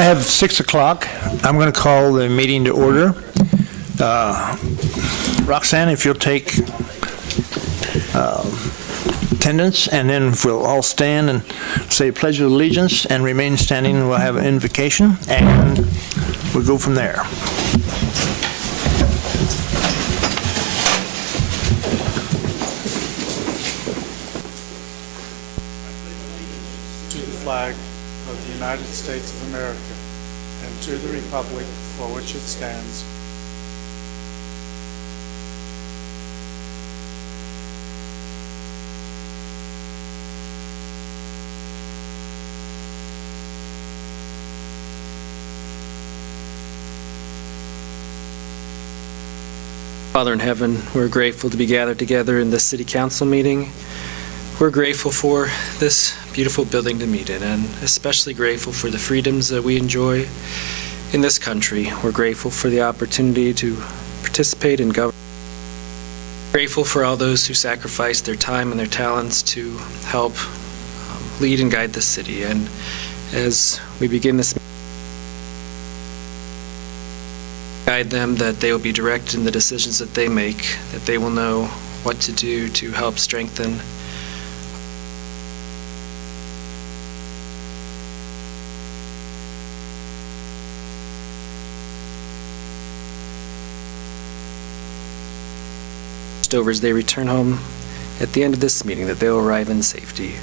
I have 6 o'clock. I'm going to call the meeting to order. Roxanne, if you'll take attendance, and then if we'll all stand and say Pledge of Allegiance and remain standing, and we'll have an invocation, and we'll go from there. To the flag of the United States of America and to the republic for which it stands, Father in heaven, we're grateful to be gathered together in this city council meeting. We're grateful for this beautiful building to meet in, and especially grateful for the freedoms that we enjoy in this country. We're grateful for the opportunity to participate in government. Grateful for all those who sacrifice their time and their talents to help lead and guide the city. And as we begin this, guide them, that they will be directed in the decisions that they make, that they will know what to do to help strengthen over as they return home at the end of this meeting, that they will arrive in safety.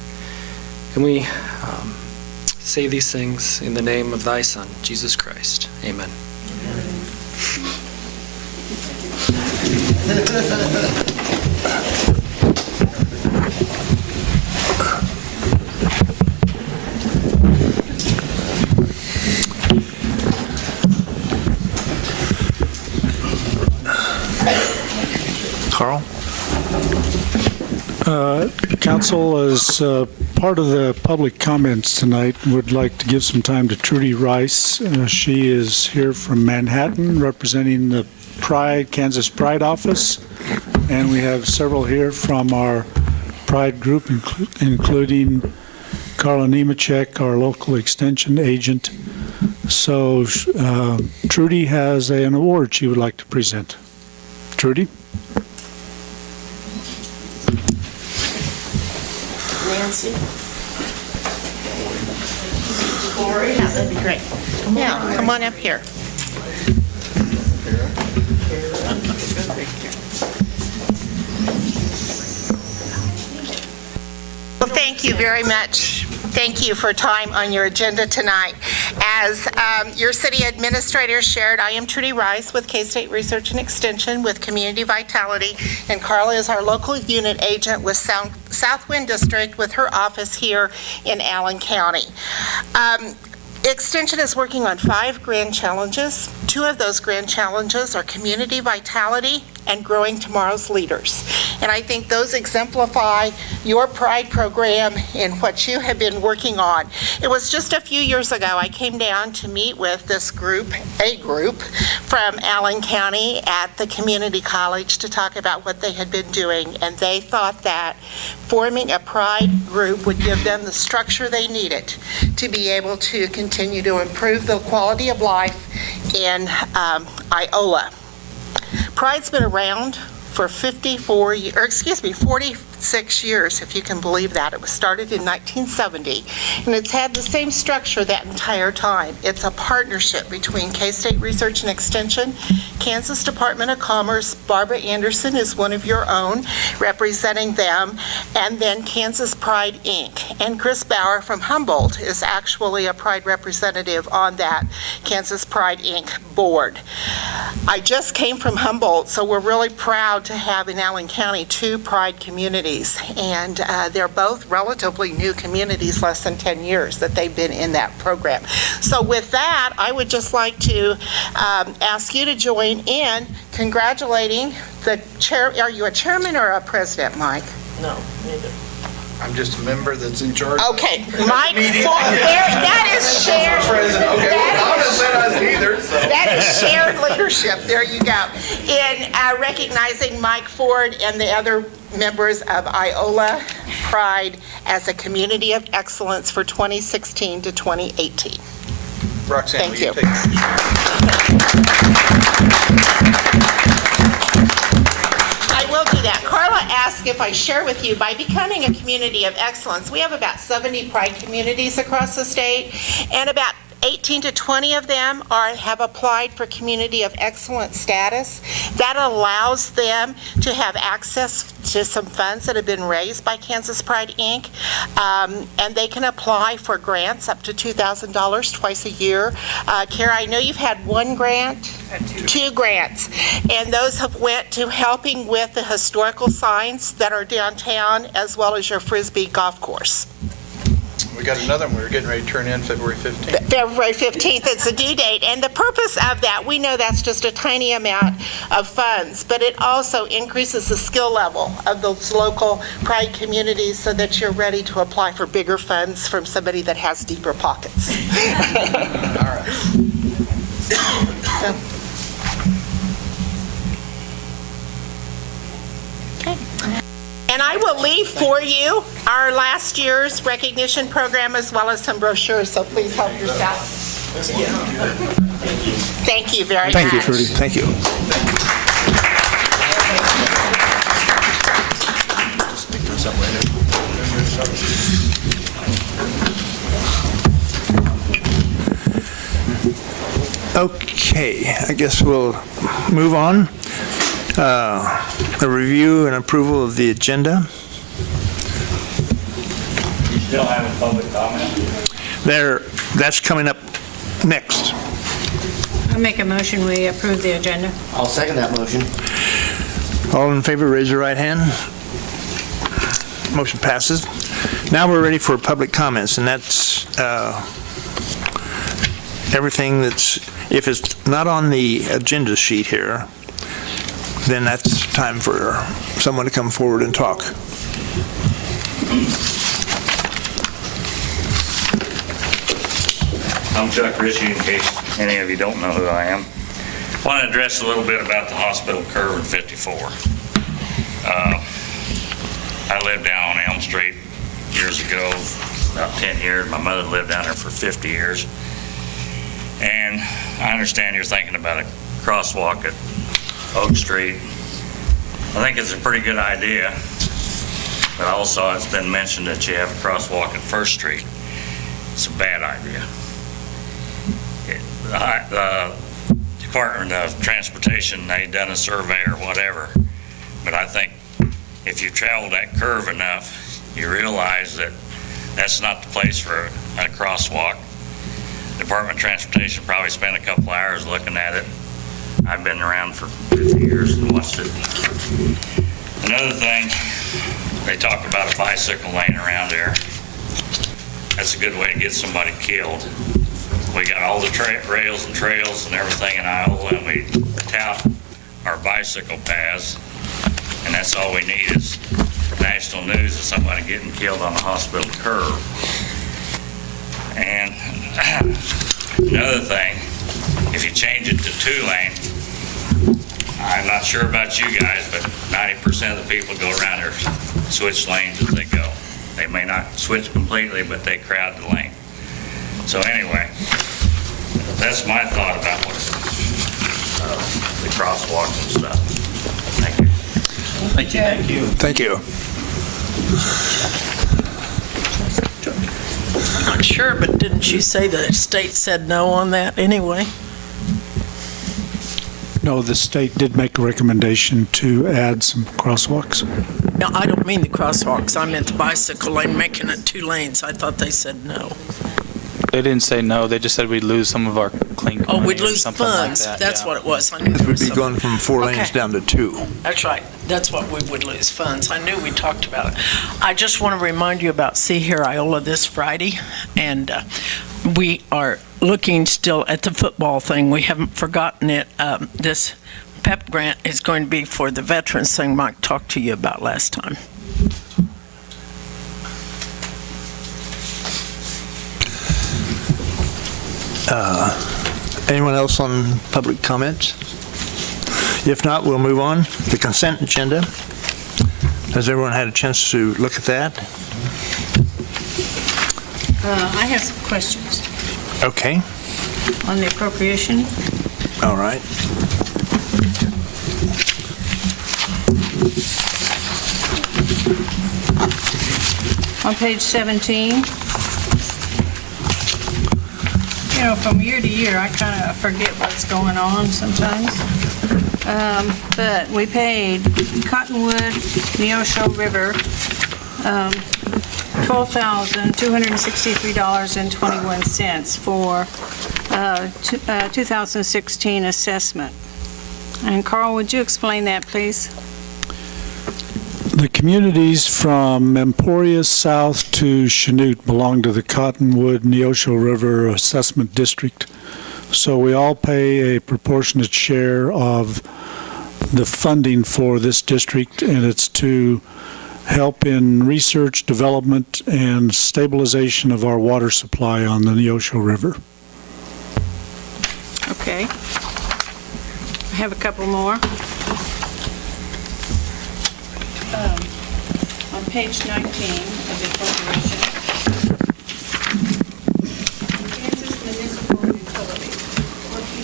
And we say these things in the name of thy Son, Jesus Christ. Amen. Carl? Council, as part of the public comments tonight, would like to give some time to Trudy Rice. She is here from Manhattan representing the Kansas Pride office, and we have several here from our Pride group, including Carla Nemechek, our local extension agent. So Trudy has an award she would like to present. Trudy? Nancy? Corey? Yeah, that'd be great. Come on up here. Well, thank you very much. Thank you for time on your agenda tonight. As your city administrator shared, I am Trudy Rice with K-State Research and Extension with Community Vitality, and Carla is our local unit agent with Southwind District with her office here in Allen County. Extension is working on 5 grand challenges. 2 of those grand challenges are community vitality and growing tomorrow's leaders. And I think those exemplify your Pride program and what you have been working on. It was just a few years ago I came down to meet with this group, a group from Allen County at the community college to talk about what they had been doing, and they thought that forming a Pride group would give them the structure they needed to be able to continue to improve the quality of life in Iola. Pride's been around for 46 years, if you can believe that. It was started in 1970, and it's had the same structure that entire time. It's a partnership between K-State Research and Extension, Kansas Department of Commerce. Barbara Anderson is one of your own, representing them, and then Kansas Pride, Inc. And Chris Bauer from Humboldt is actually a Pride representative on that Kansas Pride, Inc. board. I just came from Humboldt, so we're really proud to have in Allen County 2 Pride communities, and they're both relatively new communities, less than 10 years that they've been in that program. So with that, I would just like to ask you to join in congratulating the chair. Are you a chairman or a president, Mike? No, neither. I'm just a member that's in charge. Okay, Mike, that is shared. Okay, well, Donna said I was neither. So. That is shared leadership. There you go. In recognizing Mike Ford and the other members of Iola Pride as a community of excellence for 2016 to 2018. Roxanne, will Thank you you. I will do that. Carla asked if I share with you, by becoming a community of excellence, we have about 70 Pride communities across the state, and about 18 to 20 of them have applied for Community of Excellence status. That allows them to have access to some funds that have been raised by Kansas Pride, Inc., and they can apply for grants up to $2,000 twice a year. Kara, I know you've had one grant? Two grants, and those have went to helping with the historical signs that are downtown, as well as your Frisbee golf course. We got another one we're getting ready to turn in February 15th. February 15th, it's the due date. And the purpose of that, we know that's just a tiny amount of funds, but it also increases the skill level of those local Pride communities so that you're ready to apply for bigger funds from somebody that has deeper pockets. All right. And I will leave for you our last year's recognition program as well as some brochures, so please help yourself. Thank you very much. Thank you, Trudy. Thank you. Okay, I guess we'll move on. A review and approval of the agenda. You still have a public comment? That's coming up next. I'll make a motion, we approve the agenda. I'll second that motion. All in favor, raise your right hand. Motion passes. Now we're ready for public comments, and that's everything that's, if it's not on the agenda sheet here, then that's time for someone to come forward and talk. I'm Chuck Ritchie, in case any of you don't know who I am. I want to address a little bit about the hospital curve in 54. I lived down on Elm Street years ago, about 10 years. My mother lived down there for 50 years. And I understand you're thinking about a crosswalk at Oak Street. I think it's a pretty good idea, but also it's been mentioned that you have a crosswalk at First Street. It's a bad idea. The Department of Transportation, they done a survey or whatever, but I think if you travel that curve enough, you realize that that's not the place for a crosswalk. Department of Transportation probably spent a couple hours looking at it. I've been around for 50 years and watched it. Another thing, they talk about a bicycle lane around there. That's a good way to get somebody killed. We got all the rails and trails and everything in Iola, and we tout our bicycle paths, and that's all we need is national news of somebody getting killed on a hospital curb. And another thing, if you change it to 2-lane, I'm not sure about you guys, but 90% of the people go around there, switch lanes as they go. They may not switch completely, but they crowd the lane. So anyway, that's my thought about what the crosswalks and stuff. Thank you. Thank you. I'm not sure, but didn't you say the state said no on that anyway? No, the state did make a recommendation to add some crosswalks. No, I don't mean the crosswalks. I meant the bicycle lane, making it 2 lanes. I thought they said no. They didn't say no, they just said we'd lose some of our clean Oh, money we'd or lose something like funds. that, That's yeah. what it was. I knew This there would was be something. going from 4 lanes Okay. down to 2. That's right. That's what we would lose funds. I knew we talked about it. I just want to remind you about See Here Iola this Friday, and we are looking still at the football thing. We haven't forgotten it. This PEP grant is going to be for the veterans thing Mike talked to you about last time. Anyone else on public comments? If not, we'll move on. The consent agenda. Has everyone had a chance to look at that? I have some questions. Okay. on the appropriation. All right. On page 17, you know, from year to year, I kind of forget what's going on sometimes. But we paid Cottonwood, Neosho River, $12,263.21 for 2016 assessment. And Carl, would you explain that, please? The communities from Emporia south to Chanute belong to the Cottonwood Neosho River Assessment District. So we all pay a proportionate share of the funding for this district, and it's to help in research, development, and stabilization of our water supply on the Neosho River. Okay. I have a couple more. On page 19 of the appropriation. Kansas Municipal Utilities,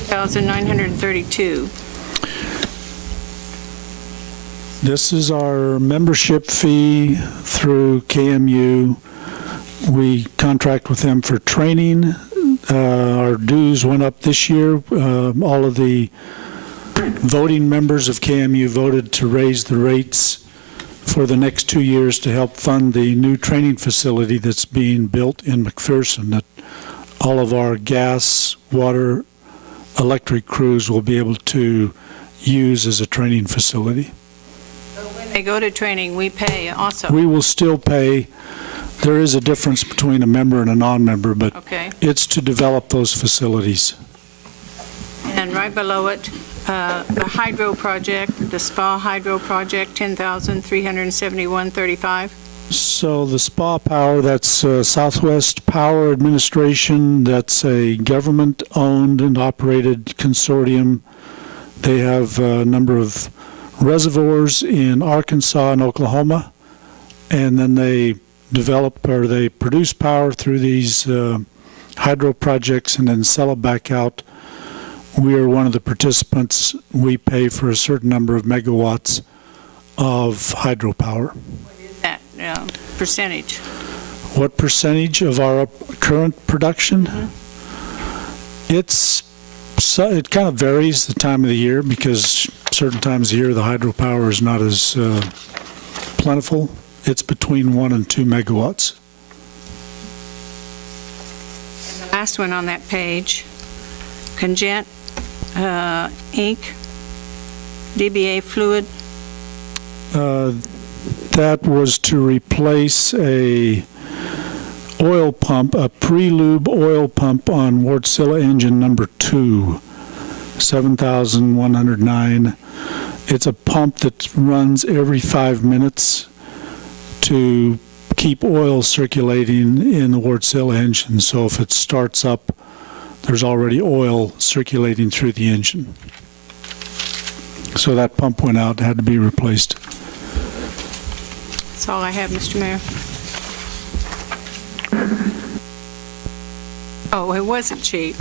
$14,932. This is our membership fee through KMU. We contract with them for training. Our dues went up this year. All of the voting members of KMU voted to raise the rates for the next 2 years to help fund the new training facility that's being built in McPherson, that all of our gas, water, electric crews will be able to use as a training facility. When they go to training, we pay also. We will still pay. There is a difference between a member and a non-member, but Okay. it's to develop those facilities. And right below it, the hydro project, the spa hydro project, $10,371.35. So the SPA Power, that's Southwest Power Administration, that's a government-owned and operated consortium. They have a number of reservoirs in Arkansas and Oklahoma, and then they develop or they produce power through these hydro projects and then sell it back out. We are one of the participants. We pay for a certain number of megawatts of hydropower. That percentage. What percentage of our current production? It kind of varies the time of the year, because certain times of the year the hydropower is not as plentiful. It's between 1 and 2 megawatts. And the last one on that page, Congent Inc., DBA Fluid. That was to replace a oil pump, a pre-lube oil pump on Wärtsilä engine number 2, 7,109. It's a pump that runs every 5 minutes to keep oil circulating in the Wärtsilä engine. So if it starts up, there's already oil circulating through the engine. So that pump went out, had to be replaced. That's all I have, Mr. Mayor. Oh, it wasn't cheap.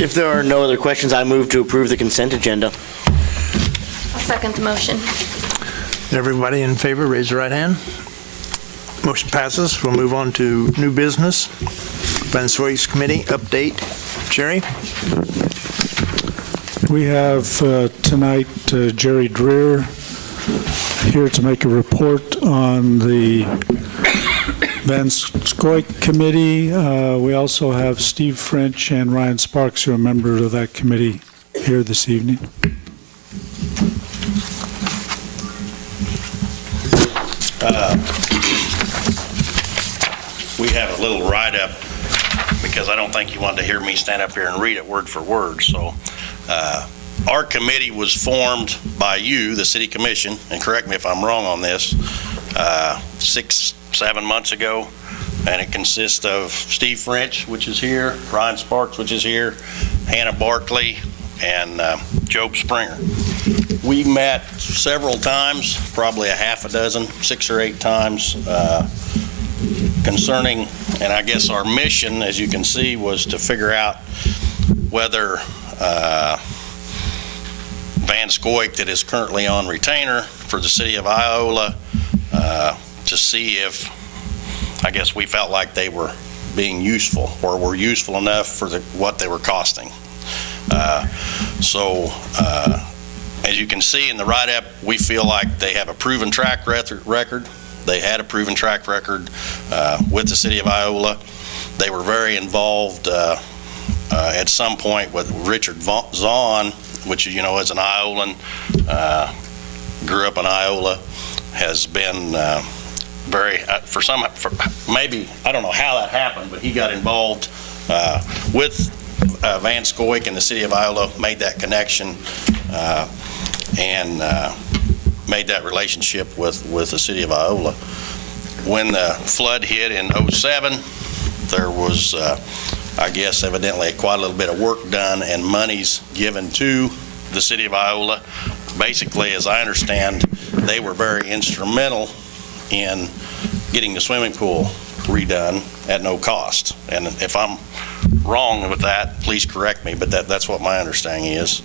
If there are no other questions, I move to approve the consent agenda. I'll second the motion. Everybody in favor, raise your right hand. Motion passes. We'll move on to new business. Venezuela's Committee update. Jerry? We have tonight Jerry Dreer here to make a report on the Van Scoik Committee. We also have Steve French and Ryan Sparks, who are members of that committee, here this evening. We have a little write-up, because I don't think you wanted to hear me stand up here and read it word for word. So our committee was formed by you, the City Commission, and correct me if I'm wrong on this, 6-7 months ago, and it consists of Steve French, which is here, Ryan Sparks, which is here, Hannah Barkley, and Job Springer. We met several times, probably a half a dozen, 6 or 8 times. concerning, and I guess our mission, as you can see, was to figure out whether Van Scoik, that is currently on retainer for the city of Iola, to see if, I guess we felt like they were being useful or were useful enough for what they were costing. As you can see in the write-up, we feel like they have a proven track record. They had a proven track record with the city of Iola. They were very involved at some point with Richard Zahn, which, you know, is an Iolan, grew up in Iola, has been maybe, I don't know how that happened, but he got involved with Van Scoik and the city of Iola, made that connection, and made that relationship with the city of Iola. When the flood hit in '07, there was, I guess, evidently quite a little bit of work done and monies given to the city of Iola. Basically, as I understand, they were very instrumental in getting the swimming pool redone at no cost. And if I'm wrong with that, please correct me, but that's what my understanding is.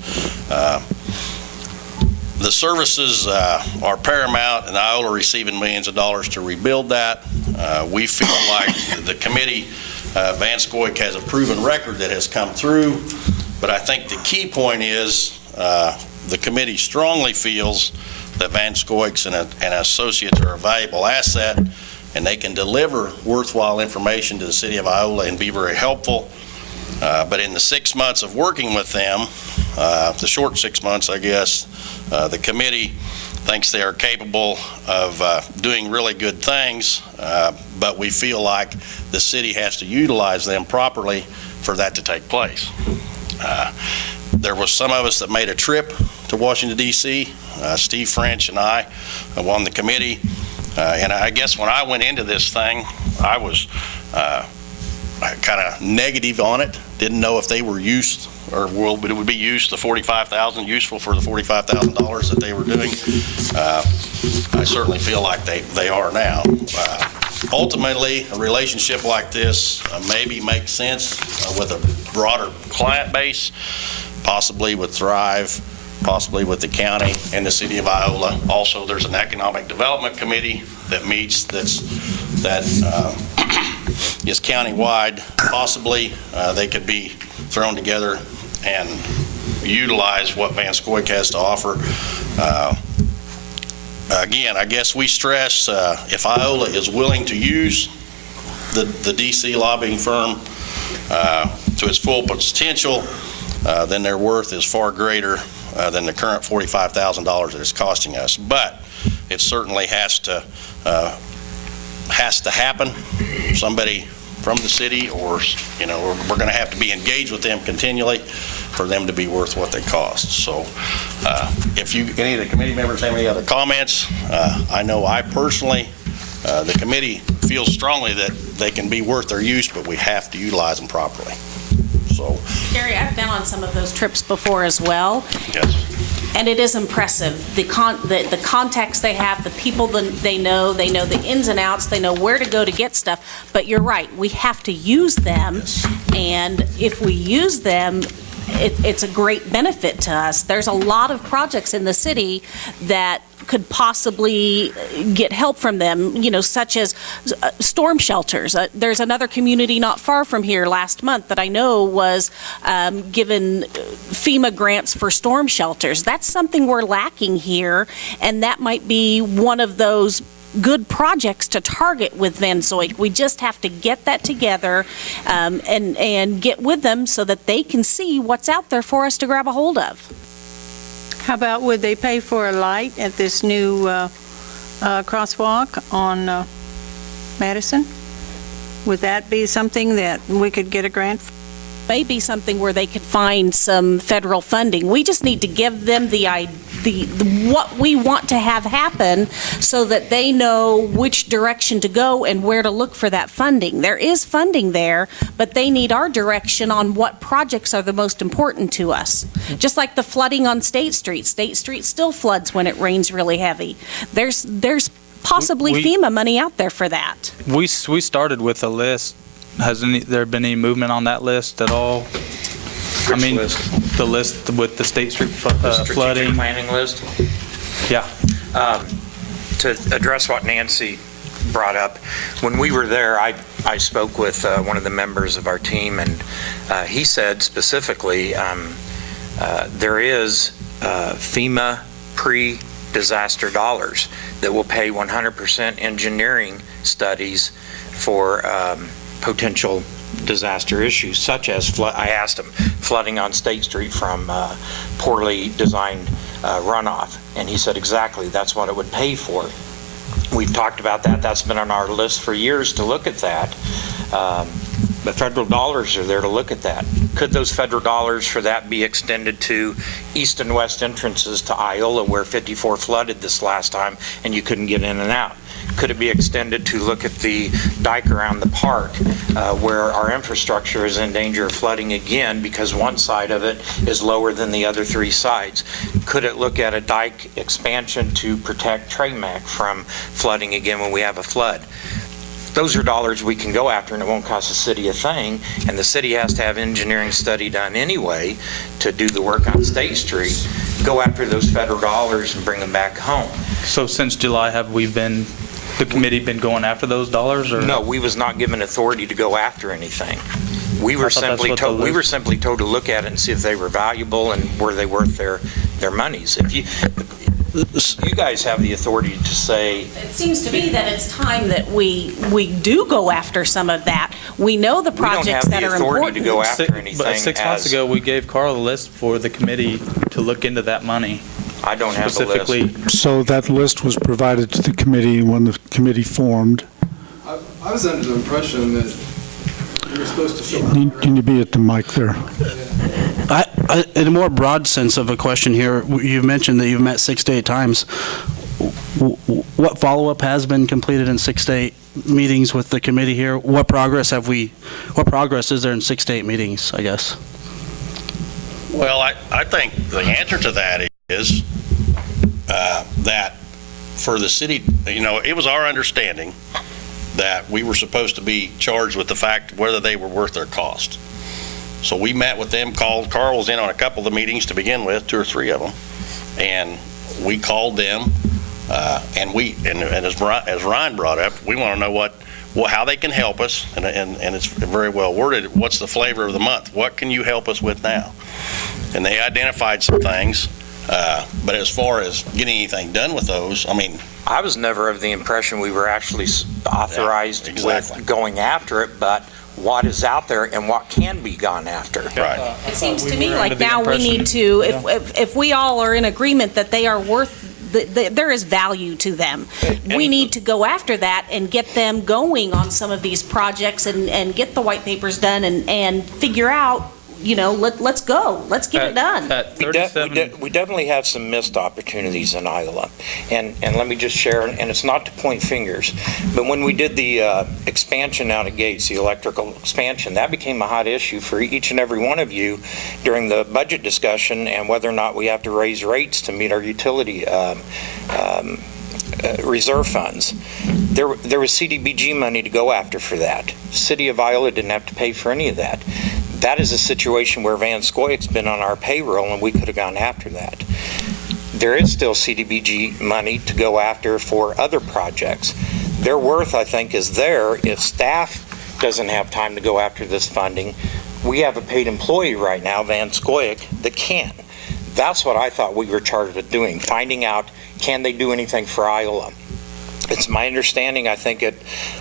The services are paramount, and Iola receiving millions of dollars to rebuild that. We feel like the committee, Van Scoik has a proven record that has come through, but I think the key point is the committee strongly feels that Van Scoik's and associates are a valuable asset, and they can deliver worthwhile information to the city of Iola and be very helpful. But in the 6 months of working with them, the short 6 months, I guess, the committee thinks they are capable of doing really good things, but we feel like the city has to utilize them properly for that to take place. There was some of us that made a trip to Washington, D.C., Steve French and I on the committee, and I guess when I went into this thing, I was kind of negative on it, didn't know if they were used or it would be used, the $45,000, useful for the $45,000 that they were doing. I certainly feel like they are now. Ultimately, a relationship like this maybe makes sense with a broader client base, possibly with Thrive, possibly with the county and the city of Iola. Also, there's an economic development committee that meets that is countywide. Possibly they could be thrown together and utilize what Van Scoik has to offer. Again, I guess we stress if Iola is willing to use the DC lobbying firm to its full potential, then their worth is far greater than the current $45,000 that it's costing us. But it certainly has to happen. Somebody from the city, or we're going to have to be engaged with them continually for them to be worth what they cost. So if any of the committee members have any other comments, I know I personally, the committee feels strongly that they can be worth their use, but we have to utilize them properly. So, Gary, I've been on some of those trips before as well. yes. And it is impressive, the contacts they have, the people they know the ins and outs, they know where to go to get stuff. But you're right, we have to use them, yes. And if we use them, it's a great benefit to us. There's a lot of projects in the city that could possibly get help from them, such as storm shelters. There's another community not far from here last month that I know was given FEMA grants for storm shelters. That's something we're lacking here, and that might be one of those good projects to target with Van Scoik. We just have to get that together and get with them so that they can see what's out there for us to grab a hold of. How about, would they pay for a light at this new crosswalk on Madison? Would that be something that we could get a grant for? Maybe something where they could find some federal funding. We just need to give them what we want to have happen so that they know which direction to go and where to look for that funding. There is funding there, but they need our direction on what projects are the most important to us. Just like the flooding on State Street. State Street still floods when it rains really heavy. There's possibly We- FEMA money out there for that. We started with a list. Has there been any movement on that list at all? I mean, the list with the State Street Strategic flooding. planning list. Yeah. To address what Nancy brought up, when we were there, I spoke with one of the members of our team, and he said specifically, there is FEMA pre-disaster dollars that will pay 100% engineering studies for potential disaster issues, such as I asked him, flooding on State Street from poorly designed runoff, and he said exactly that's what it would pay for. We've talked about that. That's been on our list for years to look at that. But federal dollars are there to look at that. Could those federal dollars for that be extended to east and west entrances to Iola, where 54 flooded this last time and you couldn't get in and out? Could it be extended to look at the dike around the park where our infrastructure is in danger of flooding again because one side of it is lower than the other three sides? Could it look at a dike expansion to protect Tramac from flooding again when we have a flood? Those are dollars we can go after, and it won't cost the city a thing, and the city has to have engineering study done anyway to do the work on State Street. Go after those federal dollars and bring them back home. So since July, have the committee been going after those dollars? Or? No, we was not given authority to go after anything. We were simply told to look at it and see if they were valuable and were they worth their monies. If you guys have the authority to say. It seems to me that it's time that we do go after some of that. We know the projects that are important. We don't have the authority to go after anything. But 6 months ago, we gave Carl a list for the committee to look into that money. I don't have the list. So that list was provided to the committee when the committee formed. I was under the impression that you were supposed to show. Can you be at the mic there? In a more broad sense of a question here, you've mentioned that you've met 6 to 8 times. What follow-up has been completed in 6 to 8 meetings with the committee here? What progress is there in 6 to 8 meetings, I guess? Well, I think the answer to that is that for the city, it was our understanding that we were supposed to be charged with the fact whether they were worth their cost. So we met with them, Carl was in on a couple of the meetings to begin with, 2 or 3 of them, and we called them, and as Ryan brought up, we want to know how they can help us, and it's very well worded. What's the flavor of the month? What can you help us with now? And they identified some things, but as far as getting anything done with those, I was never of the impression we were actually authorized with going after it, but what is out there and what can be gone after. Right. It seems to me like now we need to, if we all are in agreement that they are worth, there is value to them, we need to go after that and get them going on some of these projects and get the white papers done and figure out, let's go. Let's get it done. We definitely have some missed opportunities in Iola. And let me just share, and it's not to point fingers, but when we did the expansion out of Gates, the electrical expansion, that became a hot issue for each and every one of you during the budget discussion and whether or not we have to raise rates to meet our utility reserve funds. There was CDBG money to go after for that. City of Iola didn't have to pay for any of that. That is a situation where Van Scoyak's been on our payroll and we could have gone after that. There is still CDBG money to go after for other projects. Their worth, I think, is there. If staff doesn't have time to go after this funding, we have a paid employee right now, Van Scoyak, that can. That's what I thought we were charged with doing, finding out, can they do anything for Iola? It's my understanding, I think at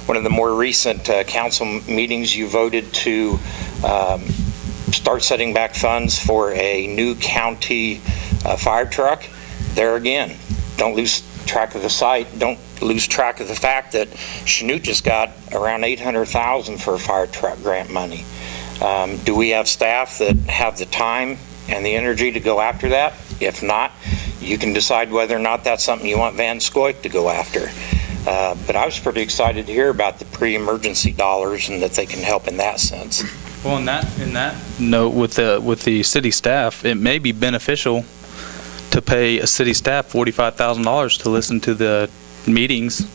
one of the more recent council meetings, you voted to start setting back funds for a new county fire truck. There again, don't lose track of the site. Don't lose track of the fact that Chanute just got around $800,000 for fire truck grant money. Do we have staff that have the time and the energy to go after that? If not, you can decide whether or not that's something you want Van Scoyak to go after. But I was pretty excited to hear about the pre-emergency dollars and that they can help in that sense. Well, in that note, with the city staff, it may be beneficial to pay a city staff $45,000 to listen to the meetings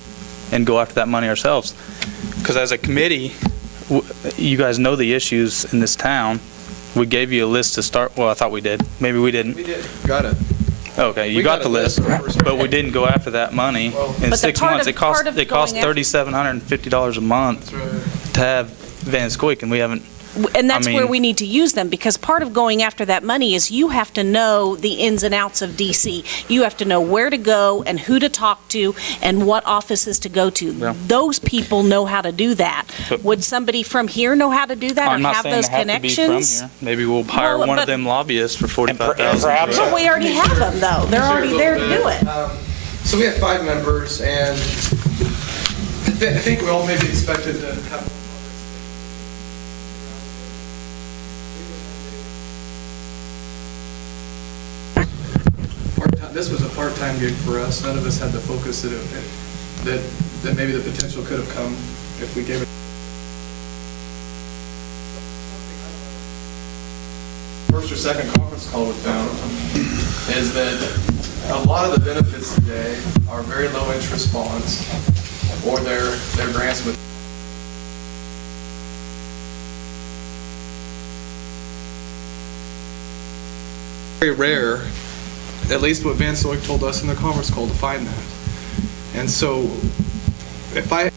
and go after that money ourselves. Because as a committee, you guys know the issues in this town. We gave you a list to start, well, I thought we did. Maybe we didn't. We did, got it. Okay, you We got got the a list, list. but we didn't go after that money in But 6 part months. of- It cost part of going after- $3,750 a month That's right. to have Van Scoik, and we haven't. And that's where mean- we need to use them, because part of going after that money is you have to know the ins and outs of DC. You have to know where to go and who to talk to and what offices to go to. Yeah. Those people know how to do that. But- Would somebody from here know how to do that or I'm not have saying those they have to be from connections? here. Maybe we'll hire Well, one but- of them lobbyists for $45,000. perhaps- But we already have them, though. They're already there to do it. So we have 5 members, and I think we all maybe expected to have. This was a part-time gig for us. None of us had the focus that maybe the potential could have come if we gave it. First or second conference call with them is that a lot of the benefits today are very low interest bonds or their grants with. Very rare, at least what Van Scoik told us in the conference call, to find that. And so if I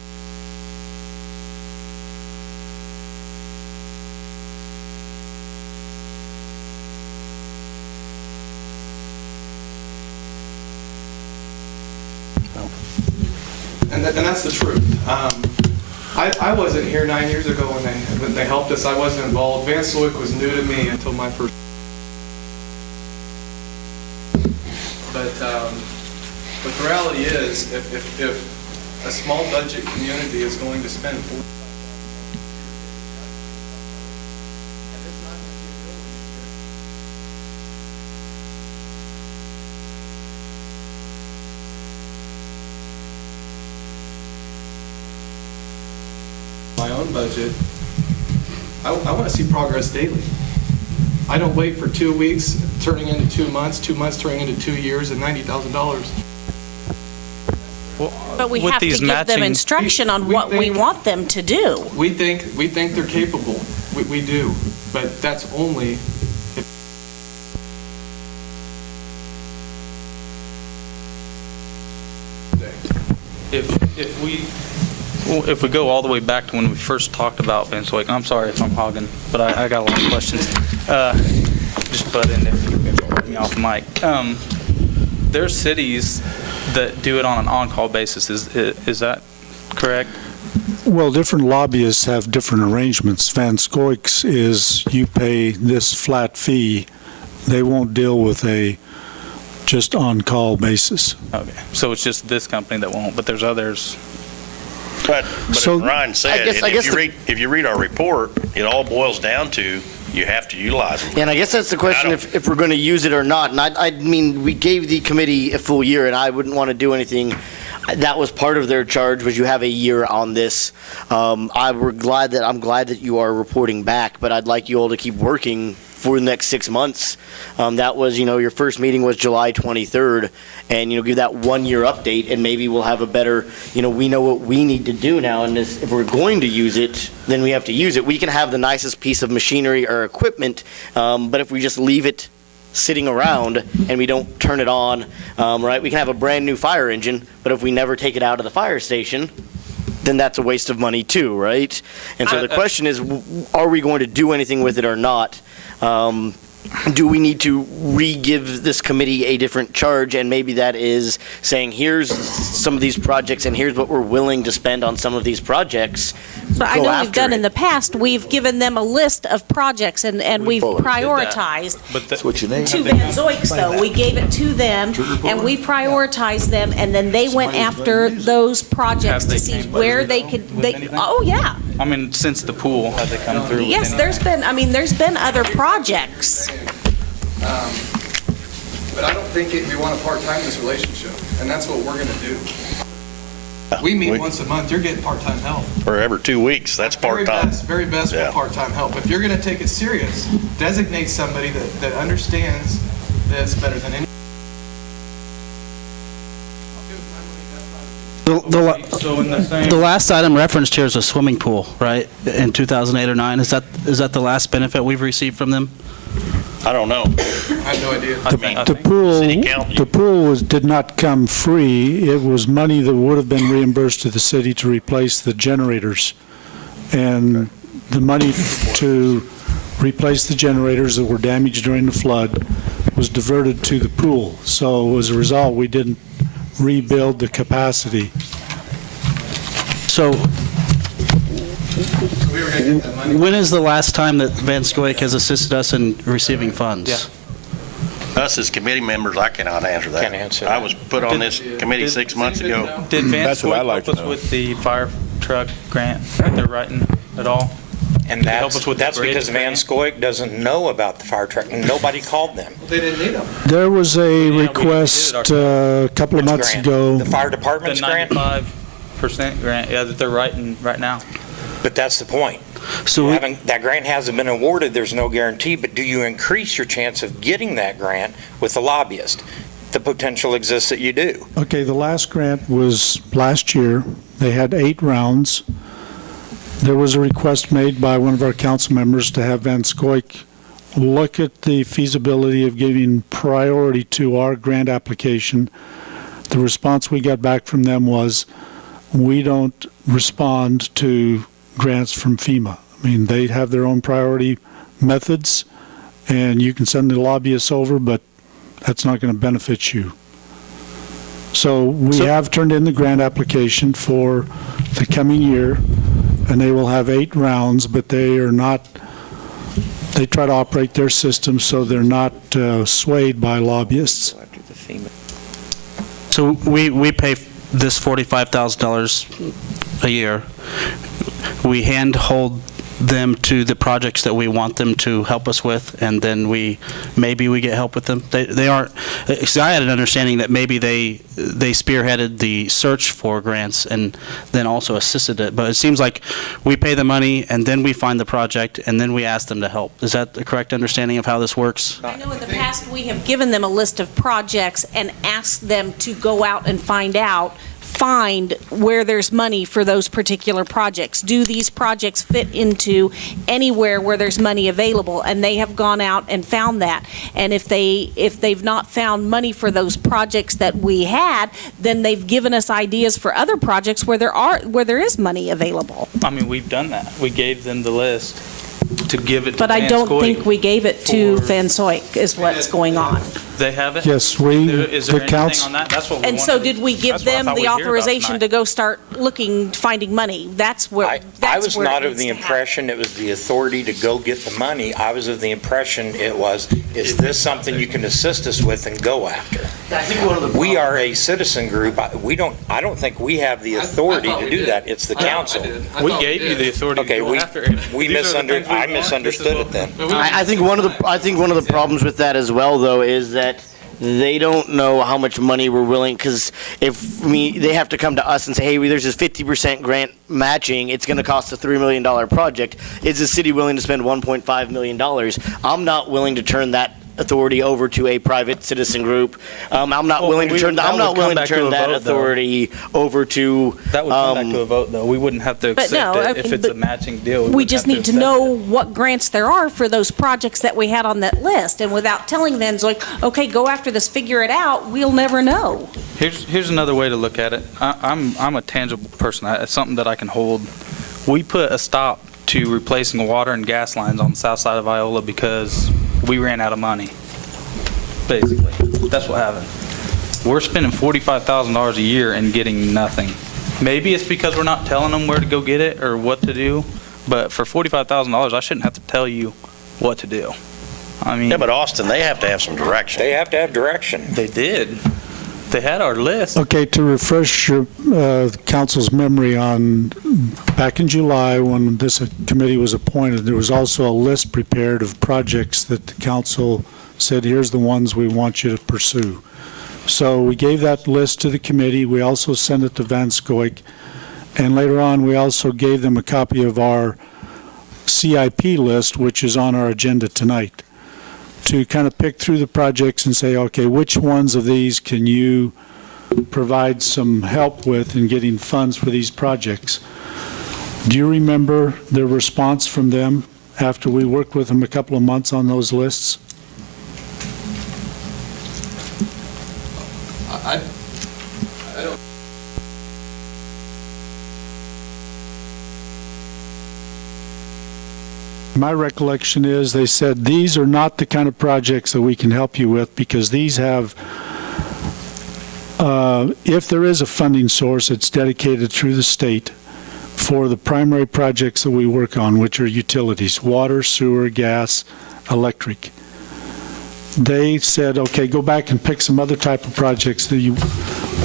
and that's the truth. I wasn't here 9 years ago when they helped us. I wasn't involved. Van Scoik was new to me until my first. But the reality is, if a small budget community is going to spend my own budget, I want to see progress daily. I don't wait for 2 weeks turning into 2 months, 2 months turning into 2 years and $90,000. But we with have to these give them matching- instruction on what we want them to do. We think they're capable. We do, but that's only if. If we go all the way back to when we first talked about Van Scoik, I'm sorry if I'm hogging, but I got a lot of questions. Just butt in if you let me off the mic. There's cities that do it on an on-call basis. Is that correct? Well, different lobbyists have different arrangements. Van Scoik's is you pay this flat fee. They won't deal with a just on-call basis. Okay, so it's just this company that won't, but there's others. But So, as Ryan said, if you read our report, it all boils down to you have to utilize them. And I guess that's the question, if we're going to use it or not. And I mean, we gave the committee a full year, and I wouldn't want to do anything. That was part of their charge, was you have a year on this. I'm glad that you are reporting back, but I'd like you all to keep working for the next 6 months. That was, your first meeting was July 23rd, and, give that 1 year update, and maybe we'll have a better, we know what we need to do now, and if we're going to use it, then we have to use it. We can have the nicest piece of machinery or equipment, but if we just leave it sitting around and we don't turn it on, right, we can have a brand new fire engine, but if we never take it out of the fire station, then that's a waste of money too, right? And so the question is, are we going to do anything with it or not? Do we need to re-give this committee a different charge? And maybe that is saying, here's some of these projects and here's what we're willing to spend on some of these projects. But I Go know we've after done it. in the past, we've given them a list of projects and we've prioritized. That's what you To Van Zoiks, though, we gave it to them and we prioritized them, and then they went after those projects Have they to see came by where you, they though, could, with anything? oh, yeah. I mean, since the pool, have they come through? with Yes, anything? there's been other projects. But I don't think we want to part-time this relationship, and that's what we're going to do. We meet once a month, you're getting part-time help. Or every 2 weeks, that's part-time. Very best Yeah. for part-time help. If you're going to take it serious, designate somebody that understands this better than any. So in the same. the last item referenced here is a swimming pool, right? In 2008 or 9, is that the last benefit we've received from them? I don't know. I have no idea. The pool did not come free. It was money that would have been reimbursed to the city to replace the generators. And the money to replace the generators that were damaged during the flood was diverted to the pool. So as a result, we didn't rebuild the capacity. So We were going to get that money. when is the last time that Van Scoik has assisted us in receiving funds? Yeah. Us as committee members, I cannot answer that. Can't answer I was put on this committee 6 months ago. Did Van That's what I'd Scoik like help to us know. with the fire truck grant that they're writing at all? And help us with the that's bridge because Van grant? Scoik doesn't know about the fire truck, and nobody called them. They didn't need them. There was a we did request it a couple of Which months grant? ago. The fire The department's grant? 95% grant, yeah, that they're writing right now. But that's the point. So That grant hasn't been awarded, there's no guarantee, but do you increase your chance of getting that grant with the lobbyist? The potential exists that you do. Okay, the last grant was last year. They had 8 rounds. There was a request made by one of our council members to have Van Scoik look at the feasibility of giving priority to our grant application. The response we got back from them was, we don't respond to grants from FEMA. I mean, they have their own priority methods, and you can send the lobbyists over, but that's not going to benefit you. So we have turned in the grant application for the coming year, and they will have 8 rounds, but they try to operate their system so they're not swayed by lobbyists. So we pay this $45,000 a year. We handhold them to the projects that we want them to help us with, and then maybe we get help with them. They aren't. See, I had an understanding that maybe they spearheaded the search for grants and then also assisted it. But it seems like we pay the money and then we find the project and then we ask them to help. Is that the correct understanding of how this works? I know in the past, we have given them a list of projects and asked them to go out and find where there's money for those particular projects. Do these projects fit into anywhere where there's money available? And they have gone out and found that. And if they've not found money for those projects that we had, then they've given us ideas for other projects where there is money available. I mean, we've done that. We gave them the list to give it to But I Van don't Scoik. think we gave it to for- Van Scoik is what's going on. They have it? Yes, Is there the anything council. on that? That's what we And so wanted. did we give That's what I them thought the we'd hear about authorization tonight. to go start finding money? That's where, I was where it not of needs the to happen. impression it was the authority to go get the money. I was of the impression it was, is this something you can assist us with and go after? I think one of the We are a citizen group. I don't think we have the authority thought to we do did. that. It's the council. We gave you the authority to Okay, go after it. I misunderstood it then. I think one of the problems with that as well, though, is that they don't know how much money we're willing, because they have to come to us and say, hey, there's this 50% grant matching, it's going to cost a $3 million project. Is the city willing to spend $1.5 million? I'm not willing to turn that authority over to a private citizen group. I'm not willing to turn that authority over to. That would come back to a vote, though. We wouldn't have to But accept no, it if it's a matching deal. We just need to know what grants there are for those projects that we had on that list. And without telling them, it's like, okay, go after this, figure it out, we'll never know. Here's another way to look at it. I'm a tangible person. It's something that I can hold. We put a stop to replacing water and gas lines on the south side of Iola because we ran out of money. Basically, that's what happened. We're spending $45,000 a year and getting nothing. Maybe it's because we're not telling them where to go get it or what to do, but for $45,000, I shouldn't have to tell you what to do. I mean, Yeah, but Austin, they have to have some direction. They have to have direction. they did. They had our list. Okay, to refresh your council's memory on, back in July, when this committee was appointed, there was also a list prepared of projects that the council said, here's the ones we want you to pursue. So we gave that list to the committee. We also sent it to Van Scoik. And later on, we also gave them a copy of our CIP list, which is on our agenda tonight, to kind of pick through the projects and say, okay, which ones of these can you provide some help with in getting funds for these projects. Do you remember the response from them after we worked with them a couple of months on those lists? I don't. My recollection is they said, these are not the kind of projects that we can help you with because these have, if there is a funding source, it's dedicated through the state for the primary projects that we work on, which are utilities, water, sewer, gas, electric. They said, okay, go back and pick some other type of projects that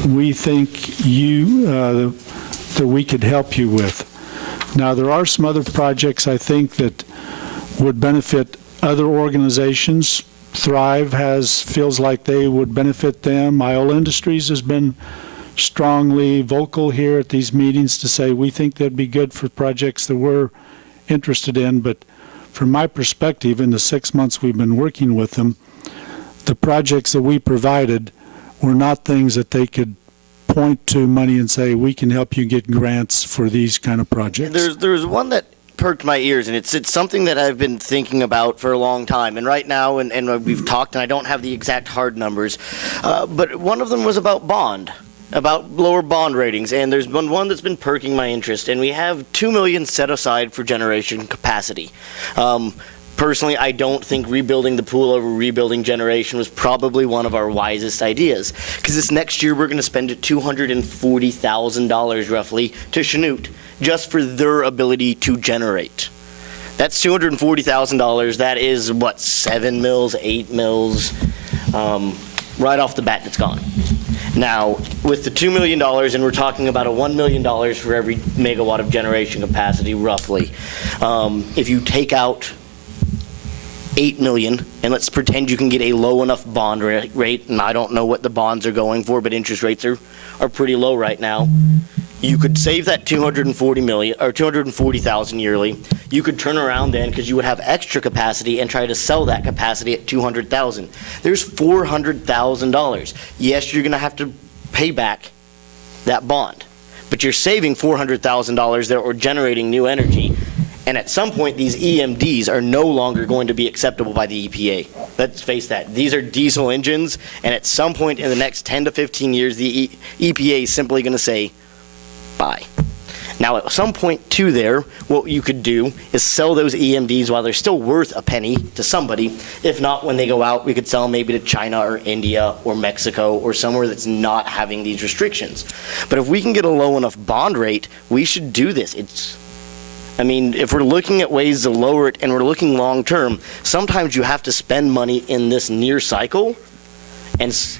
we think that we could help you with. Now, there are some other projects I think that would benefit other organizations. Thrive feels like they would benefit them. Iola Industries has been strongly vocal here at these meetings to say we think that'd be good for projects that we're interested in. But from my perspective, in the 6 months we've been working with them, the projects that we provided were not things that they could point to money and say, we can help you get grants for these kind of projects. There's one that perked my ears, and it's something that I've been thinking about for a long time. And right now, and we've talked, and I don't have the exact hard numbers, but one of them was about lower bond ratings. And there's been one that's been perking my interest, and we have $2 million set aside for generation capacity. Personally, I don't think rebuilding the pool over rebuilding generation was probably one of our wisest ideas, because this next year we're going to spend $240,000 roughly to Chanute just for their ability to generate. That's $240,000. That is, what, 7 mills, 8 mills? Right off the bat, it's gone. Now, with the $2 million, and we're talking about $1 million for every megawatt of generation capacity, roughly, if you take out 8 million, and let's pretend you can get a low enough bond rate, and I don't know what the bonds are going for, but interest rates are pretty low right now. You could save that $240,000 yearly. You could turn around then, because you would have extra capacity, and try to sell that capacity at $200,000. There's $400,000. Yes, you're going to have to pay back that bond, but you're saving $400,000 there, or generating new energy. And at some point, these EMDs are no longer going to be acceptable by the EPA. Let's face that. These are diesel engines, and at some point in the next 10 to 15 years, the EPA is simply going to say, bye. Now, at some point, too, there, what you could do is sell those EMDs while they're still worth a penny to somebody. If not, when they go out, we could sell them maybe to China or India or Mexico or somewhere that's not having these restrictions. But if we can get a low enough bond rate, we should do this. I mean, if we're looking at ways to lower it and we're looking long term, sometimes you have to spend money in this near cycle, and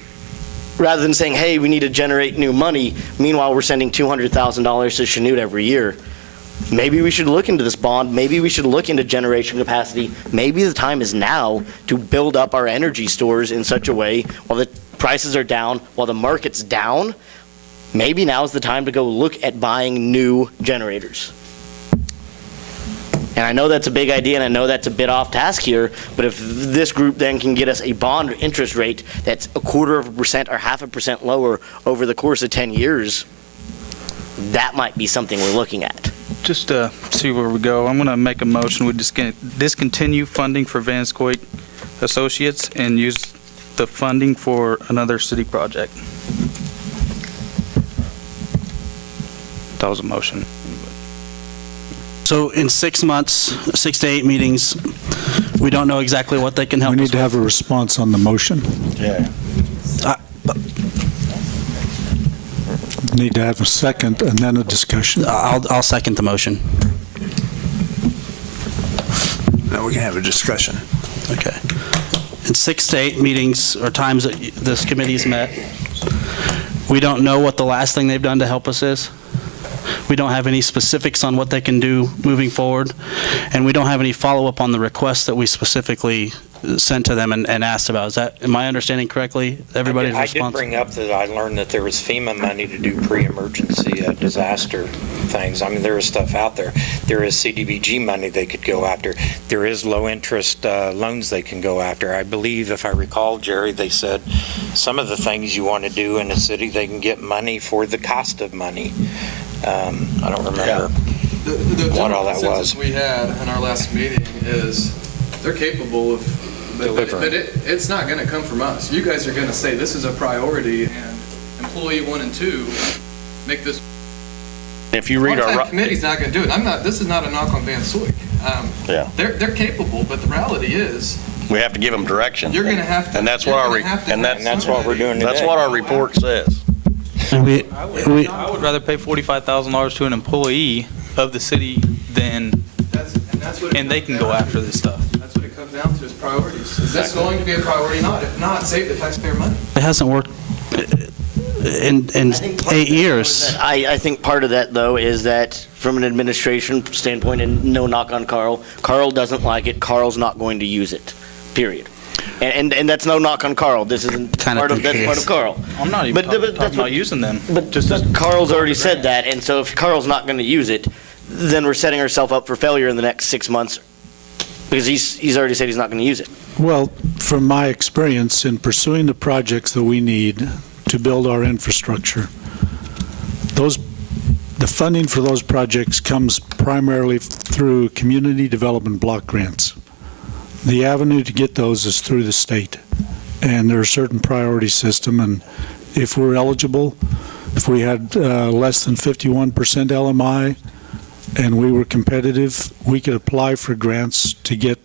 rather than saying, hey, we need to generate new money, meanwhile we're sending $200,000 to Chanute every year. Maybe we should look into this bond. Maybe we should look into generation capacity. Maybe the time is now to build up our energy stores in such a way while the prices are down, while the market's down. Maybe now is the time to go look at buying new generators. And I know that's a big idea, and I know that's a bit off task here, but if this group then can get us a bond interest rate that's 0.25% or 0.5% lower over the course of 10 years, that might be something we're looking at. Just to see where we go, I'm going to make a motion. We discontinue funding for Vanscoy Associates and use the funding for another city project. That was a motion. So in 6 months, 6 to 8 meetings, we don't know exactly what they can help us with. We need to have a response on the motion. Yeah. Need to have a second and then a discussion. I'll second the motion. Now we can have a discussion. Okay. In 6 to 8 meetings or times that this committee's met, we don't know what the last thing they've done to help us is. We don't have any specifics on what they can do moving forward, and we don't have any follow-up on the requests that we specifically sent to them and asked about. Am I understanding correctly everybody's I did response? bring up that I learned that there was FEMA money to do pre-emergency disaster things. I mean, there is stuff out there. There is CDBG money they could go after. There is low-interest loans they can go after. I believe, if I recall, Jerry, they said some of the things you want to do in a city, they can get money for the cost of money. I don't remember The what general all that consensus was. we had in our last meeting is they're capable of, but Delivering. it's not going to come from us. You guys are going to say this is a priority, and employee 1 and 2 make this. If you read One-time our, committee's not going to do it. This is not a knock on Van Soik. Yeah. They're capable, but the reality is, we have to give them direction. you're going to have to. And that's what that's what we're doing today. That's what our report says. We, I would rather pay $45,000 to an employee of the city than, and they can go after this stuff. That's what it comes down to, is priorities. Is this going to be a priority or not? If not, save the taxpayer money. it hasn't worked in 8 years. I think part of that, though, is that from an administration standpoint, and no knock on Carl, Carl doesn't like it. Carl's not going to use it, period. And that's no knock on Carl. This isn't Kind of that's part of Carl. I'm not even talking about using them. But Carl's already said that, and so if Carl's not going to use it, then we're setting ourselves up for failure in the next 6 months, because he's already said he's not going to use it. Well, from my experience in pursuing the projects that we need to build our infrastructure, the funding for those projects comes primarily through community development block grants. The avenue to get those is through the state, and there are certain priority system, and if we're eligible, if we had less than 51% LMI and we were competitive, we could apply for grants to get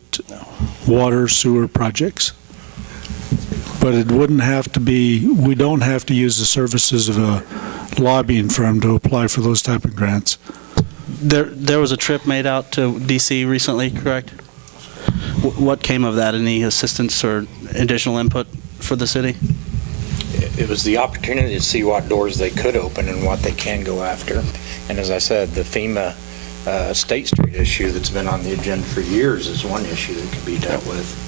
water, sewer projects. But it wouldn't have to be, we don't have to use the services of a lobbying firm to apply for those type of grants. There was a trip made out to DC recently, correct? What came of that? Any assistance or additional input for the city? It was the opportunity to see what doors they could open and what they can go after. And as I said, the FEMA State Street issue that's been on the agenda for years is one issue that can be dealt with.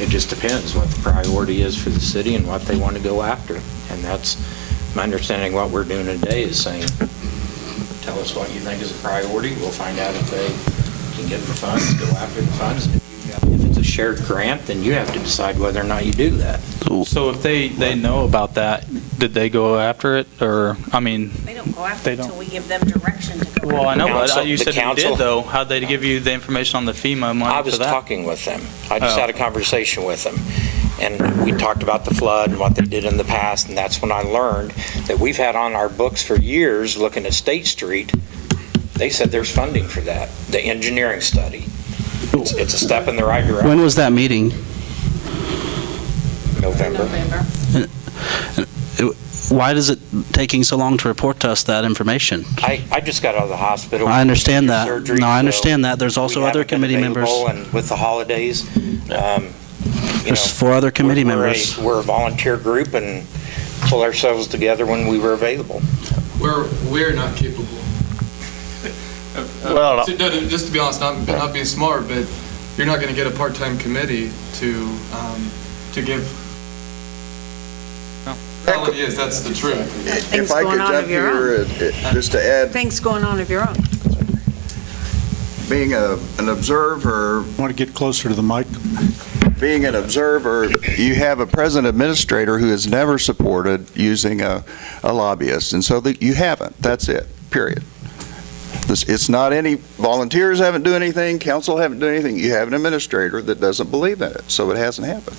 It just depends what the priority is for the city and what they want to go after. And that's my understanding. What we're doing today is saying, tell us what you think is a priority. We'll find out if they can get the funds, go after the funds. If it's a shared grant, then you have to decide whether or not you do that. So if they know about that, did they go after it? Or, I mean, They don't go after it until we give them direction to go. well, I know, Council- but you the said you council- did, though. How'd they give you the information on the FEMA money I for was that? talking with them. I just Oh. had a conversation with them. And we talked about the flood and what they did in the past, and that's when I learned that we've had on our books for years, looking at State Street, they said there's funding for that, the engineering study. It's a step in the right direction. When was that meeting? November. Why is it taking so long to report to us that information? I just got out of the hospital. I understand that. Surgery, No, I so understand that. There's also we other haven't been committee members. available, and with the holidays, There's 4 other committee members. We're a volunteer group and pull ourselves together when we were available. We're not capable. Well, Just to be honest, not being smart, but you're not going to get a part-time committee to give. Reality is, that's the truth. Things If I going could on jump of your here, just to add, Things going on of your own. being an observer, Want to get closer to the mic? being an observer, you have a present administrator who has never supported using a lobbyist, and so that you haven't. That's it, period. It's not any, volunteers haven't done anything, council haven't done anything. You have an administrator that doesn't believe in it, so it hasn't happened.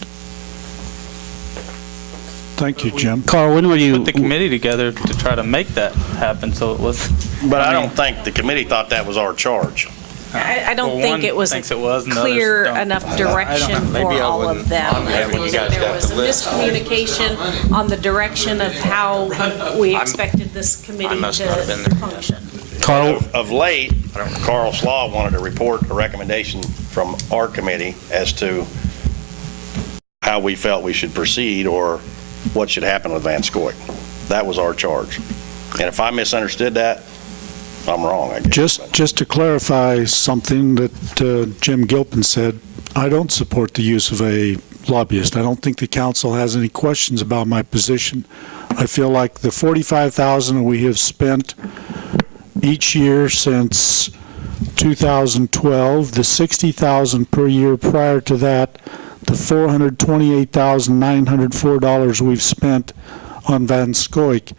Thank you, Jim. Carl, when were you? Put the committee together to try to make that happen, so it was. But I don't think the committee thought that was our charge. I don't Well, think one it was thinks it was, and the others clear don't. enough direction for Maybe I all of wasn't them. on there when you guys There got was the a list. miscommunication on the direction of how we expected this I committee must not have been to there. function. Carl, Of late, Carl Slaw wanted to report a recommendation from our committee as to how we felt we should proceed or what should happen with Van Scoik. That was our charge. And if I misunderstood that, I'm wrong, I guess. Just to clarify something that Jim Gilpin said, I don't support the use of a lobbyist. I don't think the council has any questions about my position. I feel like the $45,000 we have spent each year since 2012, the $60,000 per year prior to that, the $428,904 we've spent on Van Scoik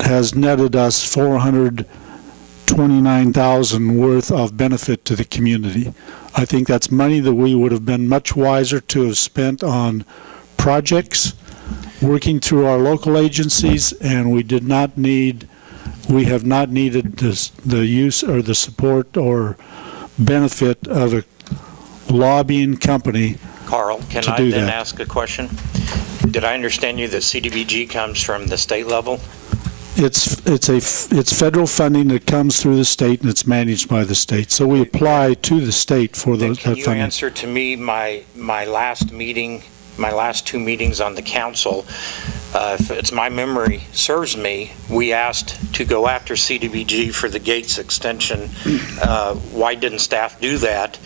has netted us $429,000 worth of benefit to the community. I think that's money that we would have been much wiser to have spent on projects, working through our local agencies, and we have not needed the use or the support or benefit of a lobbying company. Carl, can to I do then that. ask a question? Did I understand you that CDBG comes from the state level? It's federal funding that comes through the state, and it's managed by the state. So we apply to the state for Then that can you funding. answer to me my last meeting, my last two meetings on the council? If it's my memory serves me, we asked to go after CDBG for the Gates extension. Why didn't staff do that?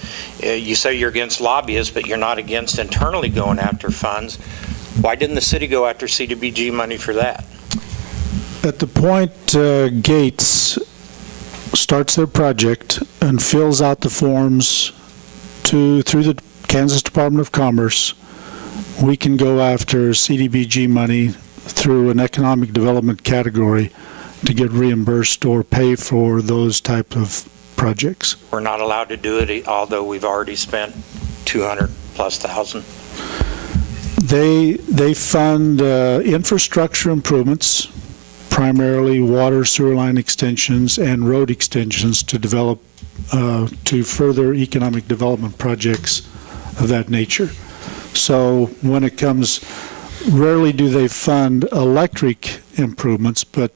You say you're against lobbyists, but you're not against internally going after funds. Why didn't the city go after CDBG money for that? At the point Gates starts their project and fills out the forms through the Kansas Department of Commerce, we can go after CDBG money through an economic development category to get reimbursed or pay for those type of projects. We're not allowed to do it, although we've already spent $200,000+. They fund infrastructure improvements, primarily water, sewer line extensions, and road extensions to develop, to further economic development projects of that nature. So when it comes, rarely do they fund electric improvements, but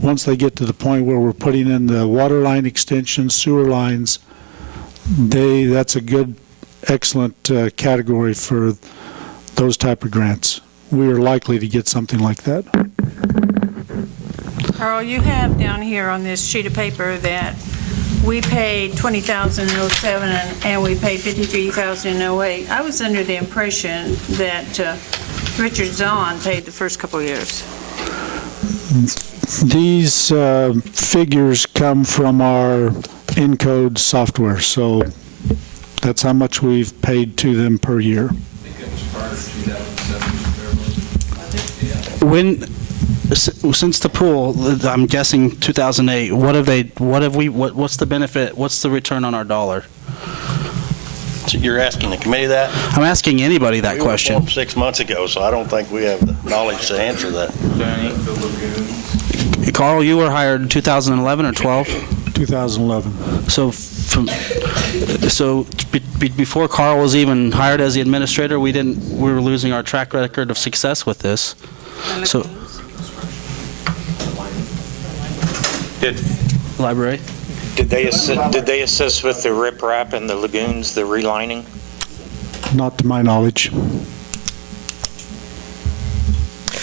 once they get to the point where we're putting in the water line extensions, sewer lines, that's a good, excellent category for those type of grants. We are likely to get something like that. Carl, you have down here on this sheet of paper that we paid $20,000 in 07 and we paid $53,000 in 08. I was under the impression that Richard Zahn paid the first couple of years. These figures come from our Encode software, so that's how much we've paid to them per year. Since the pool, I'm guessing 2008, what's the benefit, what's the return on our dollar? So you're asking the committee that? I'm asking anybody that We were question. formed 6 months ago, so I don't think we have the knowledge to answer that. Carl, you were hired in 2011 or 12? 2011. So before Carl was even hired as the administrator, we were losing our track record of success with this. So, library? Did they assist with the riprap and the lagoons, the relining? Not to my knowledge.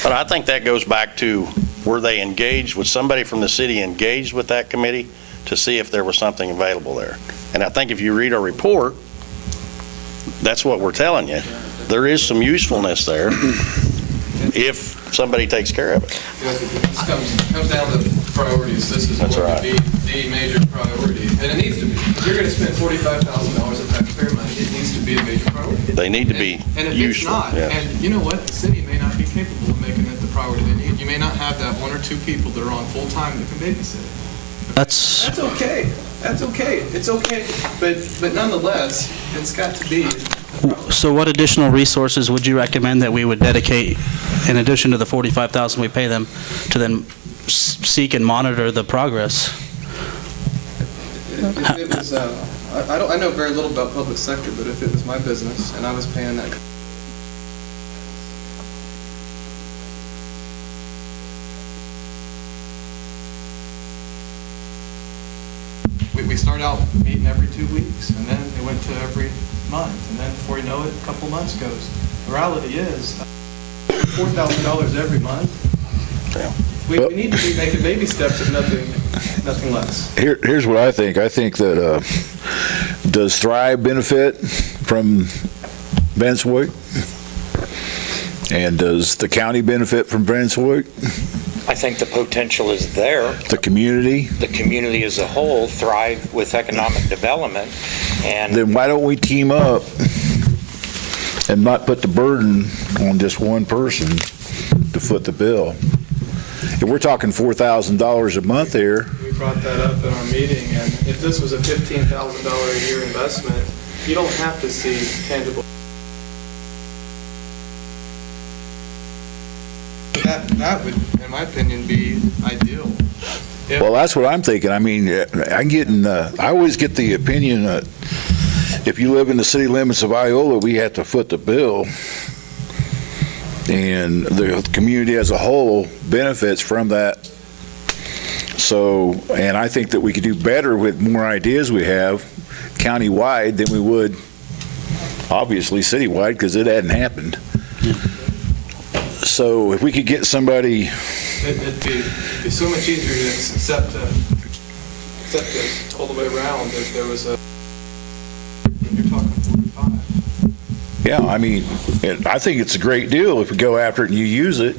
But I think that goes back to, were they engaged, was somebody from the city engaged with that committee to see if there was something available there? And I think if you read our report, that's what we're telling you. There is some usefulness there if somebody takes care of it. This comes down to priorities. This is That's going right. to be the major priority, and it needs to be. If you're going to spend $45,000 of taxpayer money, it needs to be a major priority. They need to be And if useful. it's not, yes. and you know what, the city may not be capable of making it the priority they need. You may not have that one or two people that are on full-time that can babysit it. That's okay. That's okay. It's okay. But nonetheless, it's got to be. So what additional resources would you recommend that we would dedicate, in addition to the $45,000 we pay them, to then seek and monitor the progress? If it was, I know very little about public sector, but if it was my business and I was paying that. We start out meeting every 2 weeks, and then it went to every month, and then before you know it, a couple months goes. The reality is, $4,000 every month, We need to be making baby steps if nothing less. Here's what I think. I think that, does Thrive benefit from Vanswick? And does the county benefit from Vanswick? I think the potential is there. The community? The community as a whole thrive with economic development, and Then why don't we team up and not put the burden on just one person to foot the bill? If we're talking $4,000 a month here, We brought that up in our meeting, and if this was a $15,000 a year investment, you don't have to see tangible. That would, in my opinion, be ideal. well, that's what I'm thinking. I mean, I always get the opinion that if you live in the city limits of Iola, we have to foot the bill. And the community as a whole benefits from that. So, and I think that we could do better with more ideas we have countywide than we would, obviously, citywide, because it hadn't happened. So if we could get somebody, It'd be so much easier to accept this all the way around if there was a, you're talking 45. yeah, I mean, I think it's a great deal if we go after it and you use it,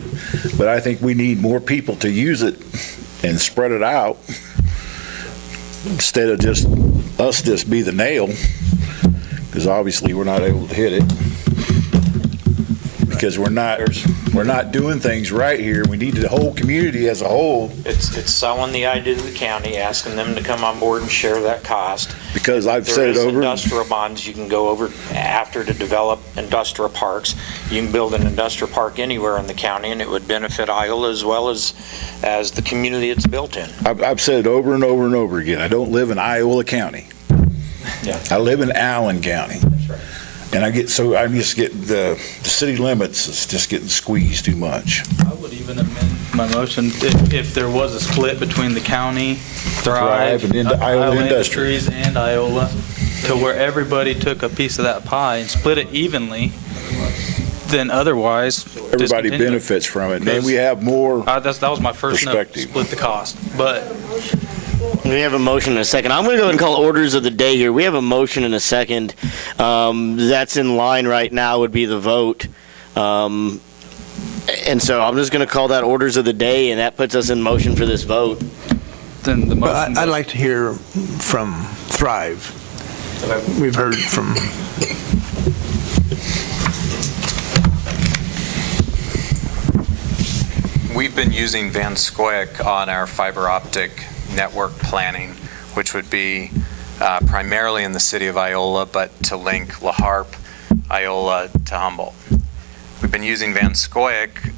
but I think we need more people to use it and spread it out instead of just us just be the nail, because obviously we're not able to hit it. Because we're not doing things right here. We need the whole community as a whole. it's selling the idea to the county, asking them to come on board and share that cost. Because I've said it There is over. industrial bonds you can go over after to develop industrial parks. You can build an industrial park anywhere in the county, and it would benefit Iola as well as the community it's built in. I've said it over and over and over again. I don't live in Iola County. Yeah. I live in Allen County. That's right. And I'm just getting, the city limits is just getting squeezed too much. I would even amend my motion if there was a split between the county, Thrive, and Iola Industries. and Iola, to where everybody took a piece of that pie and split it evenly, then otherwise. Everybody benefits from it. And then we have more That was my first note, perspective. split the cost. But We have a motion and a second. I'm going to go ahead and call orders of the day here. We have a motion and a second. That's in line right now would be the vote. And so I'm just going to call that orders of the day, and that puts us in motion for this vote. then the But motion. I'd like to hear from Thrive. We've heard from, We've been using Van Scoic on our fiber optic network planning, which would be primarily in the city of Iola, but to link La Harpe, Iola to Humboldt. We've been using Van Scoic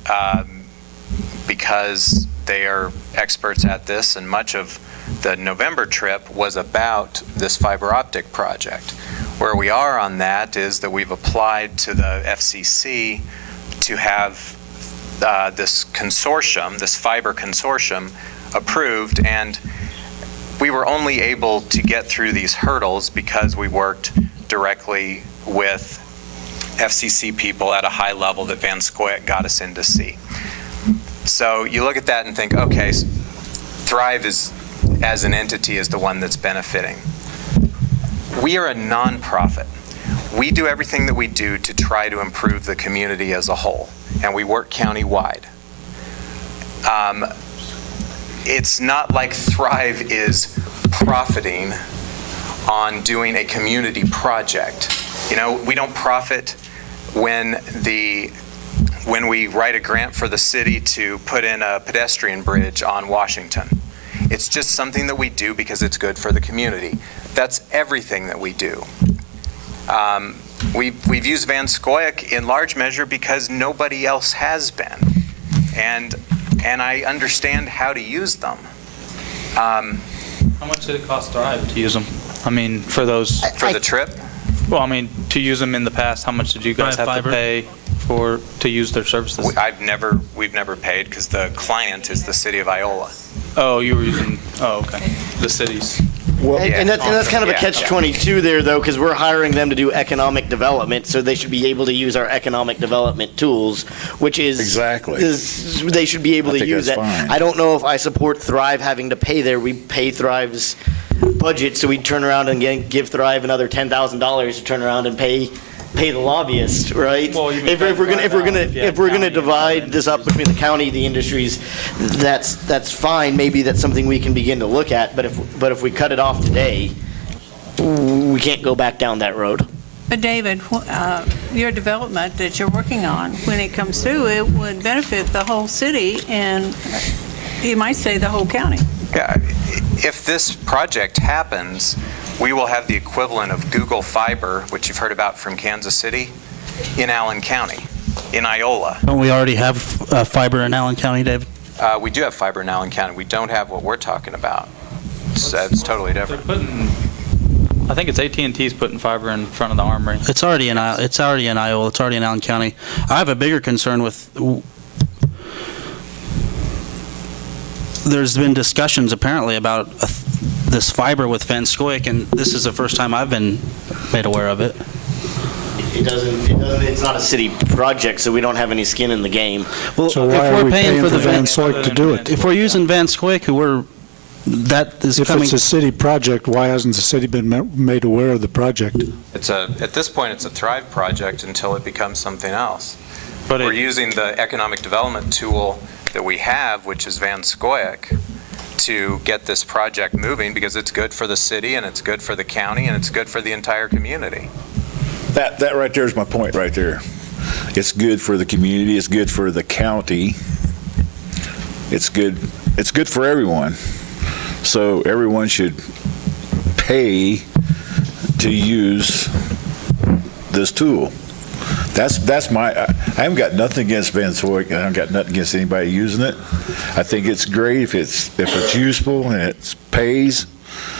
because they are experts at this, and much of the November trip was about this fiber optic project. Where we are on that is that we've applied to the FCC to have this consortium, this fiber consortium, approved, and we were only able to get through these hurdles because we worked directly with FCC people at a high level that Van Scoic got us in to see. So you look at that and think, okay, Thrive is, as an entity, is the one that's benefiting. We are a nonprofit. We do everything that we do to try to improve the community as a whole, and we work countywide. It's not like Thrive is profiting on doing a community project. You know, we don't profit when we write a grant for the city to put in a pedestrian bridge on Washington. It's just something that we do because it's good for the community. That's everything that we do. We've used Van Scoic in large measure because nobody else has been. And I understand how to use them. How much did it cost Thrive to use them? I mean, for the trip? Well, I mean, to use them in the past, how much did you guys have to pay to use their services? We've never paid because the client is the city of Iola. Oh, you were using, okay, the cities. And that's kind of a Yeah. catch-22 there, though, because we're hiring them to do economic development, so they should be able to use our economic development tools, which is... Exactly. They should be able I to think use that's that. fine. I don't know if I support Thrive having to pay there. We pay Thrive's budget, so we'd turn around and give Thrive another $10,000 to turn around and pay the lobbyist, right? Well, you mean If we're Thrive gonna divide this up between the county, the industries, that's fine. Maybe that's something we can begin to look at. But if we cut it off today, we can't go back down that road. But David, your development that you're working on, when it comes through, it would benefit the whole city and you might say the whole county. Yeah, if this project happens, we will have the equivalent of Google Fiber, which you've heard about from Kansas City, in Allen County, in Iola. Don't we already have fiber in Allen County, David? We do have fiber in Allen County. We don't have what we're talking about. It's totally different. I think it's AT&T's putting fiber in front of the Armory. It's already in Iola. It's already in Allen County. I have a bigger concern with. There's been discussions apparently about this fiber with Van Scoik, and this is the first time I've been made aware of it. It's not a city project, so we don't have any skin in the game. Well, So why are we paying for Van Scoik to do it? If we're using Van Scoik, that is If coming. it's a city project, why hasn't the city been made aware of the project? At this point, it's a Thrive project until it becomes something else. But we're using the economic development tool that we have, which is Van Scoik, to get this project moving because it's good for the city and it's good for the county and it's good for the entire community. That right there is my point right there. It's good for the community, it's good for the county. It's good for everyone. So everyone should pay to use this tool. That's my, I haven't got nothing against Van Scoik, I haven't got nothing against anybody using it. I think it's great if it's useful and it pays.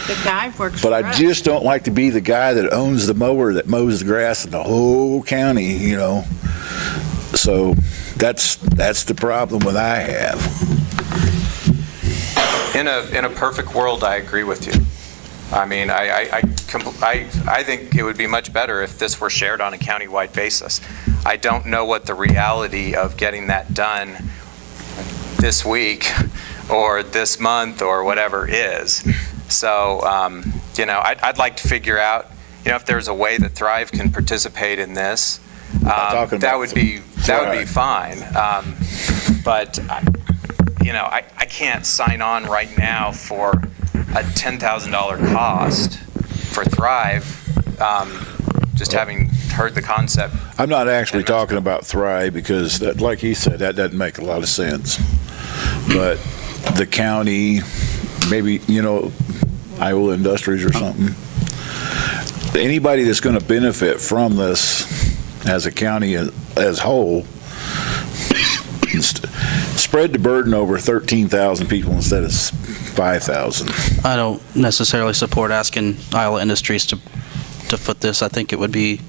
The guy works But for I us. just don't like to be the guy that owns the mower that mows the grass in the whole county, you know. So that's the problem that I have. In a perfect world, I agree with you. I mean, I think it would be much better if this were shared on a countywide basis. I don't know what the reality of getting that done this week or this month or whatever is. So, I'd like to figure out, if there's a way that Thrive can participate in this, that would be fine. But I can't sign on right now for a $10,000 cost for Thrive, just having heard the concept. I'm not actually talking about Thrive because, like he said, that doesn't make a lot of sense. But the county, maybe, Iola Industries or something, anybody that's going to benefit from this as a county as whole, spread the burden over 13,000 people instead of 5,000. I don't necessarily support asking Iola Industries to foot this. I think it would be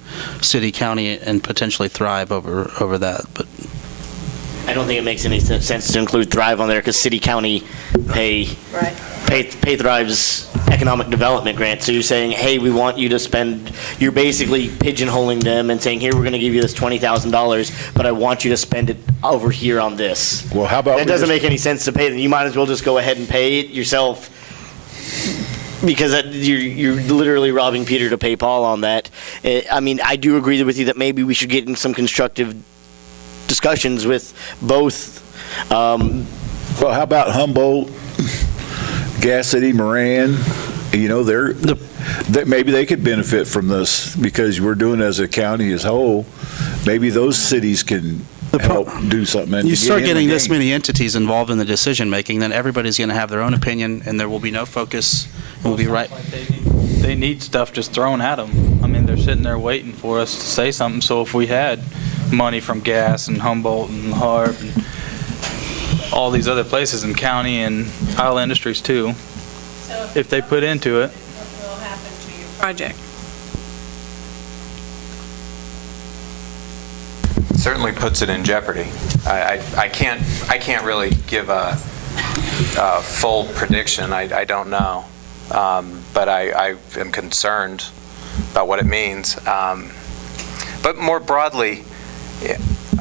city, county, and potentially Thrive over that. But I don't think it makes any sense to include Thrive on there because city, county pay Thrive's economic development grant. So you're saying, hey, we want you to spend, you're basically pigeonholing them and saying, here, we're going to give you this $20,000, but I want you to spend it over here on this. Well, how about that doesn't make any sense to pay them. You might as well just go ahead and pay it yourself because you're literally robbing Peter to pay Paul on that. I mean, I do agree with you that maybe we should get in some constructive discussions with both. Well, how about Humboldt, Gas City, Moran? Maybe they could benefit from this because we're doing it as a county as a whole. Maybe those cities can help do something. you start getting this many entities involved in the decision making, then everybody's going to have their own opinion, and there will be no focus. And we'll be right. They need stuff just thrown at them. I mean, they're sitting there waiting for us to say something. So if we had money from Gas and Humboldt and Harp and all these other places in county and Iola Industries too, if they put into it. What will happen to your project? Certainly puts it in jeopardy. I can't really give a full prediction. I don't know. But I am concerned about what it means. But more broadly,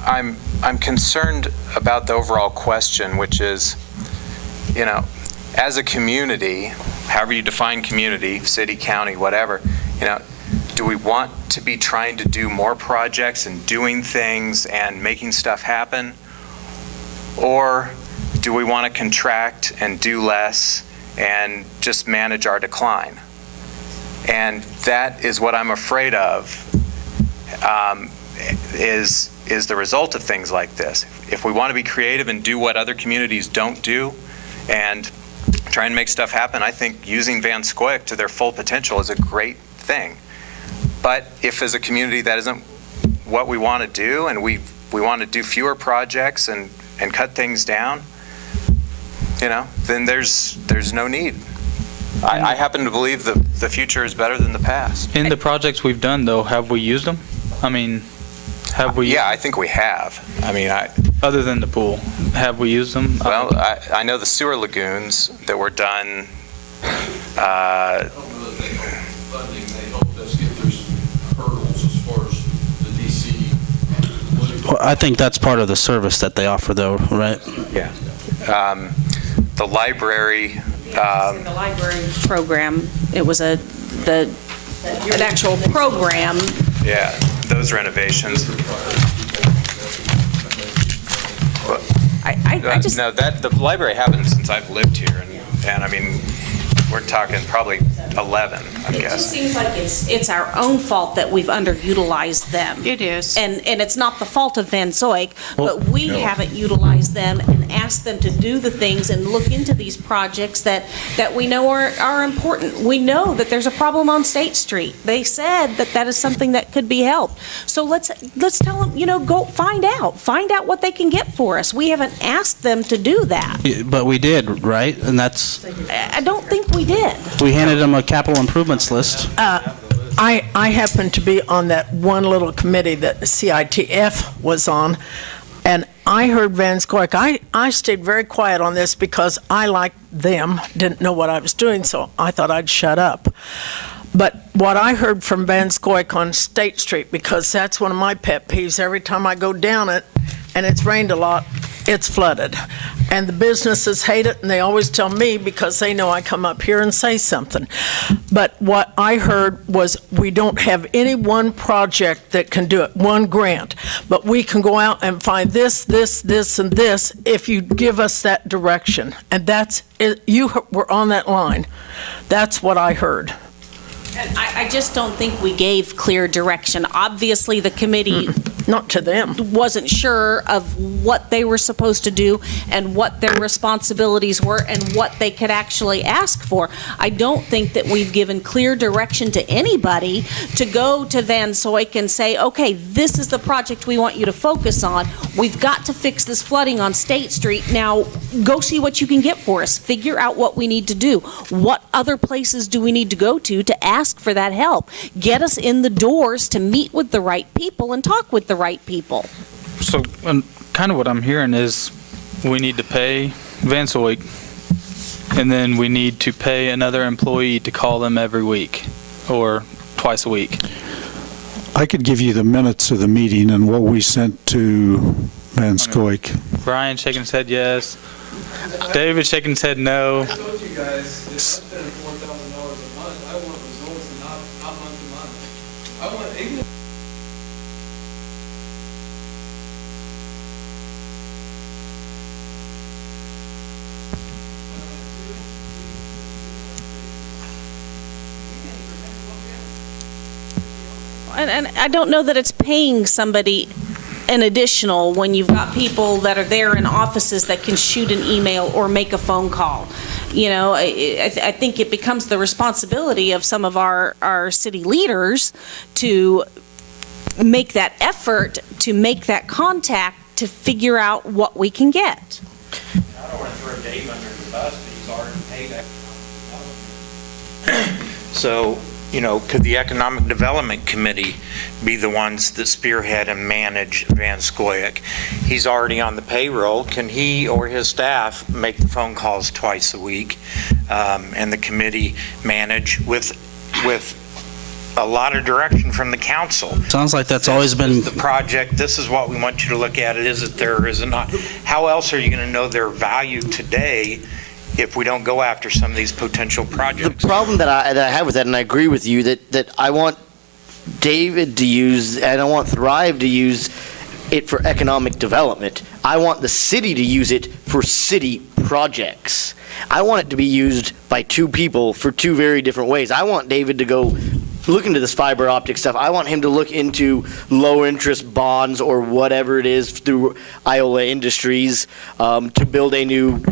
I'm concerned about the overall question, which is, as a community, however you define community, city, county, whatever, do we want to be trying to do more projects and doing things and making stuff happen? Or do we want to contract and do less and just manage our decline? And that is what I'm afraid of, is the result of things like this. If we want to be creative and do what other communities don't do and try and make stuff happen, I think using Van Scoyoc to their full potential is a great thing. But if as a community that isn't what we want to do, and we want to do fewer projects and cut things down, then there's no need. I happen to believe the future is better than the past. In the projects we've done, though, have we used them? I mean, have we? Yeah, I think we have. I mean, other than the pool, have we used them? Well, I know the sewer lagoons that were done. Well, I think that's part of the service that they offer, though, right? Yeah. The library. The library program, it was an actual program. Yeah, those renovations. I just... No, the library happened since I've lived here, and I mean, we're talking probably 11, I guess. It just seems like it's our own fault that we've underutilized them. It is. And it's not the fault of Van Scoyoc, but we haven't utilized them and asked them to do the things and look into these projects that we know are important. We know that there's a problem on State Street. They said that is something that could be helped. So let's tell them, go find out what they can get for us. We haven't asked them to do that. But we did, right? And that's... I don't think we did. We handed them a capital improvements list. I happen to be on that one little committee that CITF was on, and I heard Van Scoyoc. I stayed very quiet on this because I, like them, didn't know what I was doing, so I thought I'd shut up. But what I heard from Van Scoyoc on State Street, because that's one of my pet peeves, every time I go down it and it's rained a lot, it's flooded. And the businesses hate it, and they always tell me because they know I come up here and say something. But what I heard was we don't have any one project that can do it, one grant. But we can go out and find this, and this if you give us that direction. And that's it. You were on that line. That's what I heard. And I just don't think we gave clear direction. Obviously, the committee not to them wasn't sure of what they were supposed to do and what their responsibilities were and what they could actually ask for. I don't think that we've given clear direction to anybody to go to Van Scoyoc and say, okay, this is the project we want you to focus on. We've got to fix this flooding on State Street. Now, go see what you can get for us. Figure out what we need to do. What other places do we need to go to ask for that help? Get us in the doors to meet with the right people and talk with the right people. So, kind of what I'm hearing is we need to pay Van Scoyoc, and then we need to pay another employee to call them every week or twice a week. I could give you the minutes of the meeting and what we sent to Van Scoyoc. Brian shaking his head yes. David shaking his head no. I told you guys, if I spend $4,000 a month, I want results and not month to month. I want, even if And I don't know that it's paying somebody an additional when you've got people that are there in offices that can shoot an email or make a phone call. I think it becomes the responsibility of some of our city leaders to make that effort, to make that contact, to figure out what we can get. I don't want to throw Dave under the bus, but he's already paid that. So, could the Economic Development Committee be the ones that spearhead and manage Van Scoyoc? He's already on the payroll. Can he or his staff make the phone calls twice a week? and the committee manage with a lot of direction from the council. Sounds like that's always been. The project, this is what we want you to look at, is it there or is it not? How else are you going to know their value today if we don't go after some of these potential projects? The problem that I have with that, and I agree with you, that I want David to use, and I want Thrive to use it for economic development. I want the city to use it for city projects. I want it to be used by two people for two very different ways. I want David to go look into this fiber optic stuff. I want him to look into low interest bonds or whatever it is through Iola Industries to build a new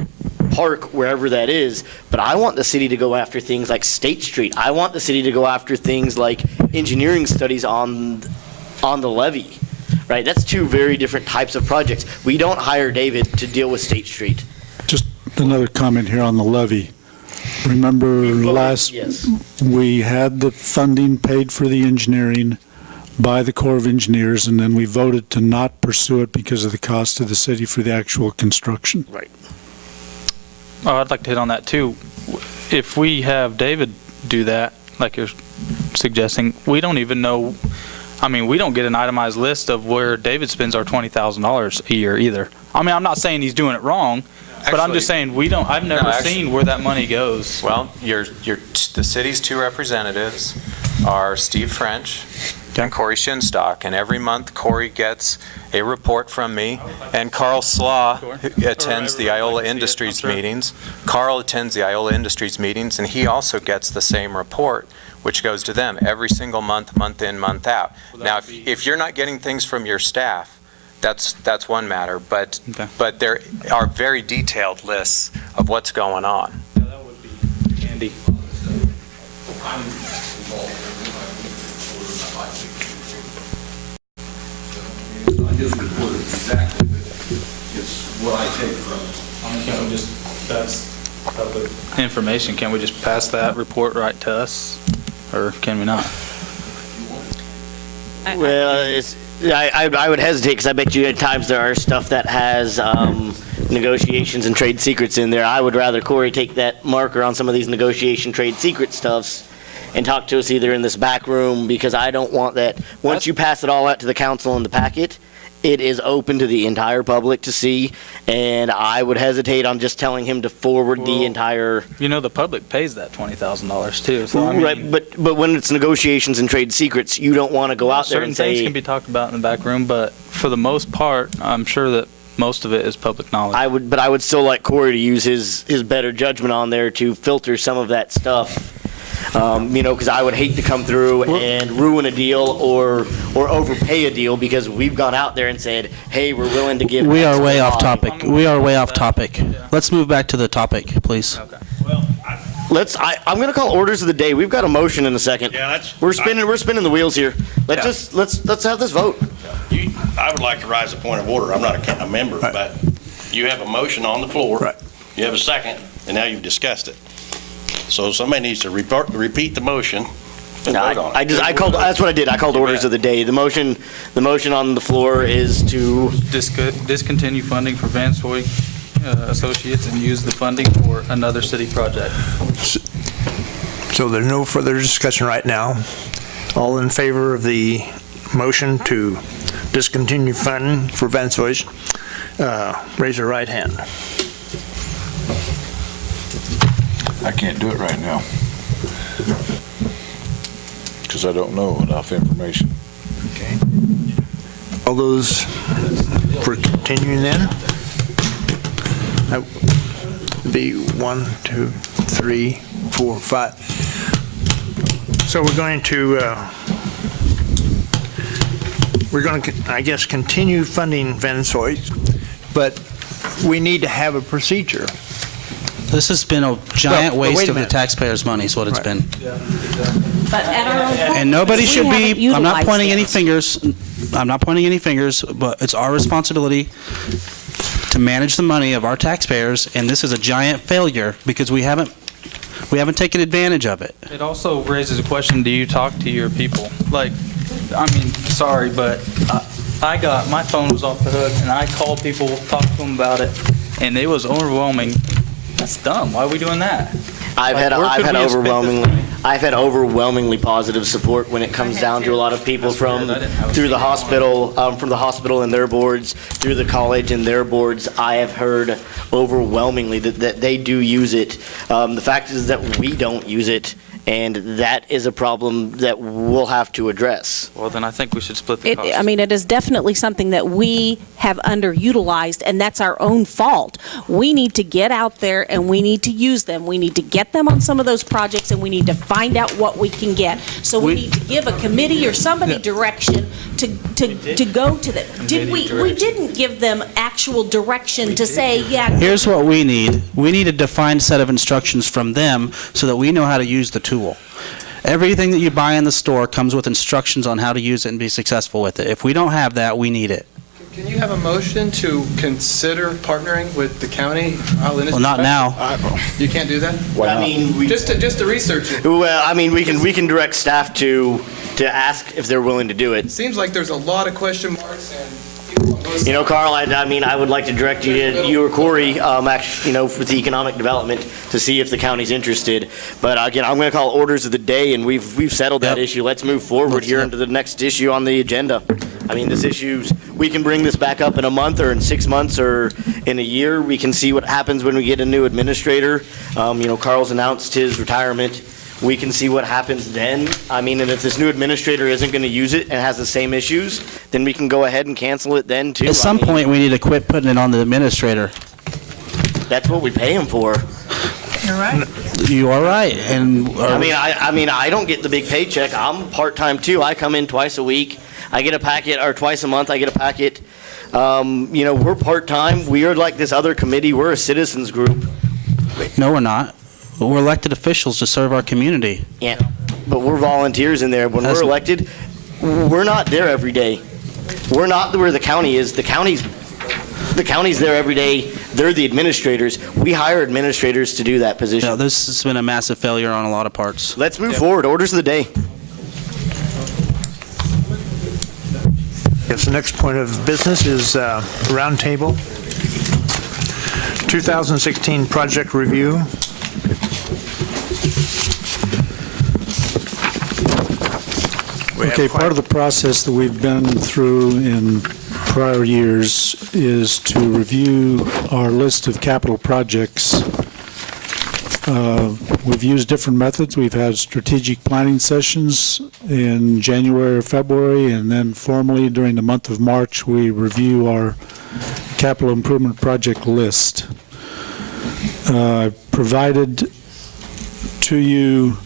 park wherever that is. But I want the city to go after things like State Street. I want the city to go after things like engineering studies on the levee. Right? That's two very different types of projects. We don't hire David to deal with State Street. Just another comment here on the levy. Remember we had the funding paid for the engineering by the Corps of Engineers, and then we voted to not pursue it because of the cost to the city for the actual construction. Right. Oh, I'd like to hit on that too. If we have David do that, like you're suggesting, we don't even know. I mean, we don't get an itemized list of where David spends our $20,000 a year either. I mean, I'm not saying he's doing it wrong, but I'm just saying I've never seen where that money goes. Well, the city's two representatives are Steve French and Corey Shinstock, and every month Corey gets a report from me, and Carl Slaw who attends the Iola Industries meetings. Carl attends the Iola Industries meetings, and he also gets the same report, which goes to them every single month, month in, month out. Now, if you're not getting things from your staff, that's one matter, but there are very detailed lists of what's going on. Yeah, that would be handy. His report is exactly, it's what I take from it. Can we just pass public information? Can we just pass that report right to us, or can we not? Well, I would hesitate because I bet you at times there are stuff that has negotiations and trade secrets in there. I would rather Corey take that marker on some of these negotiation trade secret stuffs and talk to us either in this back room, because I don't want that. Once you pass it all out to the council in the packet, it is open to the entire public to see, and I would hesitate on just telling him to forward the entire. You know, the public pays that $20,000 too. So I mean, right, but when it's negotiations and trade secrets, you don't want to go out there and say. Certain things can be talked about in the back room, but for the most part, I'm sure that most of it is public knowledge. I would still like Corey to use his better judgment on there to filter some of that stuff. Because I would hate to come through and ruin a deal or overpay a deal because we've gone out there and said, hey, we're willing to give. We are way off topic. Let's move back to the topic, please. Okay. Well, I'm going to call orders of the day. We've got a motion in a second. Yeah, we're spinning the wheels here. Let's have this vote. I would like to rise a point of order. I'm not a member, but you have a motion on the floor. Right. You have a second, and now you've discussed it. So somebody needs to repeat the motion and vote on it. That's what I did. I called orders of the day. The motion on the floor is to discontinue funding for Van Soy Associates and use the funding for another city project. So there's no further discussion right now. All in favor of the motion to discontinue funding for Van Soy's, raise your right hand. I can't do it right now because I don't know enough information. Okay. All those for continuing then? That would be 1, 2, 3, 4, 5. So we're going to, I guess, continue funding Van Soy, but we need to have a procedure. This has been a giant waste of the taxpayers' money is what it's been. But at our own And nobody should be, I'm not pointing any it. fingers, but it's our responsibility to manage the money of our taxpayers, and this is a giant failure because we haven't taken advantage of it. It also raises a question, do you talk to your people? Like, I mean, sorry, but my phone was off the hook, and I called people, talked to them about it, and it was overwhelming. That's dumb. Why are we doing that? I've had overwhelmingly positive support when it comes down to a lot of people from the hospital and their boards, through the college and their boards. I have heard overwhelmingly that they do use it. The fact is that we don't use it, and that is a problem that we'll have to address. Well, then I think we should split the cost. It is definitely something that we have underutilized, and that's our own fault. We need to get out there and we need to use them. We need to get them on some of those projects, and we need to find out what we can get. So we need to give a committee or somebody direction to go to them. We didn't give them actual direction to say, yeah. Here's what we need. We need a defined set of instructions from them so that we know how to use the tool. Everything that you buy in the store comes with instructions on how to use it and be successful with it. If we don't have that, we need it. Can you have a motion to consider partnering with the county? Well, not now. You can't do that? I mean, just to research it. Well, I mean, we can direct staff to ask if they're willing to do it. Seems like there's a lot of question marks and. You know, Carl, I would like to direct you or Corey, for the economic development to see if the county's interested. But again, I'm going to call orders of the day, and we've settled that issue. Let's move forward here into the next issue on the agenda. I mean, we can bring this back up in a month or in 6 months or in a year. We can see what happens when we get a new administrator. Carl's announced his retirement. We can see what happens then. I mean, and if this new administrator isn't going to use it and has the same issues, then we can go ahead and cancel it then too. At some point, we need to quit putting it on the administrator. That's what we pay him for. You're right. You are right. And I don't get the big paycheck. I'm part-time too. I come in twice a week. I get a packet, or twice a month I get a packet. We're part-time. We are like this other committee. We're a citizens group. No, we're not. We're elected officials to serve our community. Yeah, but we're volunteers in there. When we're elected, we're not there every day. We're not where the county is. The county's there every day. They're the administrators. We hire administrators to do that position. No, this has been a massive failure on a lot of parts. Let's move forward. Orders of the day. Yes, the next point of business is roundtable. 2016 project review. Okay, part of the process that we've been through in prior years is to review our list of capital projects. We've used different methods. We've had strategic planning sessions in January or February, and then formally during the month of March, we review our capital improvement project list. I provided to you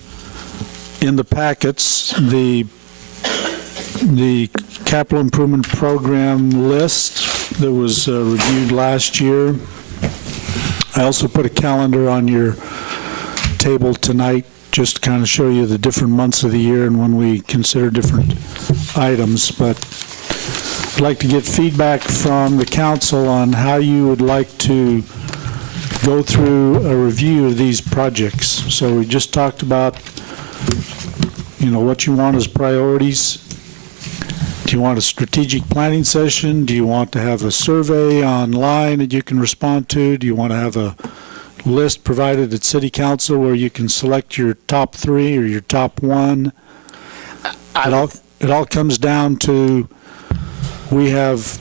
in the packets the capital improvement program list that was reviewed last year. I also put a calendar on your table tonight just to kind of show you the different months of the year and when we consider different items. But I'd like to get feedback from the council on how you would like to go through a review of these projects. So we just talked about, what you want as priorities. Do you want a strategic planning session? Do you want to have a survey online that you can respond to? Do you want to have a list provided at City Council where you can select your top 3 or your top 1? It all comes down to, we have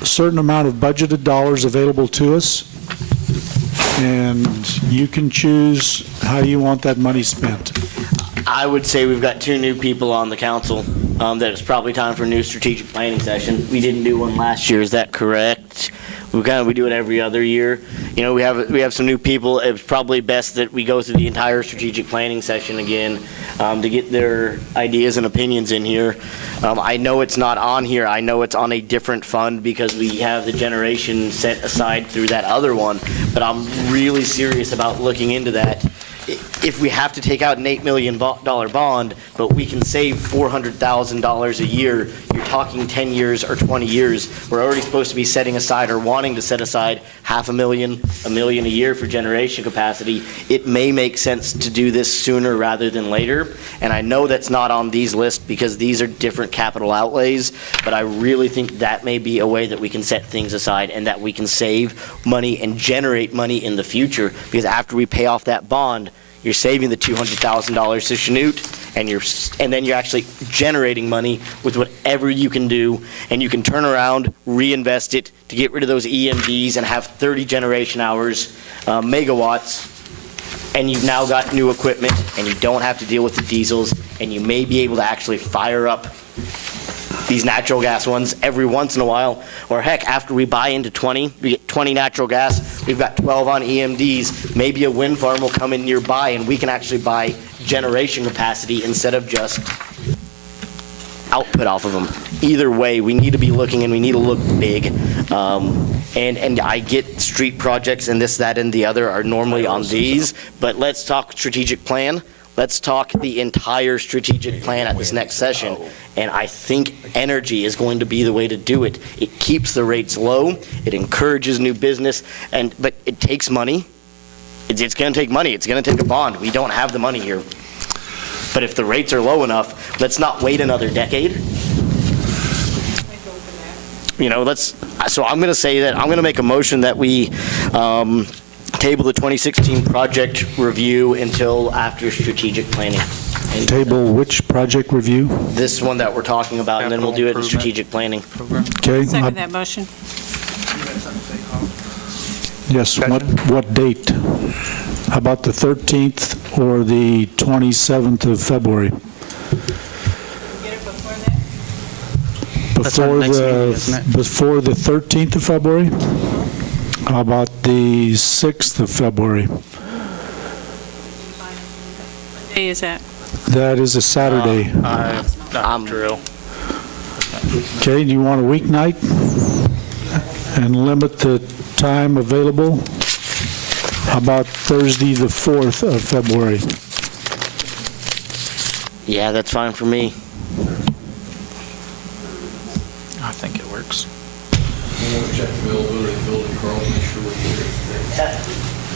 a certain amount of budgeted dollars available to us, and you can choose how you want that money spent. I would say we've got 2 new people on the council, that it's probably time for a new strategic planning session. We didn't do one last year, is that correct? We do it every other year. We have some new people. It's probably best that we go through the entire strategic planning session again, to get their ideas and opinions in here. I know it's not on here. I know it's on a different fund because we have the generation set aside through that other one, but I'm really serious about looking into that. If we have to take out an $8 million bond, but we can save $400,000 a year, you're talking 10 years or 20 years. We're already supposed to be setting aside or wanting to set aside $500,000, $1 million a year for generation capacity. It may make sense to do this sooner rather than later. And I know that's not on these lists because these are different capital outlays, but I really think that may be a way that we can set things aside and that we can save money and generate money in the future, because after we pay off that bond, you're saving the $200,000 to Chanute, and then you're actually generating money with whatever you can do, and you can turn around, reinvest it to get rid of those EMDs and have 30 generation hours, megawatts, and you've now got new equipment, and you don't have to deal with the diesels, and you may be able to actually fire up these natural gas ones every once in a while, or heck, after we buy into 20, we get 20 natural gas, we've got 12 on EMDs, maybe a wind farm will come in nearby and we can actually buy generation capacity instead of just output off of them. Either way, we need to be looking and we need to look big. And I get street projects and this, that, and the other are normally on these, but let's talk strategic plan. Let's talk the entire strategic plan at this next session, and I think energy is going to be the way to do it. It keeps the rates low, it encourages new business, but it takes money. It's going to take money. It's going to take a bond. We don't have the money here. But if the rates are low enough, let's not wait another decade. You know, so I'm going to say that I'm going to make a motion that we table the 2016 project review until after strategic planning. Table which project review? This one that we're talking about, and then we'll do it in strategic planning. Okay. Second that motion. Yes, what date? How about the 13th or the 27th of February? That's our next meeting, isn't it? Before the 13th of February? How about the 6th of February? What day is that? That is a Saturday. Not true. Okay, do you want a weeknight? And limit the time available? How about Thursday, the 4th of February? Yeah, that's fine for me. I think it works.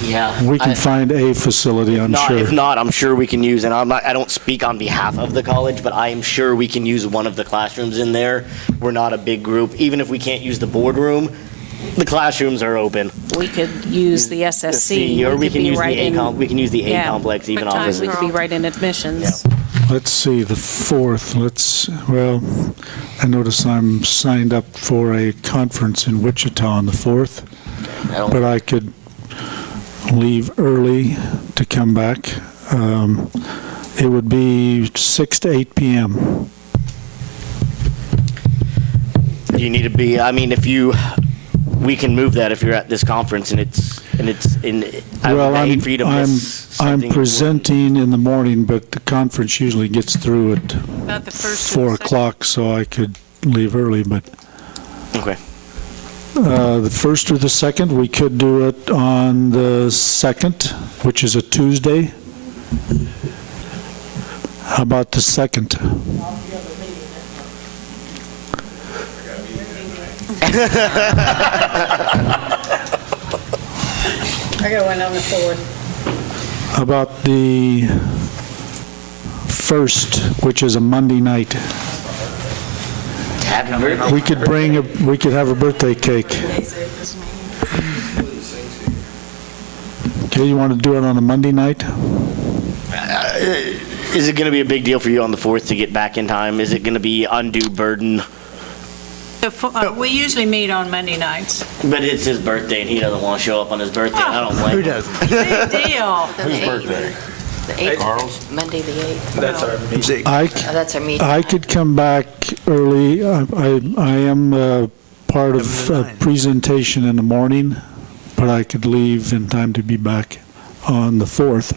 Yeah. We can find a facility, I'm sure. If not, I'm sure we can use, and I don't speak on behalf of the college, but I am sure we can use one of the classrooms in there. We're not a big group. Even if we can't use the boardroom, the classrooms are open. We could use the SSC. Or we could can be use right the in- we can use the A Yeah. complex even What time? office. We could be right in admissions. Let's see, the 4th, I notice I'm signed up for a conference in Wichita on the 4th, but I could leave early to come back. It would be 6 to 8 p.m. You need to be, we can move that if you're at this conference and it's I Well, would hate for you to miss I'm something. presenting in the morning, but the conference usually gets through at About the first 4 or the second? o'clock, so I could leave early, but Okay. the 1st or the 2nd, we could do it on the 2nd, which is a Tuesday. How about the 2nd? I got one on the 4th. How about the 1st, which is a Monday night? Happy birthday. We could have a birthday cake. Okay, you want to do it on a Monday night? Is it going to be a big deal for you on the 4th to get back in time? Is it going to be undue burden? We usually meet on Monday nights. But it's his birthday and he doesn't want to show up on his birthday. I don't blame him. Big deal. Whose birthday? The 8th, Monday the 8th. That's our meeting. That's our meeting. I could come back early. I am part of a presentation in the morning, but I could leave in time to be back on the 4th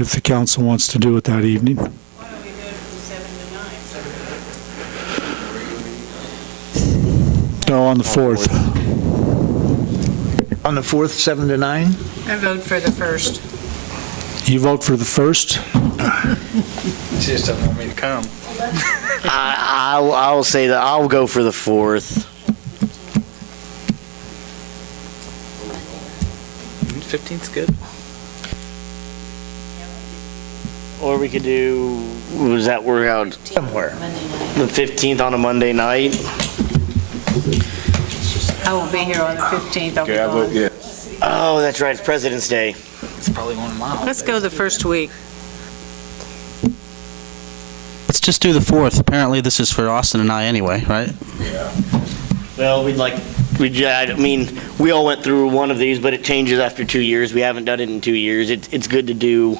if the council wants to do it that evening. Why don't we do it from 7 to 9? No, on the 4th. On the 4th, 7 to 9? I vote for the 1st. You vote for the 1st? She just doesn't want me to come. I'll say that I'll go for the 4th. 15th's good. Or we could do, does that work out? Somewhere. The 15th on a Monday night? I won't be here on the 15th. I'll be gone. Oh, that's right, it's President's Day. It's probably 1 mile. Let's go the first week. Let's just do the 4th. Apparently, this is for Austin and I anyway, right? Well, I mean, we all went through one of these, but it changes after 2 years. We haven't done it in 2 years. It's good to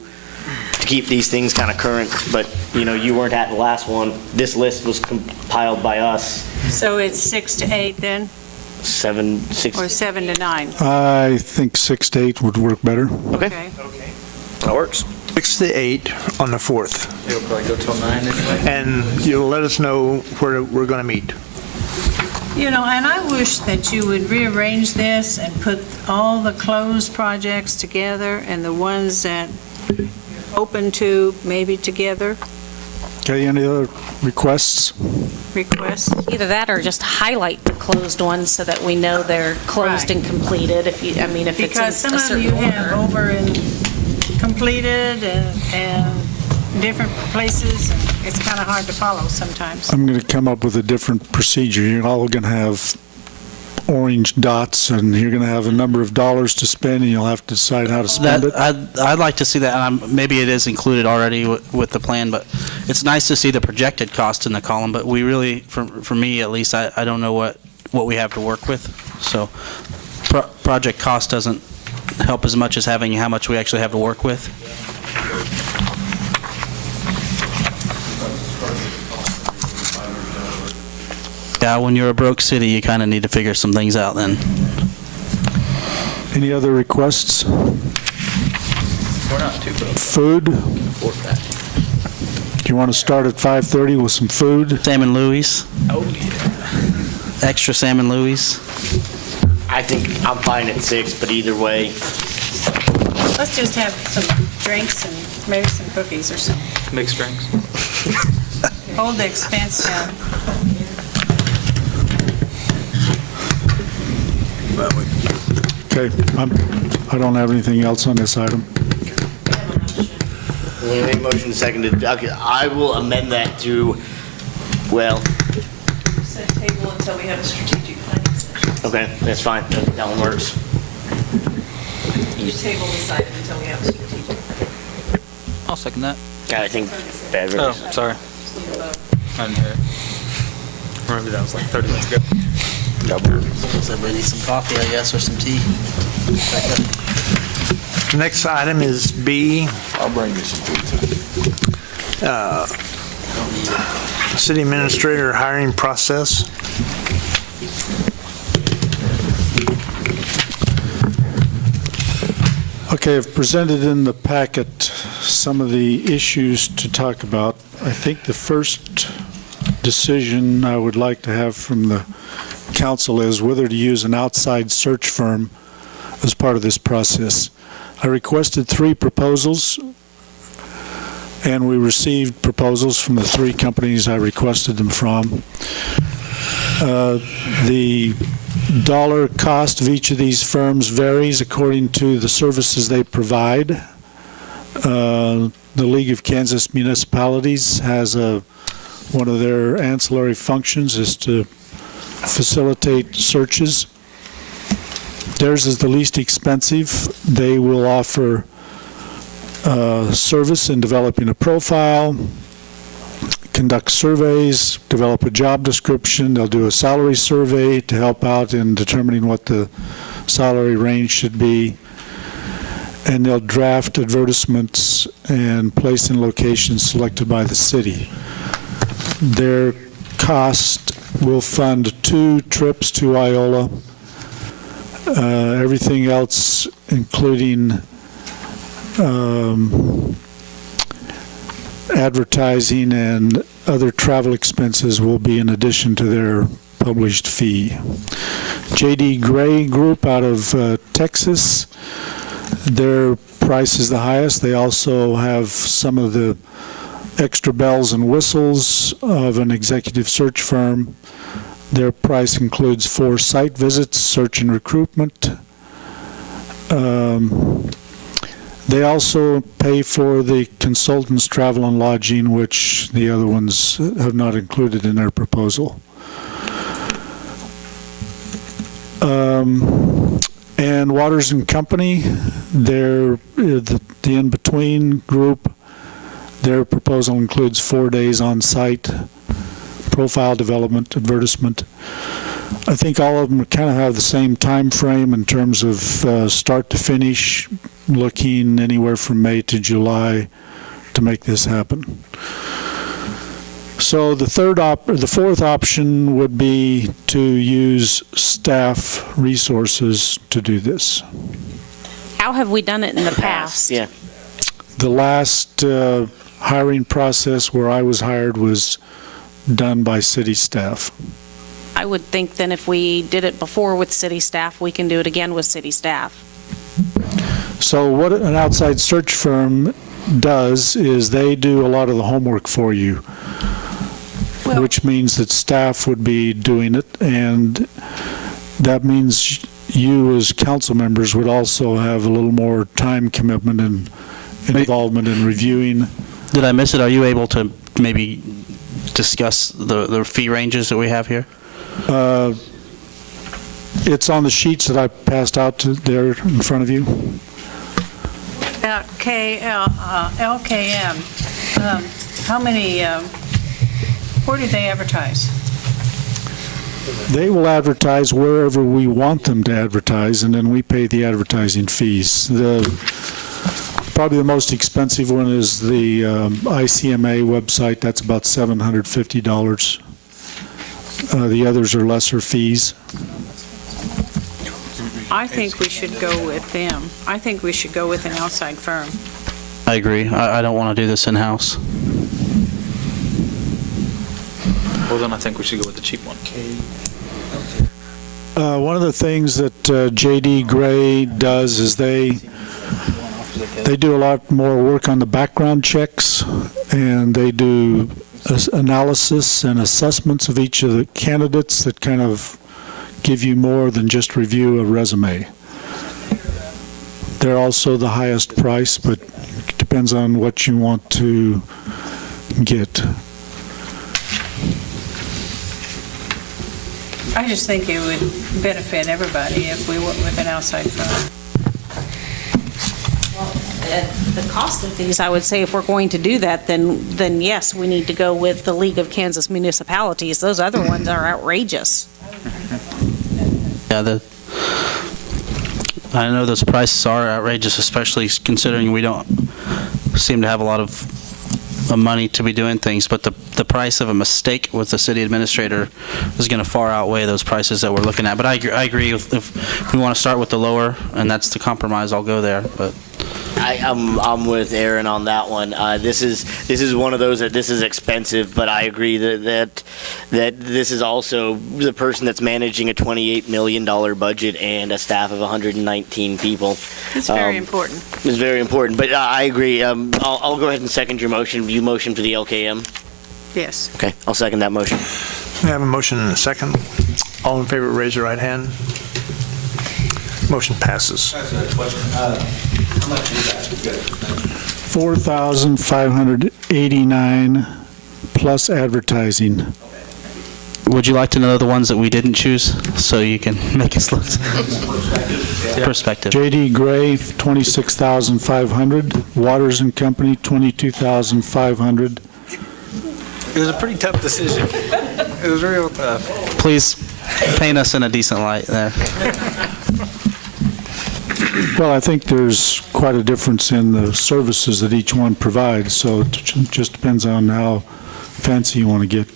keep these things kind of current, but, you weren't at the last one. This list was compiled by us. So it's 6 to 8 then, 7, 6. or 7 to 9? I think 6 to 8 would work better. Okay. That works. 6 to 8 on the 4th. It'll probably go till 9 anyway. And you'll let us know where we're going to meet. And I wish that you would rearrange this and put all the closed projects together and the ones that you're open to maybe together. Okay, any other requests? Either that or just highlight the closed ones so that we know they're closed and completed. If it's in Because some a of certain you have order. over and completed and different places, and it's kind of hard to follow sometimes. I'm going to come up with a different procedure. You're all going to have orange dots, and you're going to have a number of dollars to spend, and you'll have to decide how to spend it. I'd like to see that, and maybe it is included already with the plan, but it's nice to see the projected cost in the column, but we really, for me at least, I don't know what we have to work with. So project cost doesn't help as much as having how much we actually have to work with. Yeah, when you're a broke city, you kind of need to figure some things out then. Any other requests? We're not too broke. Food? Afford that. Do you want to start at 5:30 with some food? Salmon Louis. Oh, yeah. Extra Salmon Louis. I think I'm fine at 6, but either way. Let's just have some drinks and maybe some cookies or something. Mixed drinks. Hold the expense down. Okay, I don't have anything else on this item. We made motion seconded. Okay, I will amend that to, well, Said table until we have a strategic planning session. okay, that's fine. That one works. You table this item until we have a strategic. I'll second that. Yeah, I think that Oh, sorry. I didn't hear it. Remember that was like 30 minutes ago. Does everybody need some coffee, I guess, or some tea? The next item is B, I'll bring you some food too. city administrator hiring process. Okay, I've presented in the packet some of the issues to talk about. I think the first decision I would like to have from the council is whether to use an outside search firm as part of this process. I requested 3 proposals, and we received proposals from the 3 companies I requested them from. The dollar cost of each of these firms varies according to the services they provide. The League of Kansas Municipalities has one of their ancillary functions is to facilitate searches. Theirs is the least expensive. They will offer service in developing a profile, conduct surveys, develop a job description. They'll do a salary survey to help out in determining what the salary range should be. And they'll draft advertisements and place in locations selected by the city. Their cost will fund 2 trips to Iola. Everything else, including advertising and other travel expenses, will be in addition to their published fee. J.D. Gray Group out of Texas, their price is the highest. They also have some of the extra bells and whistles of an executive search firm. Their price includes 4 site visits, search and recruitment. They also pay for the consultant's travel and lodging, which the other ones have not included in their proposal. And then Waters and Company, they're the in-between group. Their proposal includes 4 days on site, profile development, advertisement. I think all of them kind of have the same time frame in terms of start to finish, looking anywhere from May to July to make this happen. So the fourth option would be to use staff resources to do this. How have we done it in the past? Yeah. The last hiring process where I was hired was done by city staff. I would think then if we did it before with city staff, we can do it again with city staff. So what an outside search firm does is they do a lot of the homework for you, which means that staff would be doing it, and that means you as council members would also have a little more time commitment and involvement in reviewing. Did I miss it? Are you able to maybe discuss the fee ranges that we have here? It's on the sheets that I passed out there in front of you. About LKM, how many, where do they advertise? They will advertise wherever we want them to advertise, and then we pay the advertising fees. Probably the most expensive one is the ICMA website. That's about $750. The others are lesser fees. I think we should go with them. I think we should go with an outside firm. I agree. I don't want to do this in-house. Well, then I think we should go with the cheap one. One of the things that J.D. Gray does is they do a lot more work on the background checks, and they do analysis and assessments of each of the candidates that kind of give you more than just review a resume. They're also the highest price, but it depends on what you want to get. I just think it would benefit everybody if we went with an outside firm. The cost of these, I would say, if we're going to do that, then yes, we need to go with the League of Kansas Municipalities. Those other ones are outrageous. Yeah, I know those prices are outrageous, especially considering we don't seem to have a lot of money to be doing things, but the price of a mistake with the city administrator is going to far outweigh those prices that we're looking at. But I agree, if we want to start with the lower, and that's the compromise, I'll go there. But I'm with Aaron on that one. This is one of those that this is expensive, but I agree that this is also the person that's managing a $28 million budget and a staff of 119 people. It's very important. It's very important, but I agree. I'll go ahead and second your motion. You motion for the LKM? Yes. Okay, I'll second that motion. We have a motion and a second. All in favor, raise your right hand. Motion passes. $4,589 plus advertising. would you like to know the ones that we didn't choose, so you can make us look perspective? J.D. Gray, $26,500. Waters and Company, $22,500. It was a pretty tough decision. It was real tough. Please paint us in a decent light there. Well, I think there's quite a difference in the services that each one provides, so it just depends on how fancy you want to get.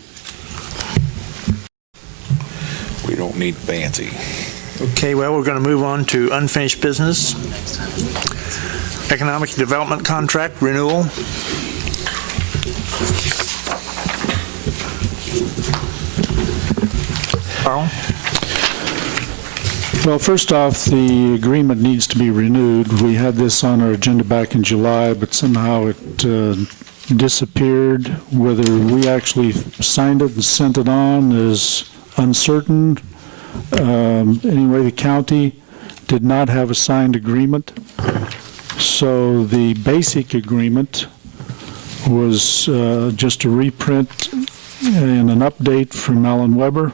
We don't need fancy. Okay, well, we're going to move on to unfinished business. Economic Development Contract Renewal. Carl? Well, first off, the agreement needs to be renewed. We had this on our agenda back in July, but somehow it disappeared. Whether we actually signed it and sent it on is uncertain. Anyway, the county did not have a signed agreement. So the basic agreement was just a reprint and an update from Alan Weber.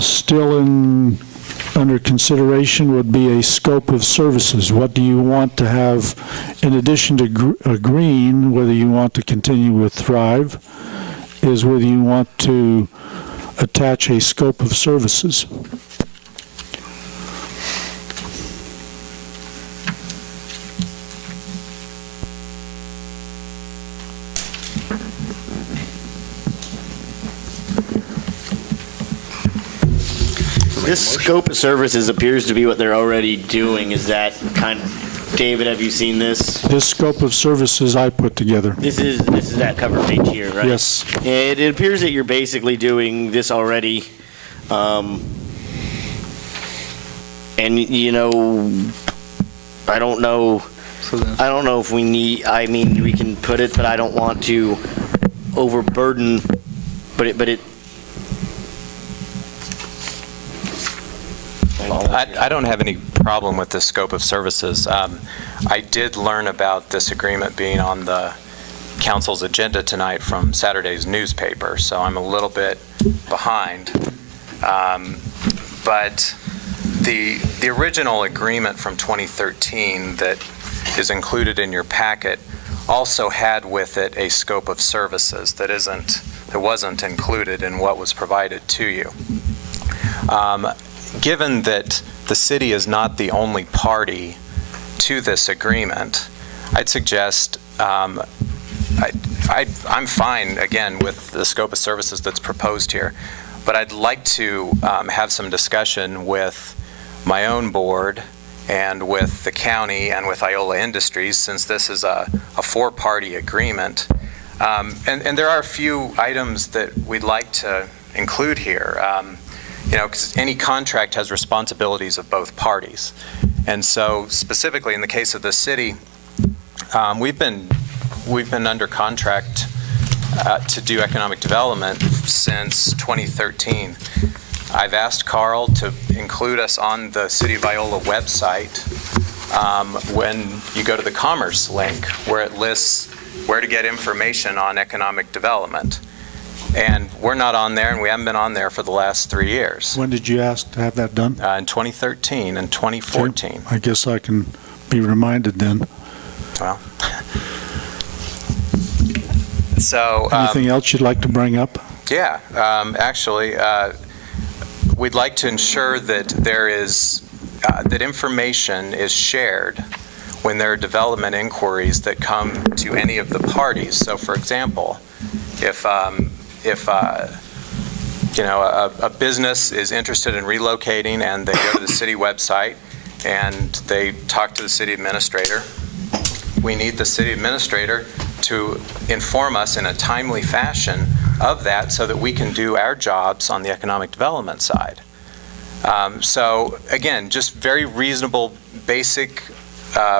Still in under consideration would be a scope of services. What do you want to have in addition to agreeing whether you want to continue with Thrive, is whether you want to attach a scope of services. This scope of services appears to be what they're already doing. Is that kind of, David, have you seen this? This scope of services I put together. This is that cover page here, right? Yes. It appears that you're basically doing this already. And, you know, I don't know if we need, I mean, we can put it, but I don't want to overburden, but it I don't have any problem with the scope of services. I did learn about this agreement being on the council's agenda tonight from Saturday's newspaper, so I'm a little bit behind. But the original agreement from 2013 that is included in your packet also had with it a scope of services that wasn't included in what was provided to you. Given that the city is not the only party to this agreement, I'd suggest I'm fine, again, with the scope of services that's proposed here, but I'd like to have some discussion with my own board and with the county and with Iola Industries, since this is a four-party agreement. And there are a few items that we'd like to include here. You know, because any contract has responsibilities of both parties. And so specifically in the case of the city, we've been under contract to do economic development since 2013. I've asked Carl to include us on the City of Iola website when you go to the Commerce link, where it lists where to get information on economic development. And we're not on there, and we haven't been on there for the last 3 years. When did you ask to have that done? In 2013 and 2014. Okay. I guess I can be reminded then. Well, so... Anything else you'd like to bring up? Yeah, actually, we'd like to ensure that there is, that information is shared when there are development inquiries that come to any of the parties. So, for example, if you know, a business is interested in relocating and they go to the city website and they talk to the city administrator, we need the city administrator to inform us in a timely fashion of that so that we can do our jobs on the economic development side. So again, just very reasonable, basic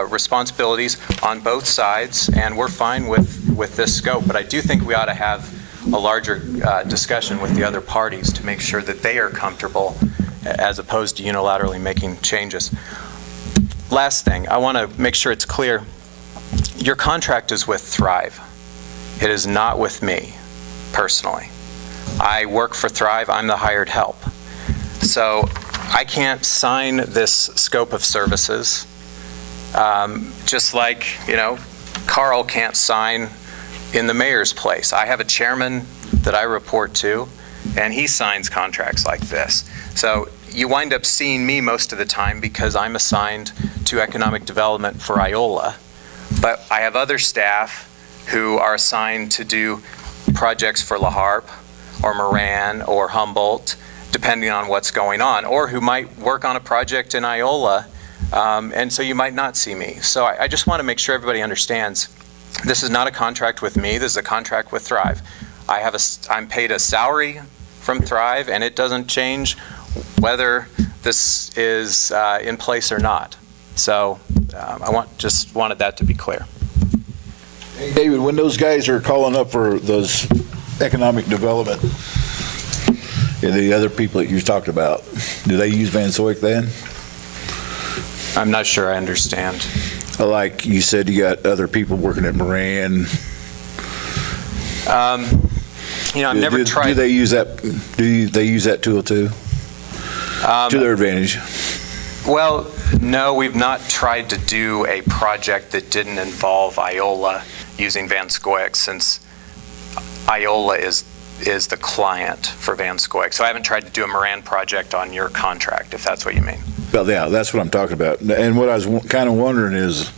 responsibilities on both sides, and we're fine with this scope. But I do think we ought to have a larger discussion with the other parties to make sure that they are comfortable as opposed to unilaterally making changes. Last thing, I want to make sure it's clear. Your contract is with Thrive. It is not with me, personally. I work for Thrive. I'm the hired help. So I can't sign this scope of services, just like, you know, Carl can't sign in the mayor's place. I have a chairman that I report to, and he signs contracts like this. So you wind up seeing me most of the time because I'm assigned to economic development for Iola. But I have other staff who are assigned to do projects for La Harpe or Moran or Humboldt, depending on what's going on, or who might work on a project in Iola, and so you might not see me. So I just want to make sure everybody understands this is not a contract with me, this is a contract with Thrive. I'm paid a salary from Thrive, and it doesn't change whether this is in place or not. So I just wanted that to be clear. Hey, David, when those guys are calling up for those economic development, and the other people that you talked about, do they use Van Zoik then? I'm not sure I understand. Like you said, you got other people working at Moran. You know, I've never tried. Do they use that? Do they use that tool too? to their advantage? Well, no, we've not tried to do a project that didn't involve Iola using Van Scoyoc, since Iola is the client for Van Scoyoc. So I haven't tried to do a Moran project on your contract, if that's what you mean. Well, yeah, that's what I'm talking about. And what I was kind of wondering is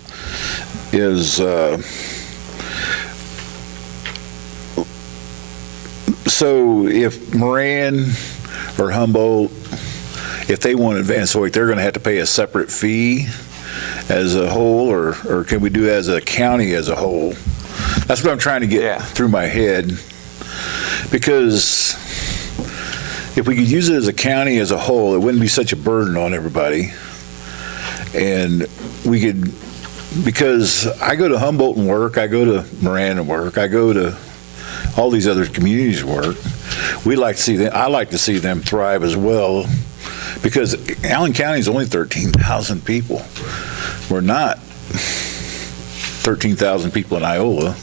so if Moran or Humboldt, if they want Van Scoyoc, they're going to have to pay a separate fee as a whole, or can we do it as a county as a whole? That's what I'm trying to get through my head. Because if we could use it as a county as a whole, it wouldn't be such a burden on everybody. And we could, because I go to Humboldt and work, I go to Moran and work, I go to all these other communities and work. We like to see them, I like to see them thrive as well, because Allen County is only 13,000 people. We're not 13,000 people in Iola.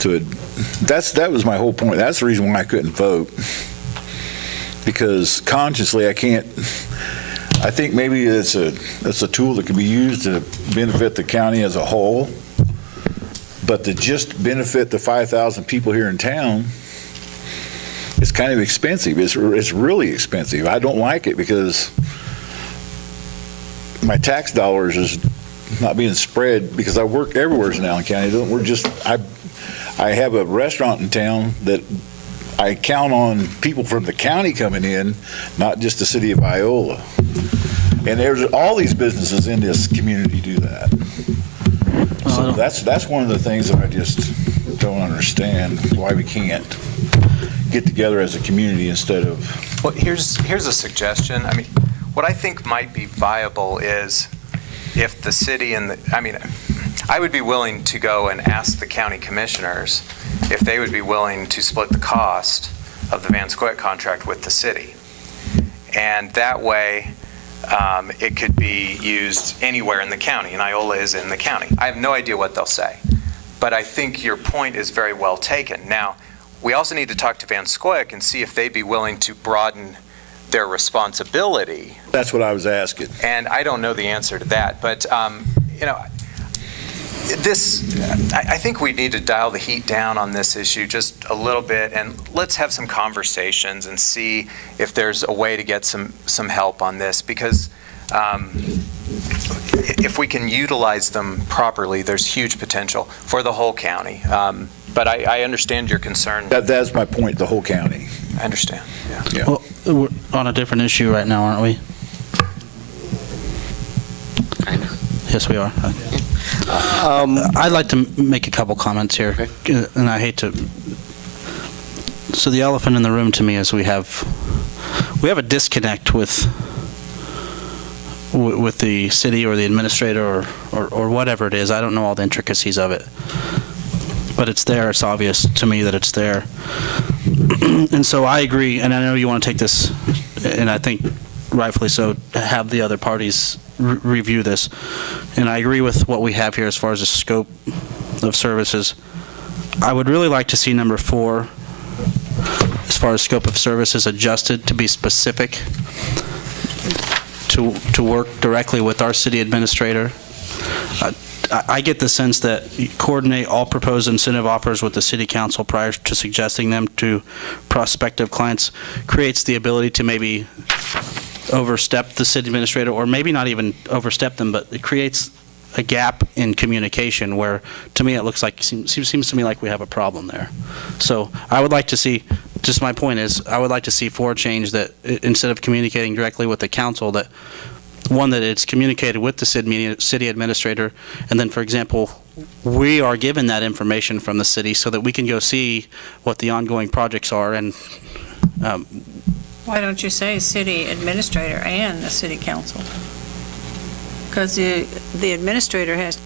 That was my whole point. That's the reason why I couldn't vote, because consciously I can't. I think maybe it's a tool that can be used to benefit the county as a whole, but to just benefit the 5,000 people here in town, it's kind of expensive. It's really expensive. I don't like it because my tax dollars is not being spread, because I work everywhere in Allen County. I have a restaurant in town that I count on people from the county coming in, not just the city of Iola. And there's all these businesses in this community do that. So that's one of the things that I just don't understand, why we can't get together as a community instead of. Well, here's a suggestion. I mean, what I think might be viable is if the city I would be willing to go and ask the county commissioners if they would be willing to split the cost of the Van Scoyoc contract with the city. And that way, it could be used anywhere in the county, and Iola is in the county. I have no idea what they'll say, but I think your point is very well taken. Now, we also need to talk to Van Scoyoc and see if they'd be willing to broaden their responsibility. That's what I was asking. And I don't know the answer to that, but I think we need to dial the heat down on this issue just a little bit, and let's have some conversations and see if there's a way to get some help on this, because if we can utilize them properly, there's huge potential for the whole county. But I understand your concern. That's my point, the whole county. I understand, yeah. Well, we're on a different issue right now, aren't we? Yes, we are. I'd like to make a couple comments here, and I hate to. So the elephant in the room to me is we have a disconnect with the city or the administrator or whatever it is. I don't know all the intricacies of it, but it's there. It's obvious to me that it's there. And so I agree, and I know you want to take this, and I think rightfully so, have the other parties review this. And I agree with what we have here as far as the scope of services. I would really like to see number 4, as far as scope of services, adjusted to be specific, to work directly with our city administrator. I get the sense that you coordinate all proposed incentive offers with the city council prior to suggesting them to prospective clients creates the ability to maybe overstep the city administrator, or maybe not even overstep them, but it creates a gap in communication where, to me, it seems to me like we have a problem there. So I would like to see, just my point is, I would like to see 4 change that instead of communicating directly with the council, that one, that it's communicated with the city administrator, and then, for example, we are given that information from the city so that we can go see what the ongoing projects are. And why don't you say city administrator and the city council? Because the administrator has.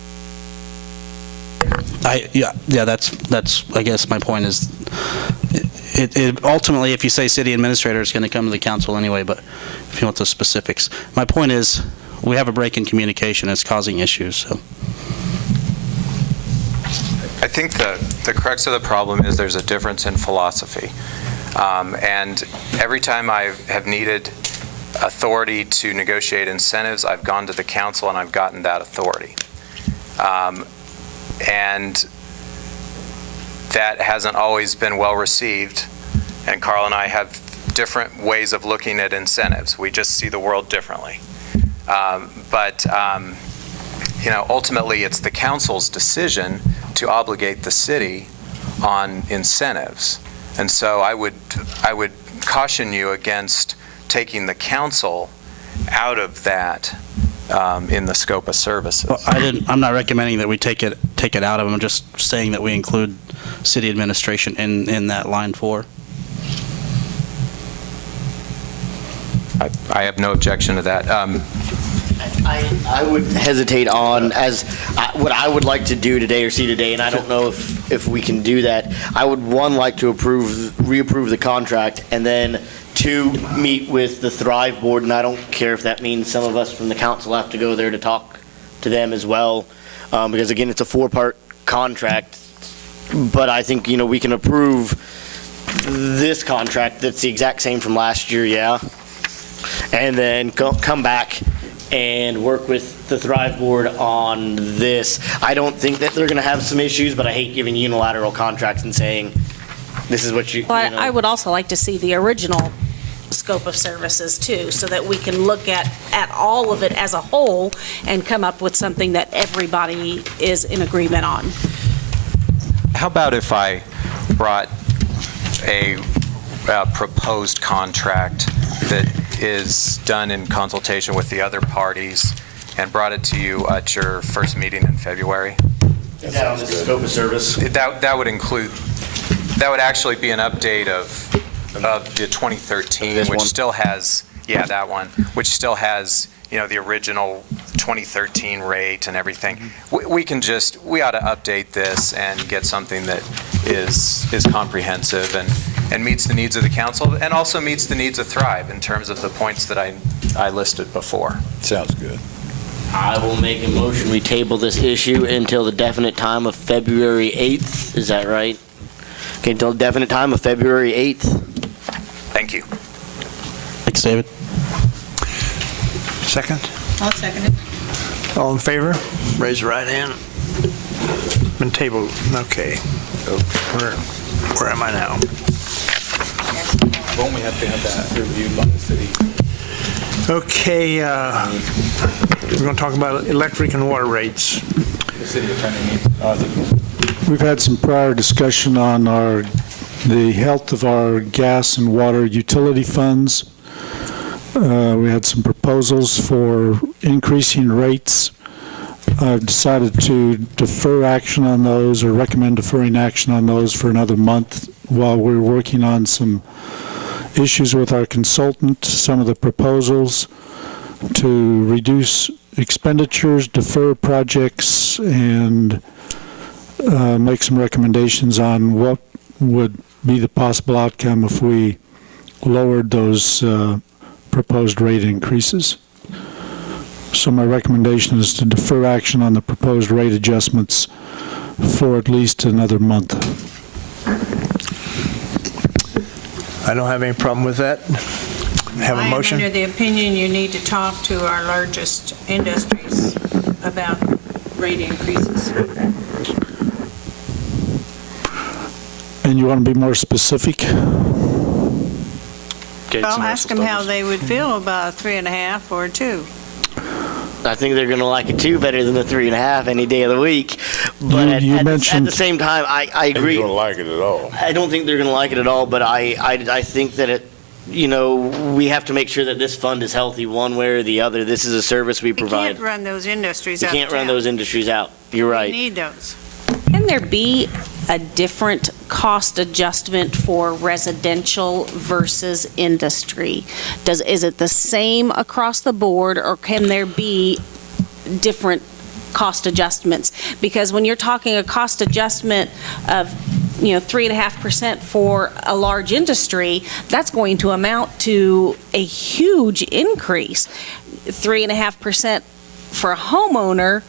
That's I guess my point is, it ultimately, if you say city administrator, it's going to come to the council anyway. But if you want the specifics, my point is, we have a break in communication. It's causing issues. So I think the crux of the problem is there's a difference in philosophy. And every time I have needed authority to negotiate incentives. I've gone to the council and I've gotten that authority. And that hasn't always been well received. And Carl and I have different ways of looking at incentives. We just see the world differently. But ultimately it's the council's decision to obligate the city on incentives. And so I would caution you against taking the council out of that in the scope of services. Well, I'm not recommending that we take it out of them. I'm just saying that we include city administration in that line 4. I have no objection to that. I would hesitate on what I would like to do today or see today, and I don't know if we can do that. I would, one, like to reapprove the contract, and then 2, meet with the Thrive Board, and I don't care if that means some of us from the council have to go there to talk to them as well, because again, it's a 4-part contract, but I think, we can approve this contract that's the exact same from last year, yeah, and then come back and work with the Thrive Board on this. I don't think that they're going to have some issues, but I hate giving unilateral contracts and saying, this is what you know. I would also like to see the original scope of services too, so that we can look at all of it as a whole and come up with something that everybody is in agreement on. How about if I brought a proposed contract that is done in consultation with the other parties and brought it to you at your first meeting in February? Is that on the scope of service? That would actually be an update of the 2013, which still has, that one, which still has, the original 2013 rate and everything. We ought to update this and get something that is comprehensive and meets the needs of the council and also meets the needs of Thrive in terms of the points that I listed before. Sounds good. I will make a motion, we table this issue until the definite time of February 8th. Is that right? Okay, until the definite time of February 8th. Thank you. Thanks, David. Second? I'll second it. All in favor? Raise your right hand. Been tabled. Okay. Where am I now? Won't we have to have that reviewed by the city? Okay, we're going to talk about electric and water rates. The city attorney. We've had some prior discussion on the health of our gas and water utility funds. We had some proposals for increasing rates. I've decided to defer action on those, or recommend deferring action on those for another month while we're working on some issues with our consultant, some of the proposals to reduce expenditures, defer projects, and make some recommendations on what would be the possible outcome if we lowered those proposed rate increases. So my recommendation is to defer action on the proposed rate adjustments for at least another month. I don't have any problem with that. Have a motion? I am under the opinion you need to talk to our largest industries about rate increases. And you want to be more specific? I'll ask them how they would feel about a 3.5 or 2. I think they're going to like a 2 better than a 3.5 any day of the week. But at the same time, I agree. You don't like it at all. I don't think they're going to like it at all, but I think that we have to make sure that this fund is healthy one way or the other. This is a service we provide. You can't run those industries out. You can't run those industries out. You're right. We need those. Can there be a different cost adjustment for residential versus industry? Is it the same across the board, or can there be different cost adjustments? Because when you're talking a cost adjustment of 3.5% for a large industry, that's going to amount to a huge increase. 3.5% for a homeowner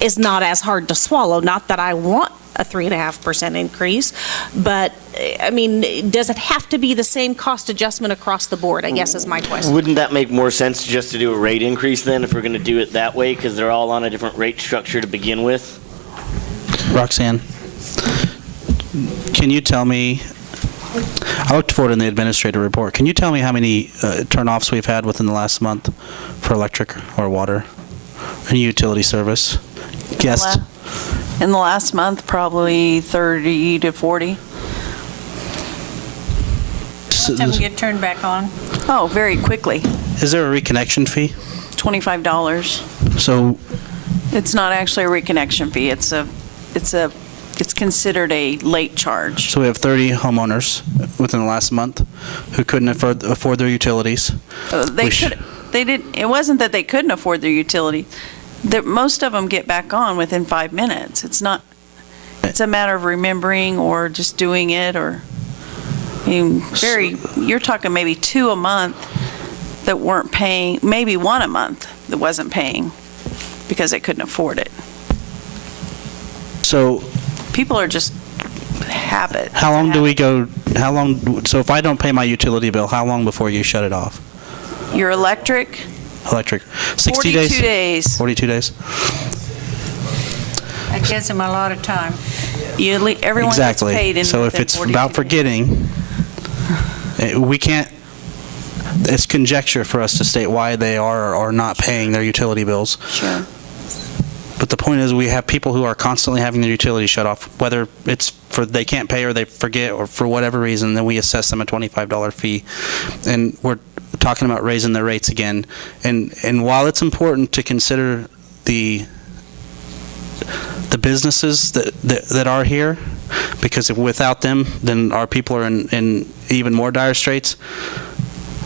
is not as hard to swallow. Not that I want a 3.5% increase. But, I mean, does it have to be the same cost adjustment across the board, I guess is my question. Wouldn't that make more sense just to do a rate increase then, if we're going to do it that way, because they're all on a different rate structure to begin with? Roxanne, can you tell me, I looked for it in the administrative report, can you tell me how many turnoffs we've had within the last month for electric or water, any utility service? Guessed. In the last month, probably 30 to 40. Most of them get turned back on. Oh, very quickly. Is there a reconnection fee? $25. So It's not actually a reconnection fee. It's considered a late charge. So we have 30 homeowners within the last month who couldn't afford their utilities. It wasn't that they couldn't afford their utility. Most of them get back on within 5 minutes. It's a matter of remembering or just doing it, or, you're talking maybe 2 a month that weren't paying, maybe 1 a month that wasn't paying because they couldn't afford it. So people are just habit. How long do we go, so if I don't pay my utility bill, how long before you shut it off? Your electric? 60 days? 42 days. 42 days? That gives them a lot of time. Everyone gets paid in So if within it's 42 about days. forgetting, we can't, it's conjecture for us to state why they are or are not paying their utility bills. Sure. But the point is, we have people who are constantly having their utilities shut off, whether it's for they can't pay or they forget or for whatever reason, then we assess them a $25 fee. And we're talking about raising the rates again. And while it's important to consider the businesses that are here, because without them, then our people are in even more dire straits.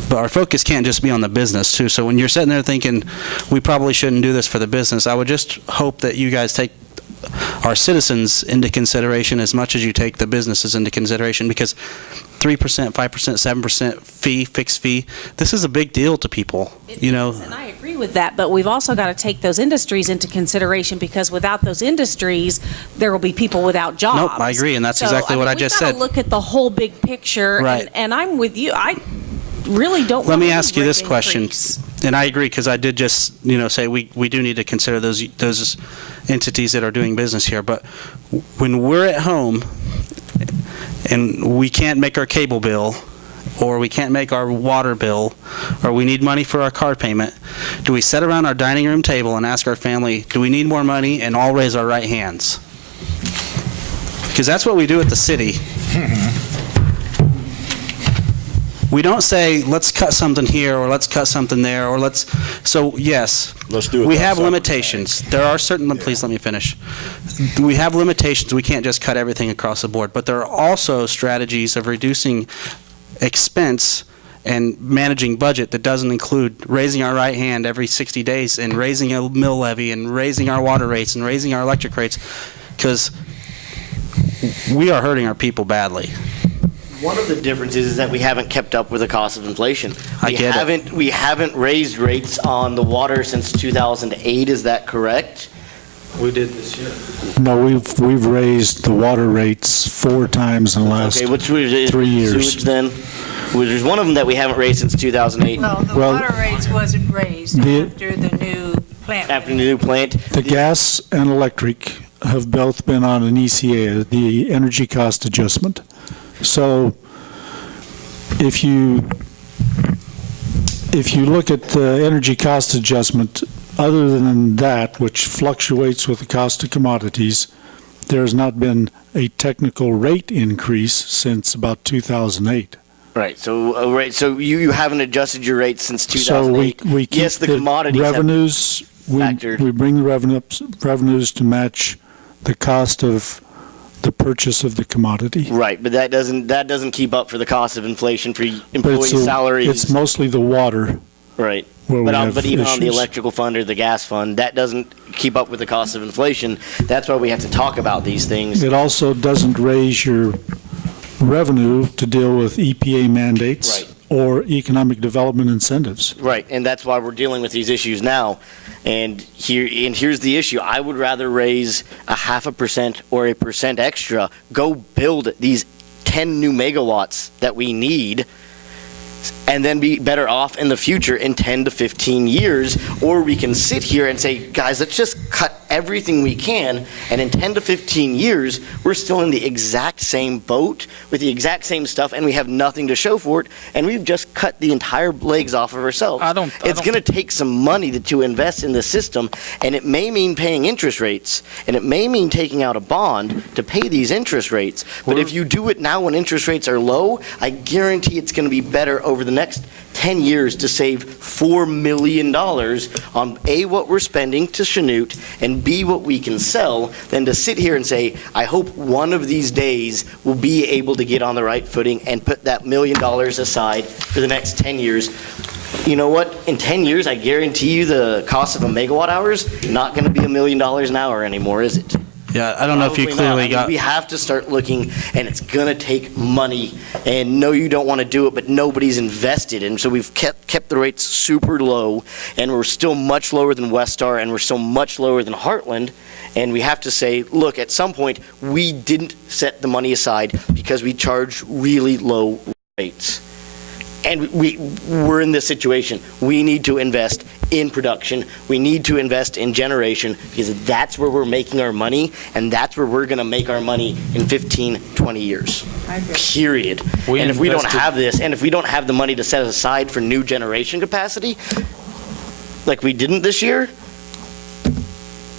But our focus can't just be on the business, too. So when you're sitting there thinking, we probably shouldn't do this for the business, I would just hope that you guys take our citizens into consideration as much as you take the businesses into consideration, because 3%, 5%, 7% fee, fixed fee, this is a big deal to people, And I agree with that, but we've also got to take those industries into consideration, because without those industries, there will be people without jobs. Nope, I agree, and that's exactly what I just said. We've got to look at the whole big picture, Right. and I'm with you. I really don't Let want me to ask you rate this question, increase. and I agree, because I did just, say we do need to consider those entities that are doing business here. But when we're at home and we can't make our cable bill, or we can't make our water bill, or we need money for our car payment, do we sit around our dining room table and ask our family, do we need more money, and all raise our right hands? Because that's what we do at the city. We don't say, let's cut something here, or let's cut something there, or so yes. Let's do it. We have limitations. There are certain, please let me finish. We have limitations. We can't just cut everything across the board, but there are also strategies of reducing expense and managing budget that doesn't include raising our right hand every 60 days and raising a mill levy and raising our water rates and raising our electric rates, because we are hurting our people badly. One of the differences is that we haven't kept up with the cost of inflation. We haven't raised rates on the water since 2008, is that correct? We did this year. No, we've raised the water rates 4 times in the last Okay, which was 3 years. sewage then? There's one of them that we haven't raised since 2008. No, the water rates wasn't raised after the new plant. After the new plant. The gas and electric have both been on an ECA, the energy cost adjustment. So if you look at the energy cost adjustment, other than that, which fluctuates with the cost of commodities, there has not been a technical rate increase since about 2008. Right. So you haven't adjusted your rates since 2008. So we keep yes, the commodities revenues. We bring the revenues to match the cost of the purchase of the commodity. Right, but that doesn't keep up for the cost of inflation for employee salaries. It's mostly the water. Right. But even on the electrical fund or the gas fund, that doesn't keep up with the cost of inflation. That's why we have to talk about these things. It also doesn't raise your revenue to deal with EPA mandates or economic development incentives. Right, and that's why we're dealing with these issues now. And here's the issue. I would rather raise 0.5% or 1% extra, go build these 10 new megawatts that we need, and then be better off in the future in 10 to 15 years. Or we can sit here and say, guys, let's just cut everything we can, and in 10 to 15 years, we're still in the exact same boat with the exact same stuff, and we have nothing to show for it, and we've just cut the entire legs off of ourselves. It's going to take some money to invest in the system, and it may mean paying interest rates, and it may mean taking out a bond to pay these interest rates. But if you do it now when interest rates are low, I guarantee it's going to be better over the next 10 years to save $4 million on A, what we're spending to Chanute, and B, what we can sell, than to sit here and say, I hope one of these days we'll be able to get on the right footing and put that $1 million aside for the next 10 years. You know what? In 10 years, I guarantee you the cost of a megawatt hour is not going to be $1 million an hour anymore, is it? Yeah, I don't know if you clearly got... We have to start looking, and it's going to take money. And no, you don't want to do it, but nobody's invested. And so we've kept the rates super low, and we're still much lower than Westar, and we're still much lower than Heartland. And we have to say, look, at some point, we didn't set the money aside because we charged really low rates. And we're in this situation. We need to invest in production. We need to invest in generation, because that's where we're making our money, and that's where we're going to make our money in 15, 20 years. Period. And if we don't have this, and if we don't have the money to set aside for new generation capacity, like we didn't this year,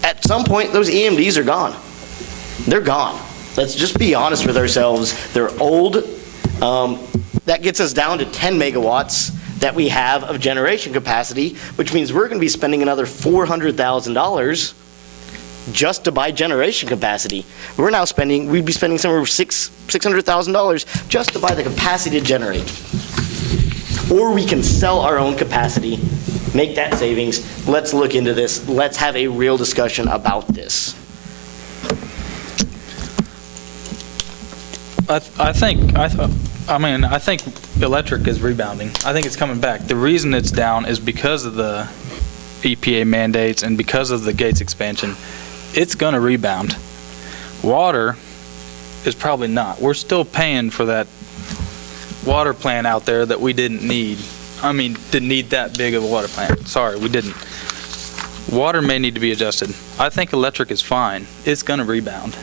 at some point, those EMDs are gone. They're gone. Let's just be honest with ourselves. They're old. That gets us down to 10 megawatts that we have of generation capacity, which means we're going to be spending another $400,000 just to buy generation capacity. We'd be spending somewhere over $600,000 just to buy the capacity to generate. Or we can sell our own capacity, make that savings. Let's look into this. Let's have a real discussion about this. I think electric is rebounding. I think it's coming back. The reason it's down is because of the EPA mandates and because of the Gates expansion. It's going to rebound. Water is probably not. We're still paying for that water plant out there that we didn't need. Didn't need that big of a water plant. Sorry, we didn't. Water may need to be adjusted. I think electric is fine. It's going to rebound.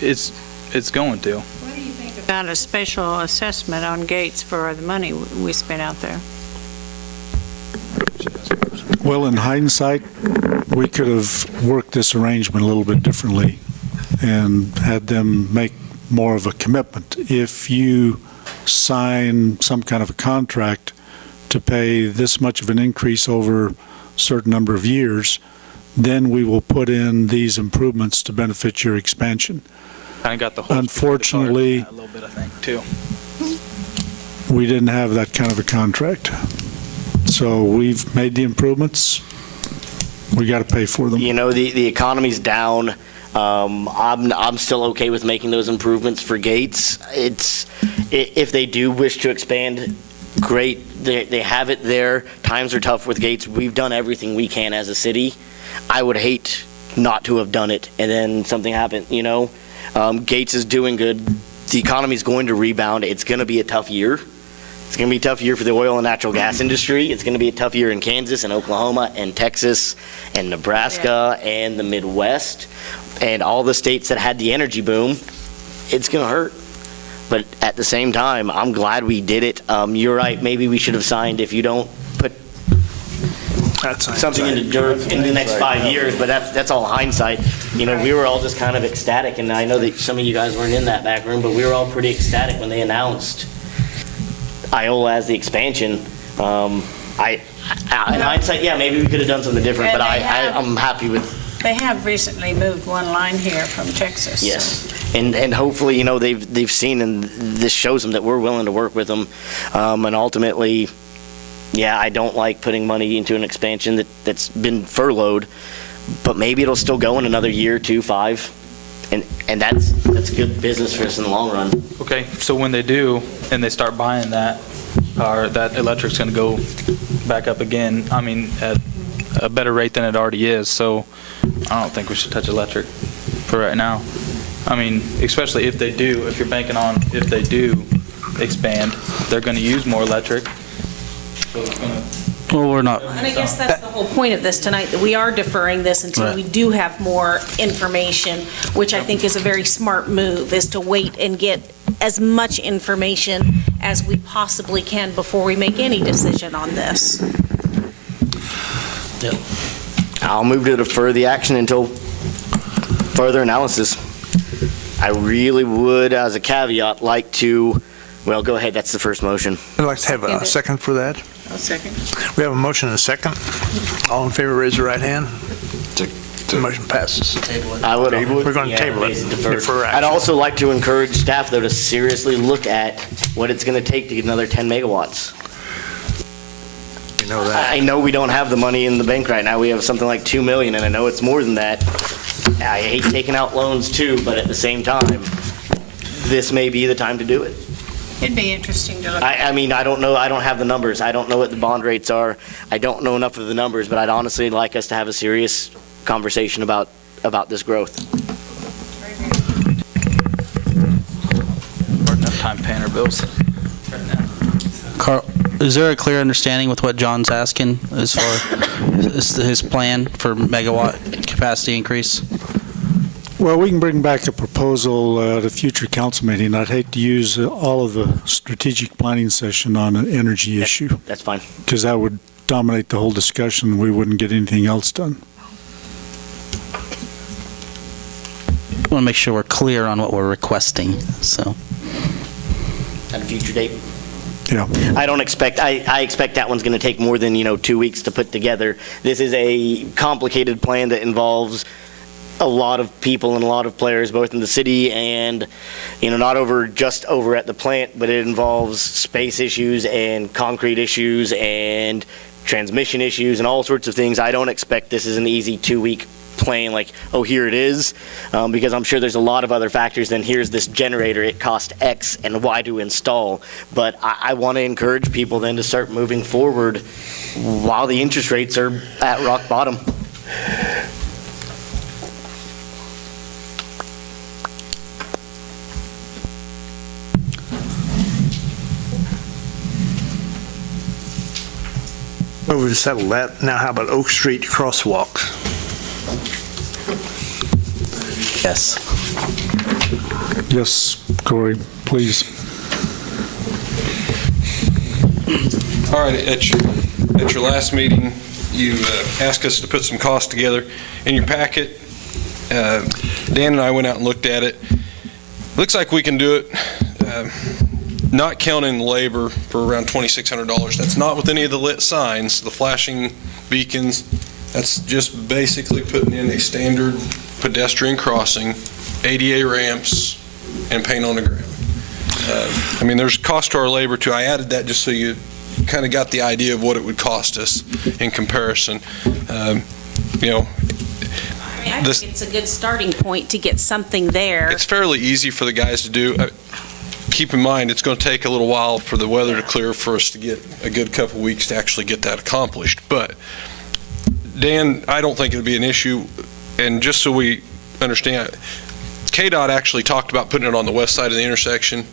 It's going to. What do you think about a special assessment on Gates for the money we spent out there? Well, in hindsight, we could have worked this arrangement a little bit differently and had them make more of a commitment. If you sign some kind of a contract to pay this much of an increase over a certain number of years, then we will put in these improvements to benefit your expansion. Kind of got the whole. Unfortunately, a little bit, I think, too. we didn't have that kind of a contract. So we've made the improvements. We got to pay for them. You know, the economy's down. I'm still okay with making those improvements for Gates. If they do wish to expand, great. They have it there. Times are tough with Gates. We've done everything we can as a city. I would hate not to have done it and then something happened, you know. Gates is doing good. The economy's going to rebound. It's going to be a tough year. It's going to be a tough year for the oil and natural gas industry. It's going to be a tough year in Kansas and Oklahoma and Texas and Nebraska and the Midwest and all the states that had the energy boom. It's going to hurt. But at the same time, I'm glad we did it. You're right. Maybe we should have signed if you don't put something into dirt in the next 5 years, but that's all hindsight. You know, we were all just kind of ecstatic, and I know that some of you guys weren't in that back room, but we were all pretty ecstatic when they announced Iola as the expansion. In hindsight, yeah, maybe we could have done something different, but I'm happy with. They have recently moved one line here from Texas. Yes. And hopefully, you know, they've seen, and this shows them that we're willing to work with them, and ultimately, yeah, I don't like putting money into an expansion that's been furloughed, but maybe it'll still go in another year, 2, 5. And that's good business for us in the long run. Okay, so when they do, and they start buying that power, that electric's gonna go back up again, I mean, at a better rate than it already is, so I don't think we should touch electric for right now. I mean, especially if they do, if you're banking on, if they do expand, they're gonna use more electric, so it's gonna. Well, we're not. And I guess that's the whole point of this tonight, that we are deferring this until we do have more information, which I think is a very smart move, is to wait and get as much information as we possibly can before we make any decision on this. I'll move to defer the action until further analysis. I really would, as a caveat, like to, well, go ahead, that's the first motion. I'd like to have a second for that. I'll second. We have a motion and a second. All in favor, raise your right hand. The motion passes. I would. We're going to table it. Defer action. I'd also like to encourage staff, though, to seriously look at what it's going to take to get another 10 megawatts. You know that. I know we don't have the money in the bank right now. We have something like 2 million, and I know it's more than that. I hate taking out loans too, but at the same time, this may be the time to do it. It'd be interesting to look. I mean, I don't know. I don't have the numbers. I don't know what the bond rates are. I don't know enough of the numbers, but I'd honestly like us to have a serious conversation about this growth. Or enough time paying our bills right now. Carl, is there a clear understanding with what John's asking as far as his plan for megawatt capacity increase? Well, we can bring back a proposal at a future council meeting. I'd hate to use all of the strategic planning session on an energy issue, That's fine. because that would dominate the whole discussion. We wouldn't get anything else done. I want to make sure we're clear on what we're requesting, so. At a future date. Yeah. I don't expect, I expect that one's going to take more than, 2 weeks to put together. This is a complicated plan that involves a lot of people and a lot of players, both in the city and, not just over at the plant, but it involves space issues and concrete issues and transmission issues and all sorts of things. I don't expect this is an easy 2-week plan like, oh, here it is, because I'm sure there's a lot of other factors than here's this generator, it cost X and Y to install. But I want to encourage people then to start moving forward while the interest rates are at rock bottom. Well, we've settled that. Now how about Oak Street crosswalk? Yes. Yes, Corey, please. All right, at your last meeting, you asked us to put some costs together. In your packet, Dan and I went out and looked at it. Looks like we can do it, not counting labor, for around $2,600. That's not with any of the lit signs, the flashing beacons. That's just basically putting in a standard pedestrian crossing, ADA ramps, and paint on the ground. I mean, there's cost to our labor too. I added that just so you kind of got the idea of what it would cost us in comparison. I think it's a good starting point to get something there. It's fairly easy for the guys to do. Keep in mind, it's going to take a little while for the weather to clear for us to get a good couple weeks to actually get that accomplished. But Dan, I don't think it'd be an issue. And just so we understand, KDOT actually talked about putting it on the west side of the intersection.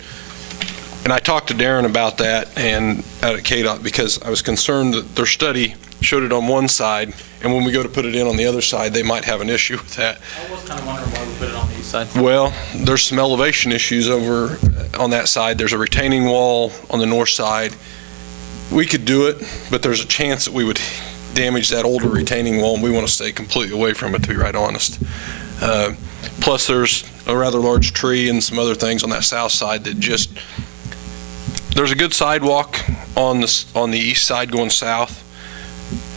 And I talked to Darren about that and out at KDOT because I was concerned that their study showed it on one side, and when we go to put it in on the other side, they might have an issue with that. I was kind of wondering why we put it on the east side. Well, there's some elevation issues over on that side. There's a retaining wall on the north side. We could do it, but there's a chance that we would damage that older retaining wall, and we want to stay completely away from it, to be right honest. Plus, there's a rather large tree and some other things on that south side that just, there's a good sidewalk on the east side going south,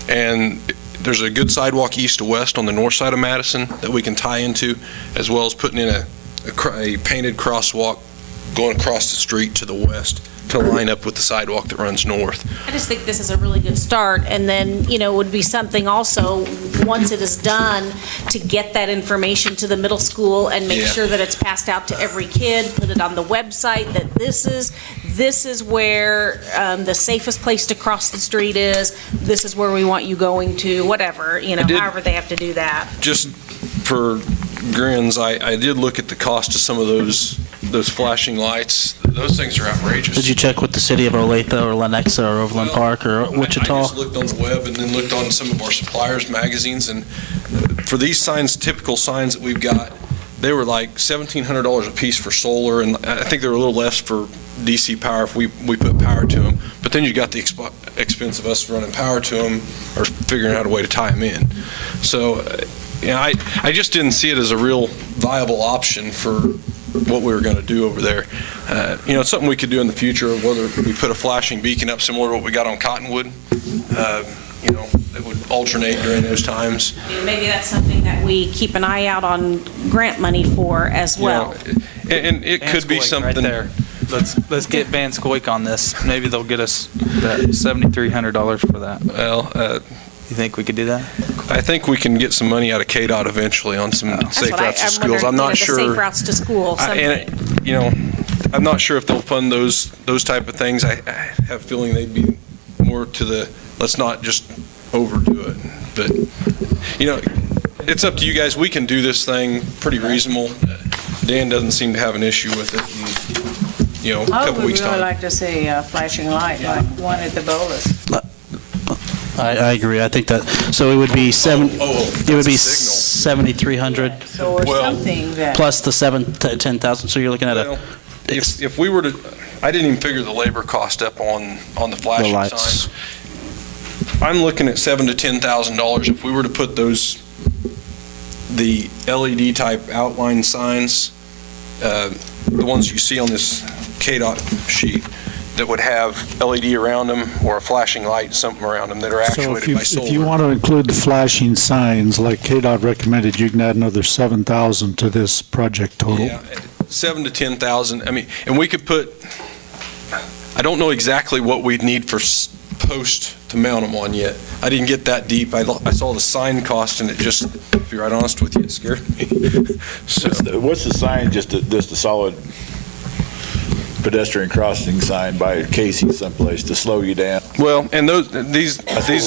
and there's a good sidewalk east to west on the north side of Madison that we can tie into, as well as putting in a painted crosswalk going across the street to the west to line up with the sidewalk that runs north. I just think this is a really good start, and then, would be something also, once it is done, to get that information to the middle school and make Yeah. sure that it's passed out to every kid, put it on the website, that this is where the safest place to cross the street is, this is where we want you going to, whatever, however they have to do that. Just for grins, I did look at the cost of some of those flashing lights. Those things are outrageous. Did you check with the city of Olathe or Lenexa or Overland Park or Wichita? I just looked on the web and then looked on some of our suppliers' magazines, and for these signs, typical signs that we've got, they were like $1,700 a piece for solar, and I think they were a little less for DC power if we put power to them. But then you got the expense of us running power to them or figuring out a way to tie them in. So, I just didn't see it as a real viable option for what we were going to do over there. It's something we could do in the future, whether we put a flashing beacon up similar to what we got on Cottonwood, that would alternate during those times. Maybe that's something that we keep an eye out on grant money for as well. And it could be something. Right there. Let's get Van Scoik on this. Maybe they'll get us that $7,300 for that. Well, you think we could do that? I think we can get some money out of KDOT eventually on some safe routes to schools. I'm not sure. Safe routes to school. I'm not sure if they'll fund those type of things. I have a feeling they'd be more to the, let's not just overdo it. But, it's up to you guys. We can do this thing pretty reasonable. Dan doesn't seem to have an issue with it. And, a couple weeks time. I would really like to see a flashing light like one at the Bolus. I agree. I think that, so it would be it would be 7,300 Or something that. plus the 7,000 to 10,000. So you're looking at If we were to, I didn't even figure the labor cost up on the flashing lights. signs. I'm looking at $7,000 to $10,000 if we were to put the LED type outline signs, the ones you see on this KDOT sheet, that would have LED around them or a flashing light, something around them that are actuated by solar. If you want to include the flashing signs, like KDOT recommended, you can add another 7,000 to this project total. Yeah, 7,000 to 10,000. I mean, and we could put, I don't know exactly what we'd need for post to mount them on yet. I didn't get that deep. I saw the sign cost, and it just, to be right honest with you, it scared me. So, what's the sign, just a solid pedestrian crossing sign by Casey someplace to slow you down? well, and these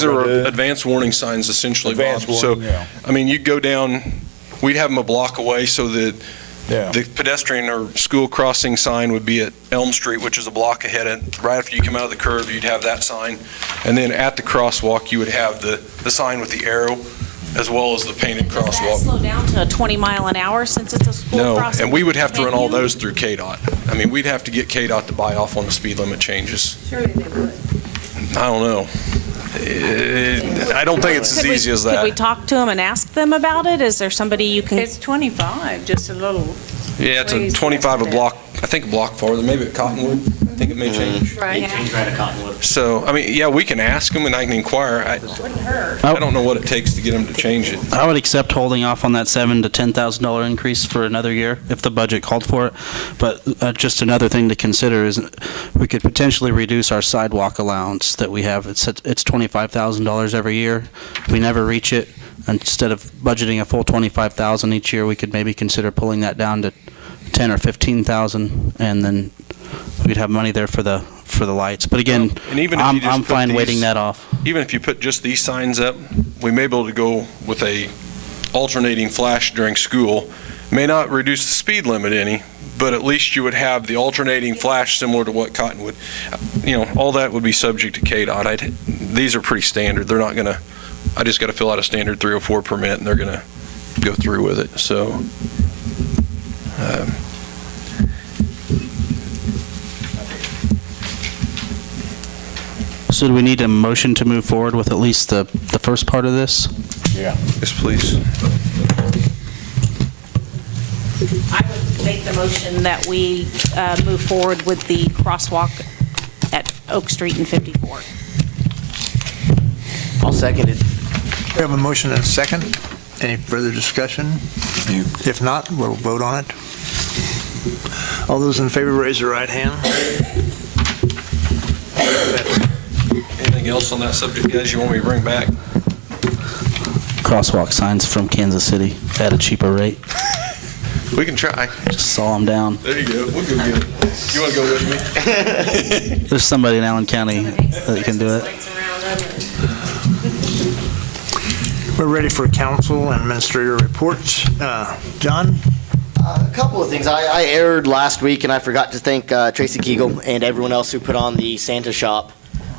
are advanced warning signs essentially, Advanced Bob. warning, So, yeah. I mean, you go down, we'd have them a block away so that the pedestrian or school crossing sign would be at Elm Street, which is a block ahead. And right after you come out of the curve, you'd have that sign. And then at the crosswalk, you would have the sign with the arrow as well as the painted Does that crosswalk. slow down to 20 mile an hour since it's a school No, crossing? and we would have to run all Can you? those through KDOT. I mean, we'd have to get KDOT to buy off on the speed limit changes. Surely they would. I don't know. I don't think it's as easy as Could we that. talk to them and ask them about it? Is there somebody you can? It's 25, just a little. Yeah, it's a ways 25 a past block, I think a block farther, maybe at Cottonwood. I think it may change. Right. Change right at Cottonwood. So, I mean, yeah, we can ask them and I can inquire. Wouldn't hurt. I don't know what it takes to get them to change it. I would accept holding off on that $7,000 to $10,000 increase for another year if the budget called for it. But just another thing to consider is we could potentially reduce our sidewalk allowance that we have. It's $25,000 every year. If we never reach it, instead of budgeting a full $25,000 each year, we could maybe consider pulling that down to 10 or 15,000, and then we'd have money there for the lights. But again, And even if you just I'm put fine these- waiting that off. Even if you put just these signs up, we may be able to go with a alternating flash during school. May not reduce the speed limit any, but at least you would have the alternating flash similar to what Cottonwood. All that would be subject to KDOT. These are pretty standard. They're not gonna, I just gotta fill out a standard 304 permit and they're gonna go through with it, so. So do we need a motion to move forward with at least the first part of this? Yeah. Yes, please. I would make the motion that we move forward with the crosswalk at Oak Street and 54. I'll second it. We have a motion and a second. Any further discussion? If not, we'll vote on it. All those in favor, raise your right hand. Anything else on that subject, guys, you want me to bring back? Crosswalk signs from Kansas City at a cheaper rate. We can try. Just saw them down. There you go. We'll go get it. You want to go with me? There's somebody in Allen County that can do it. We're ready for council and administrator reports. John? A couple of things. I aired last week, and I forgot to thank Tracy Kegel and everyone else who put on the Santa shop,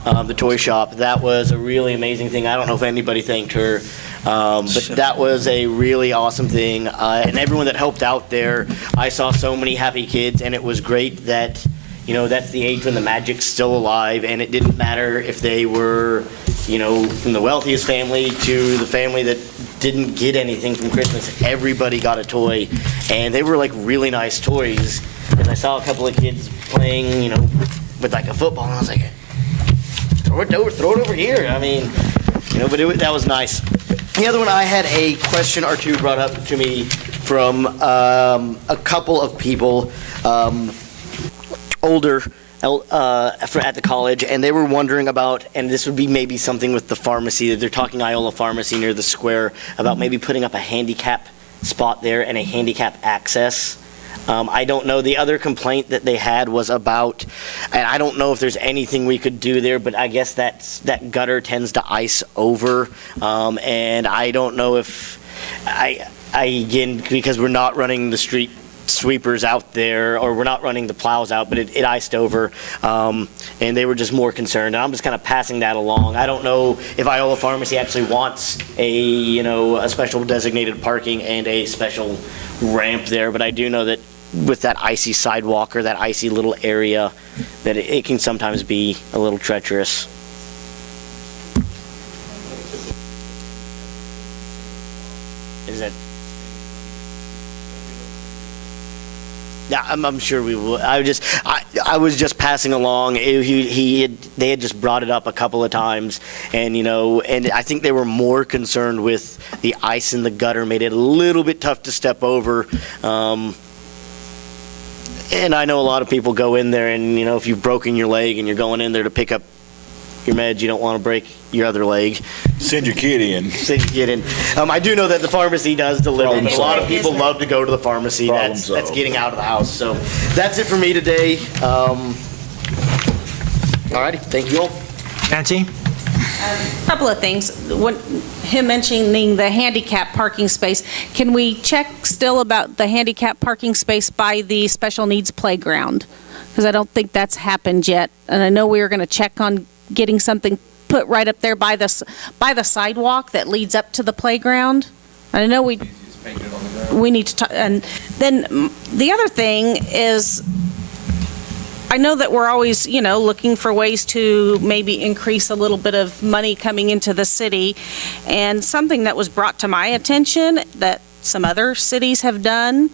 the toy shop. That was a really amazing thing. I don't know if anybody thanked her, but that was a really awesome thing. And everyone that helped out there, I saw so many happy kids, and it was great that, you know, that's the age when the magic's still alive, and it didn't matter if they were, you know, from the wealthiest family to the family that didn't get anything from Christmas. Everybody got a toy, and they were like really nice toys. And I saw a couple of kids playing, you know, with like a football, and I was like, throw it over here. I mean, you know, but that was nice. The other one, I had a question or two brought up to me from a couple of people, older, at the college, and they were wondering about, and this would be maybe something with the pharmacy, that they're talking Iola Pharmacy near the square, about maybe putting up a handicap spot there and a handicap access. I don't know. The other complaint that they had was about, and I don't know if there's anything we could do there, but I guess that gutter tends to ice over, and I don't know if, again, because we're not running the street sweepers out there, or we're not running the plows out, but it iced over, and they were just more concerned, and I'm just kind of passing that along. I don't know if Iola Pharmacy actually wants a special designated parking and a special ramp there, but I do know that with that icy sidewalk or that icy little area, that it can sometimes be a little treacherous. Is that? Yeah, I'm sure we will. I was just passing along. They had just brought it up a couple of times, and and I think they were more concerned with the ice in the gutter, made it a little bit tough to step over. And I know a lot of people go in there, and if you've broken your leg and you're going in there to pick up your meds, you don't want to break your other leg. Send your kid in. I do know that the pharmacy does deliver, but a lot of people love to go to the pharmacy. That's getting out of the house. So that's it for me today. All righty, thank you all. Nancy? A couple of things. Him mentioning the handicap parking space, can we check still about the handicap parking space by the special needs playground? Because I don't think that's happened yet. And I know we were going to check on getting something put right up there by the sidewalk that leads up to the playground. I know we need to talk. And then the other thing is, I know that we're always, looking for ways to maybe increase a little bit of money coming into the city. And something that was brought to my attention that some other cities have done,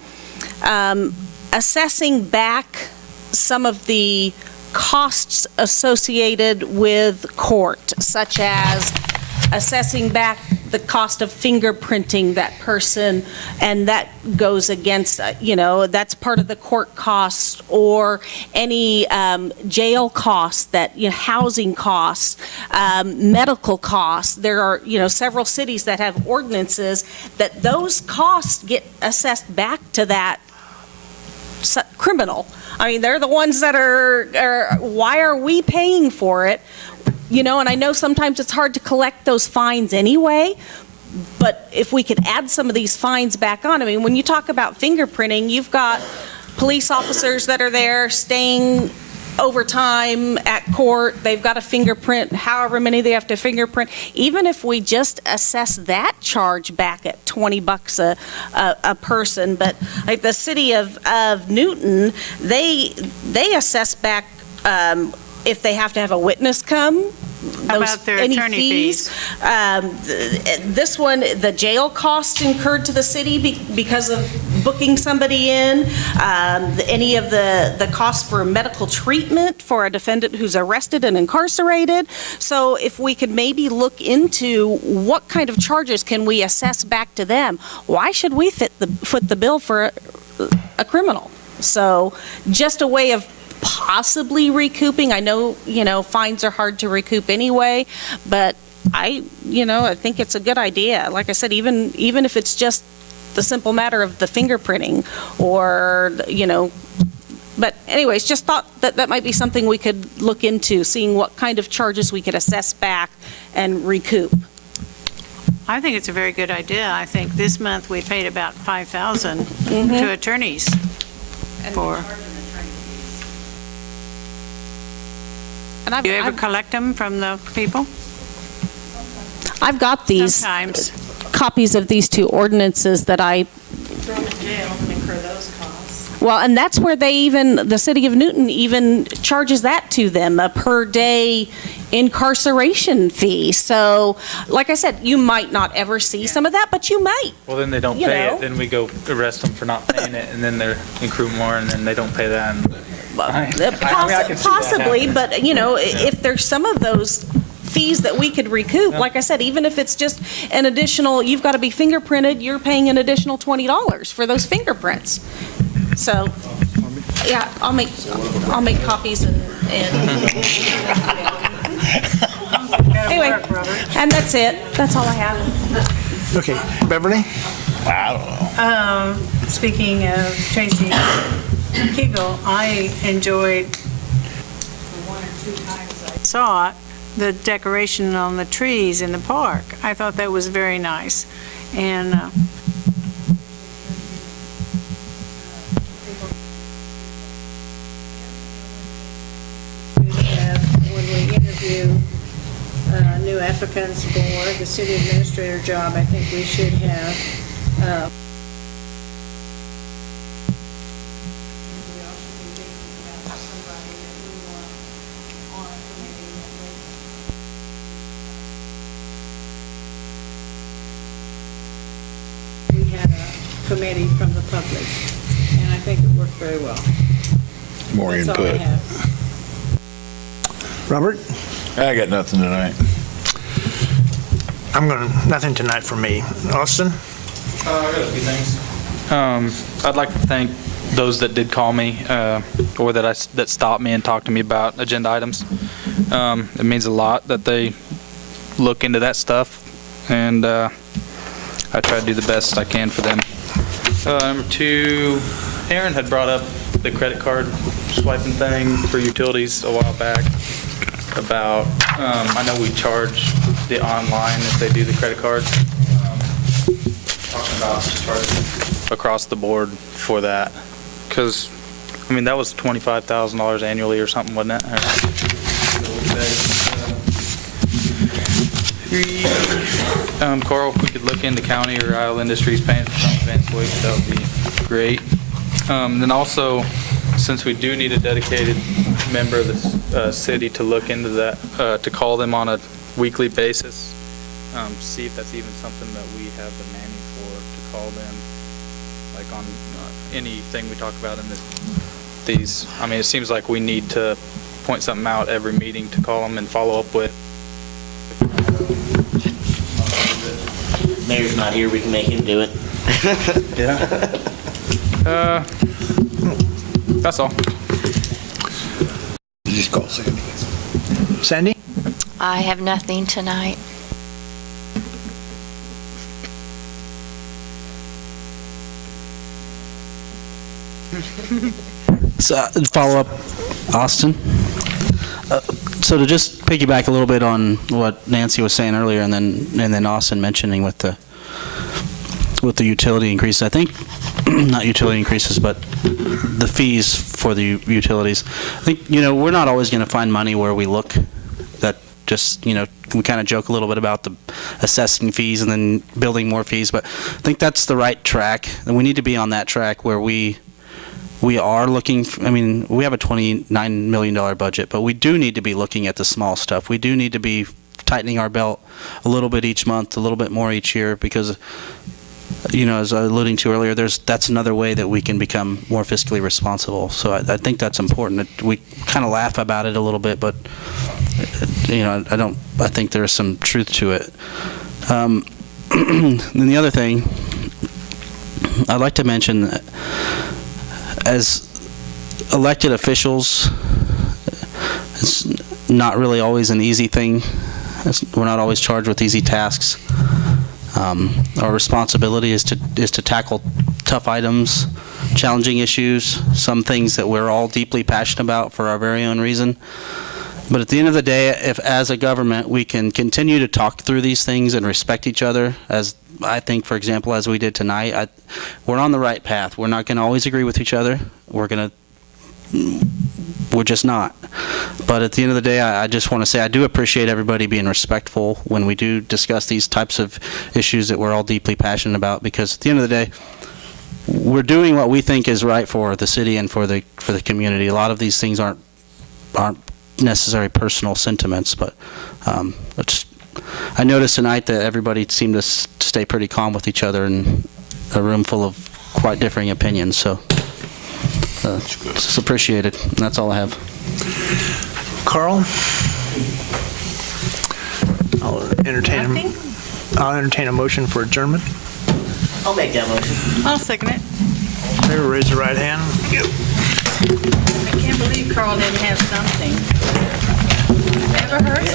assessing back some of the costs associated with court, such as assessing back the cost of fingerprinting that person, and that goes against, that's part of the court costs, or any jail costs, that housing costs, medical costs. There are several cities that have ordinances that those costs get assessed back to that criminal. I mean, they're the ones that are why are we paying for it? And I know sometimes it's hard to collect those fines anyway, but if we could add some of these fines back on. I mean, when you talk about fingerprinting, you've got police officers that are there staying overtime at court. They've got to fingerprint however many they have to fingerprint. Even if we just assess that charge back at $20 a person, but like the city of Newton, they assess back if they have to have a witness come. How about their attorney fees? This one, the jail costs incurred to the city because of booking somebody in, any of the costs for medical treatment for a defendant who's arrested and incarcerated. So if we could maybe look into what kind of charges can we assess back to them? Why should we foot the bill for a criminal? So just a way of possibly recouping. I know, fines are hard to recoup anyway, but I think it's a good idea. Like I said, even if it's just the simple matter of the fingerprinting or, but anyways, just thought that might be something we could look into, seeing what kind of charges we could assess back and recoup. I think it's a very good idea. I think this month we paid about $5,000 to attorneys for. And Do you ever collect them from the people? I've got these Sometimes. copies of these two ordinances that I, Throw them in jail and incur those costs. well, and that's where the city of Newton even charges that to them, a per day incarceration fee. So, like I said, you might not ever see some of that, but you might. Well, then they don't You pay know. it, then we go arrest them for not paying it, and then they're accrue more, and then they don't pay that. And I can see that Possibly, happening. but, if there's some of those fees that we could recoup, like I said, even if it's just an additional, you've got to be fingerprinted, you're paying an additional $20 for those fingerprints. So, yeah, I'll make copies and anyway, and that's it. That's all I have. Okay, Beverly? I don't know. Speaking of Tracy Kegel, I enjoyed one or two times I saw it, the decoration on the trees in the park. I thought that was very nice. And when we interview new applicants for the city administrator job, I think we should have we had a committee from the public, and I think it worked very well. More That's all I input. have. Robert? I got nothing tonight. Nothing tonight for me. Austin? I got a few things. I'd like to thank those that did call me, or that stopped me and talked to me about agenda items. It means a lot that they look into that stuff, and I try to do the best I can for them. Number two, Aaron had brought up the credit card swiping thing for utilities a while back about, I know we charge the online if they do the credit card. Talking about charging across the board for that. Because, that was $25,000 annually or something, wasn't it? Carl, if we could look into county or Iola Industries paying for some events week, that would be great. Then also, since we do need a dedicated member of the city to look into that, to call them on a weekly basis, see if that's even something that we have the manning for, to call them, like on anything we talk about in these. It seems like we need to point something out every meeting to call them and follow up with. Mayor's not here, we can make him do it. That's all. You just call Sandy. Sandy? I have nothing tonight. So, follow up, Austin. So to just piggyback a little bit on what Nancy was saying earlier, and then Austin mentioning with the utility increase, I think not utility increases, but the fees for the utilities. I think we're not always going to find money where we look. That just we kind of joke a little bit about the assessing fees and then building more fees, but I think that's the right track, and we need to be on that track where we are looking, we have a $29 million budget, but we do need to be looking at the small stuff. We do need to be tightening our belt a little bit each month, a little bit more each year, because, as I was alluding to earlier, that's another way that we can become more fiscally responsible. So I think that's important. We kind of laugh about it a little bit, but, I think there's some truth to it. Then the other thing I'd like to mention, as elected officials, it's not really always an easy thing. We're not always charged with easy tasks. Our responsibility is to tackle tough items, challenging issues, some things that we're all deeply passionate about for our very own reason. But at the end of the day, if as a government we can continue to talk through these things and respect each other, as I think, for example, as we did tonight, we're on the right path. We're not going to always agree with each other. We're just not. But at the end of the day, I just want to say I do appreciate everybody being respectful when we do discuss these types of issues that we're all deeply passionate about, because at the end of the day, we're doing what we think is right for the city and for the community. A lot of these things aren't necessary personal sentiments, but I noticed tonight that everybody seemed to stay pretty calm with each other in a room full of quite differing opinions, so it's appreciated. And that's all I have. Carl? I'll entertain a motion for adjournment. I'll make that motion. I'll second it. Favor, raise your right hand. I can't believe Carl didn't have something. Never heard it.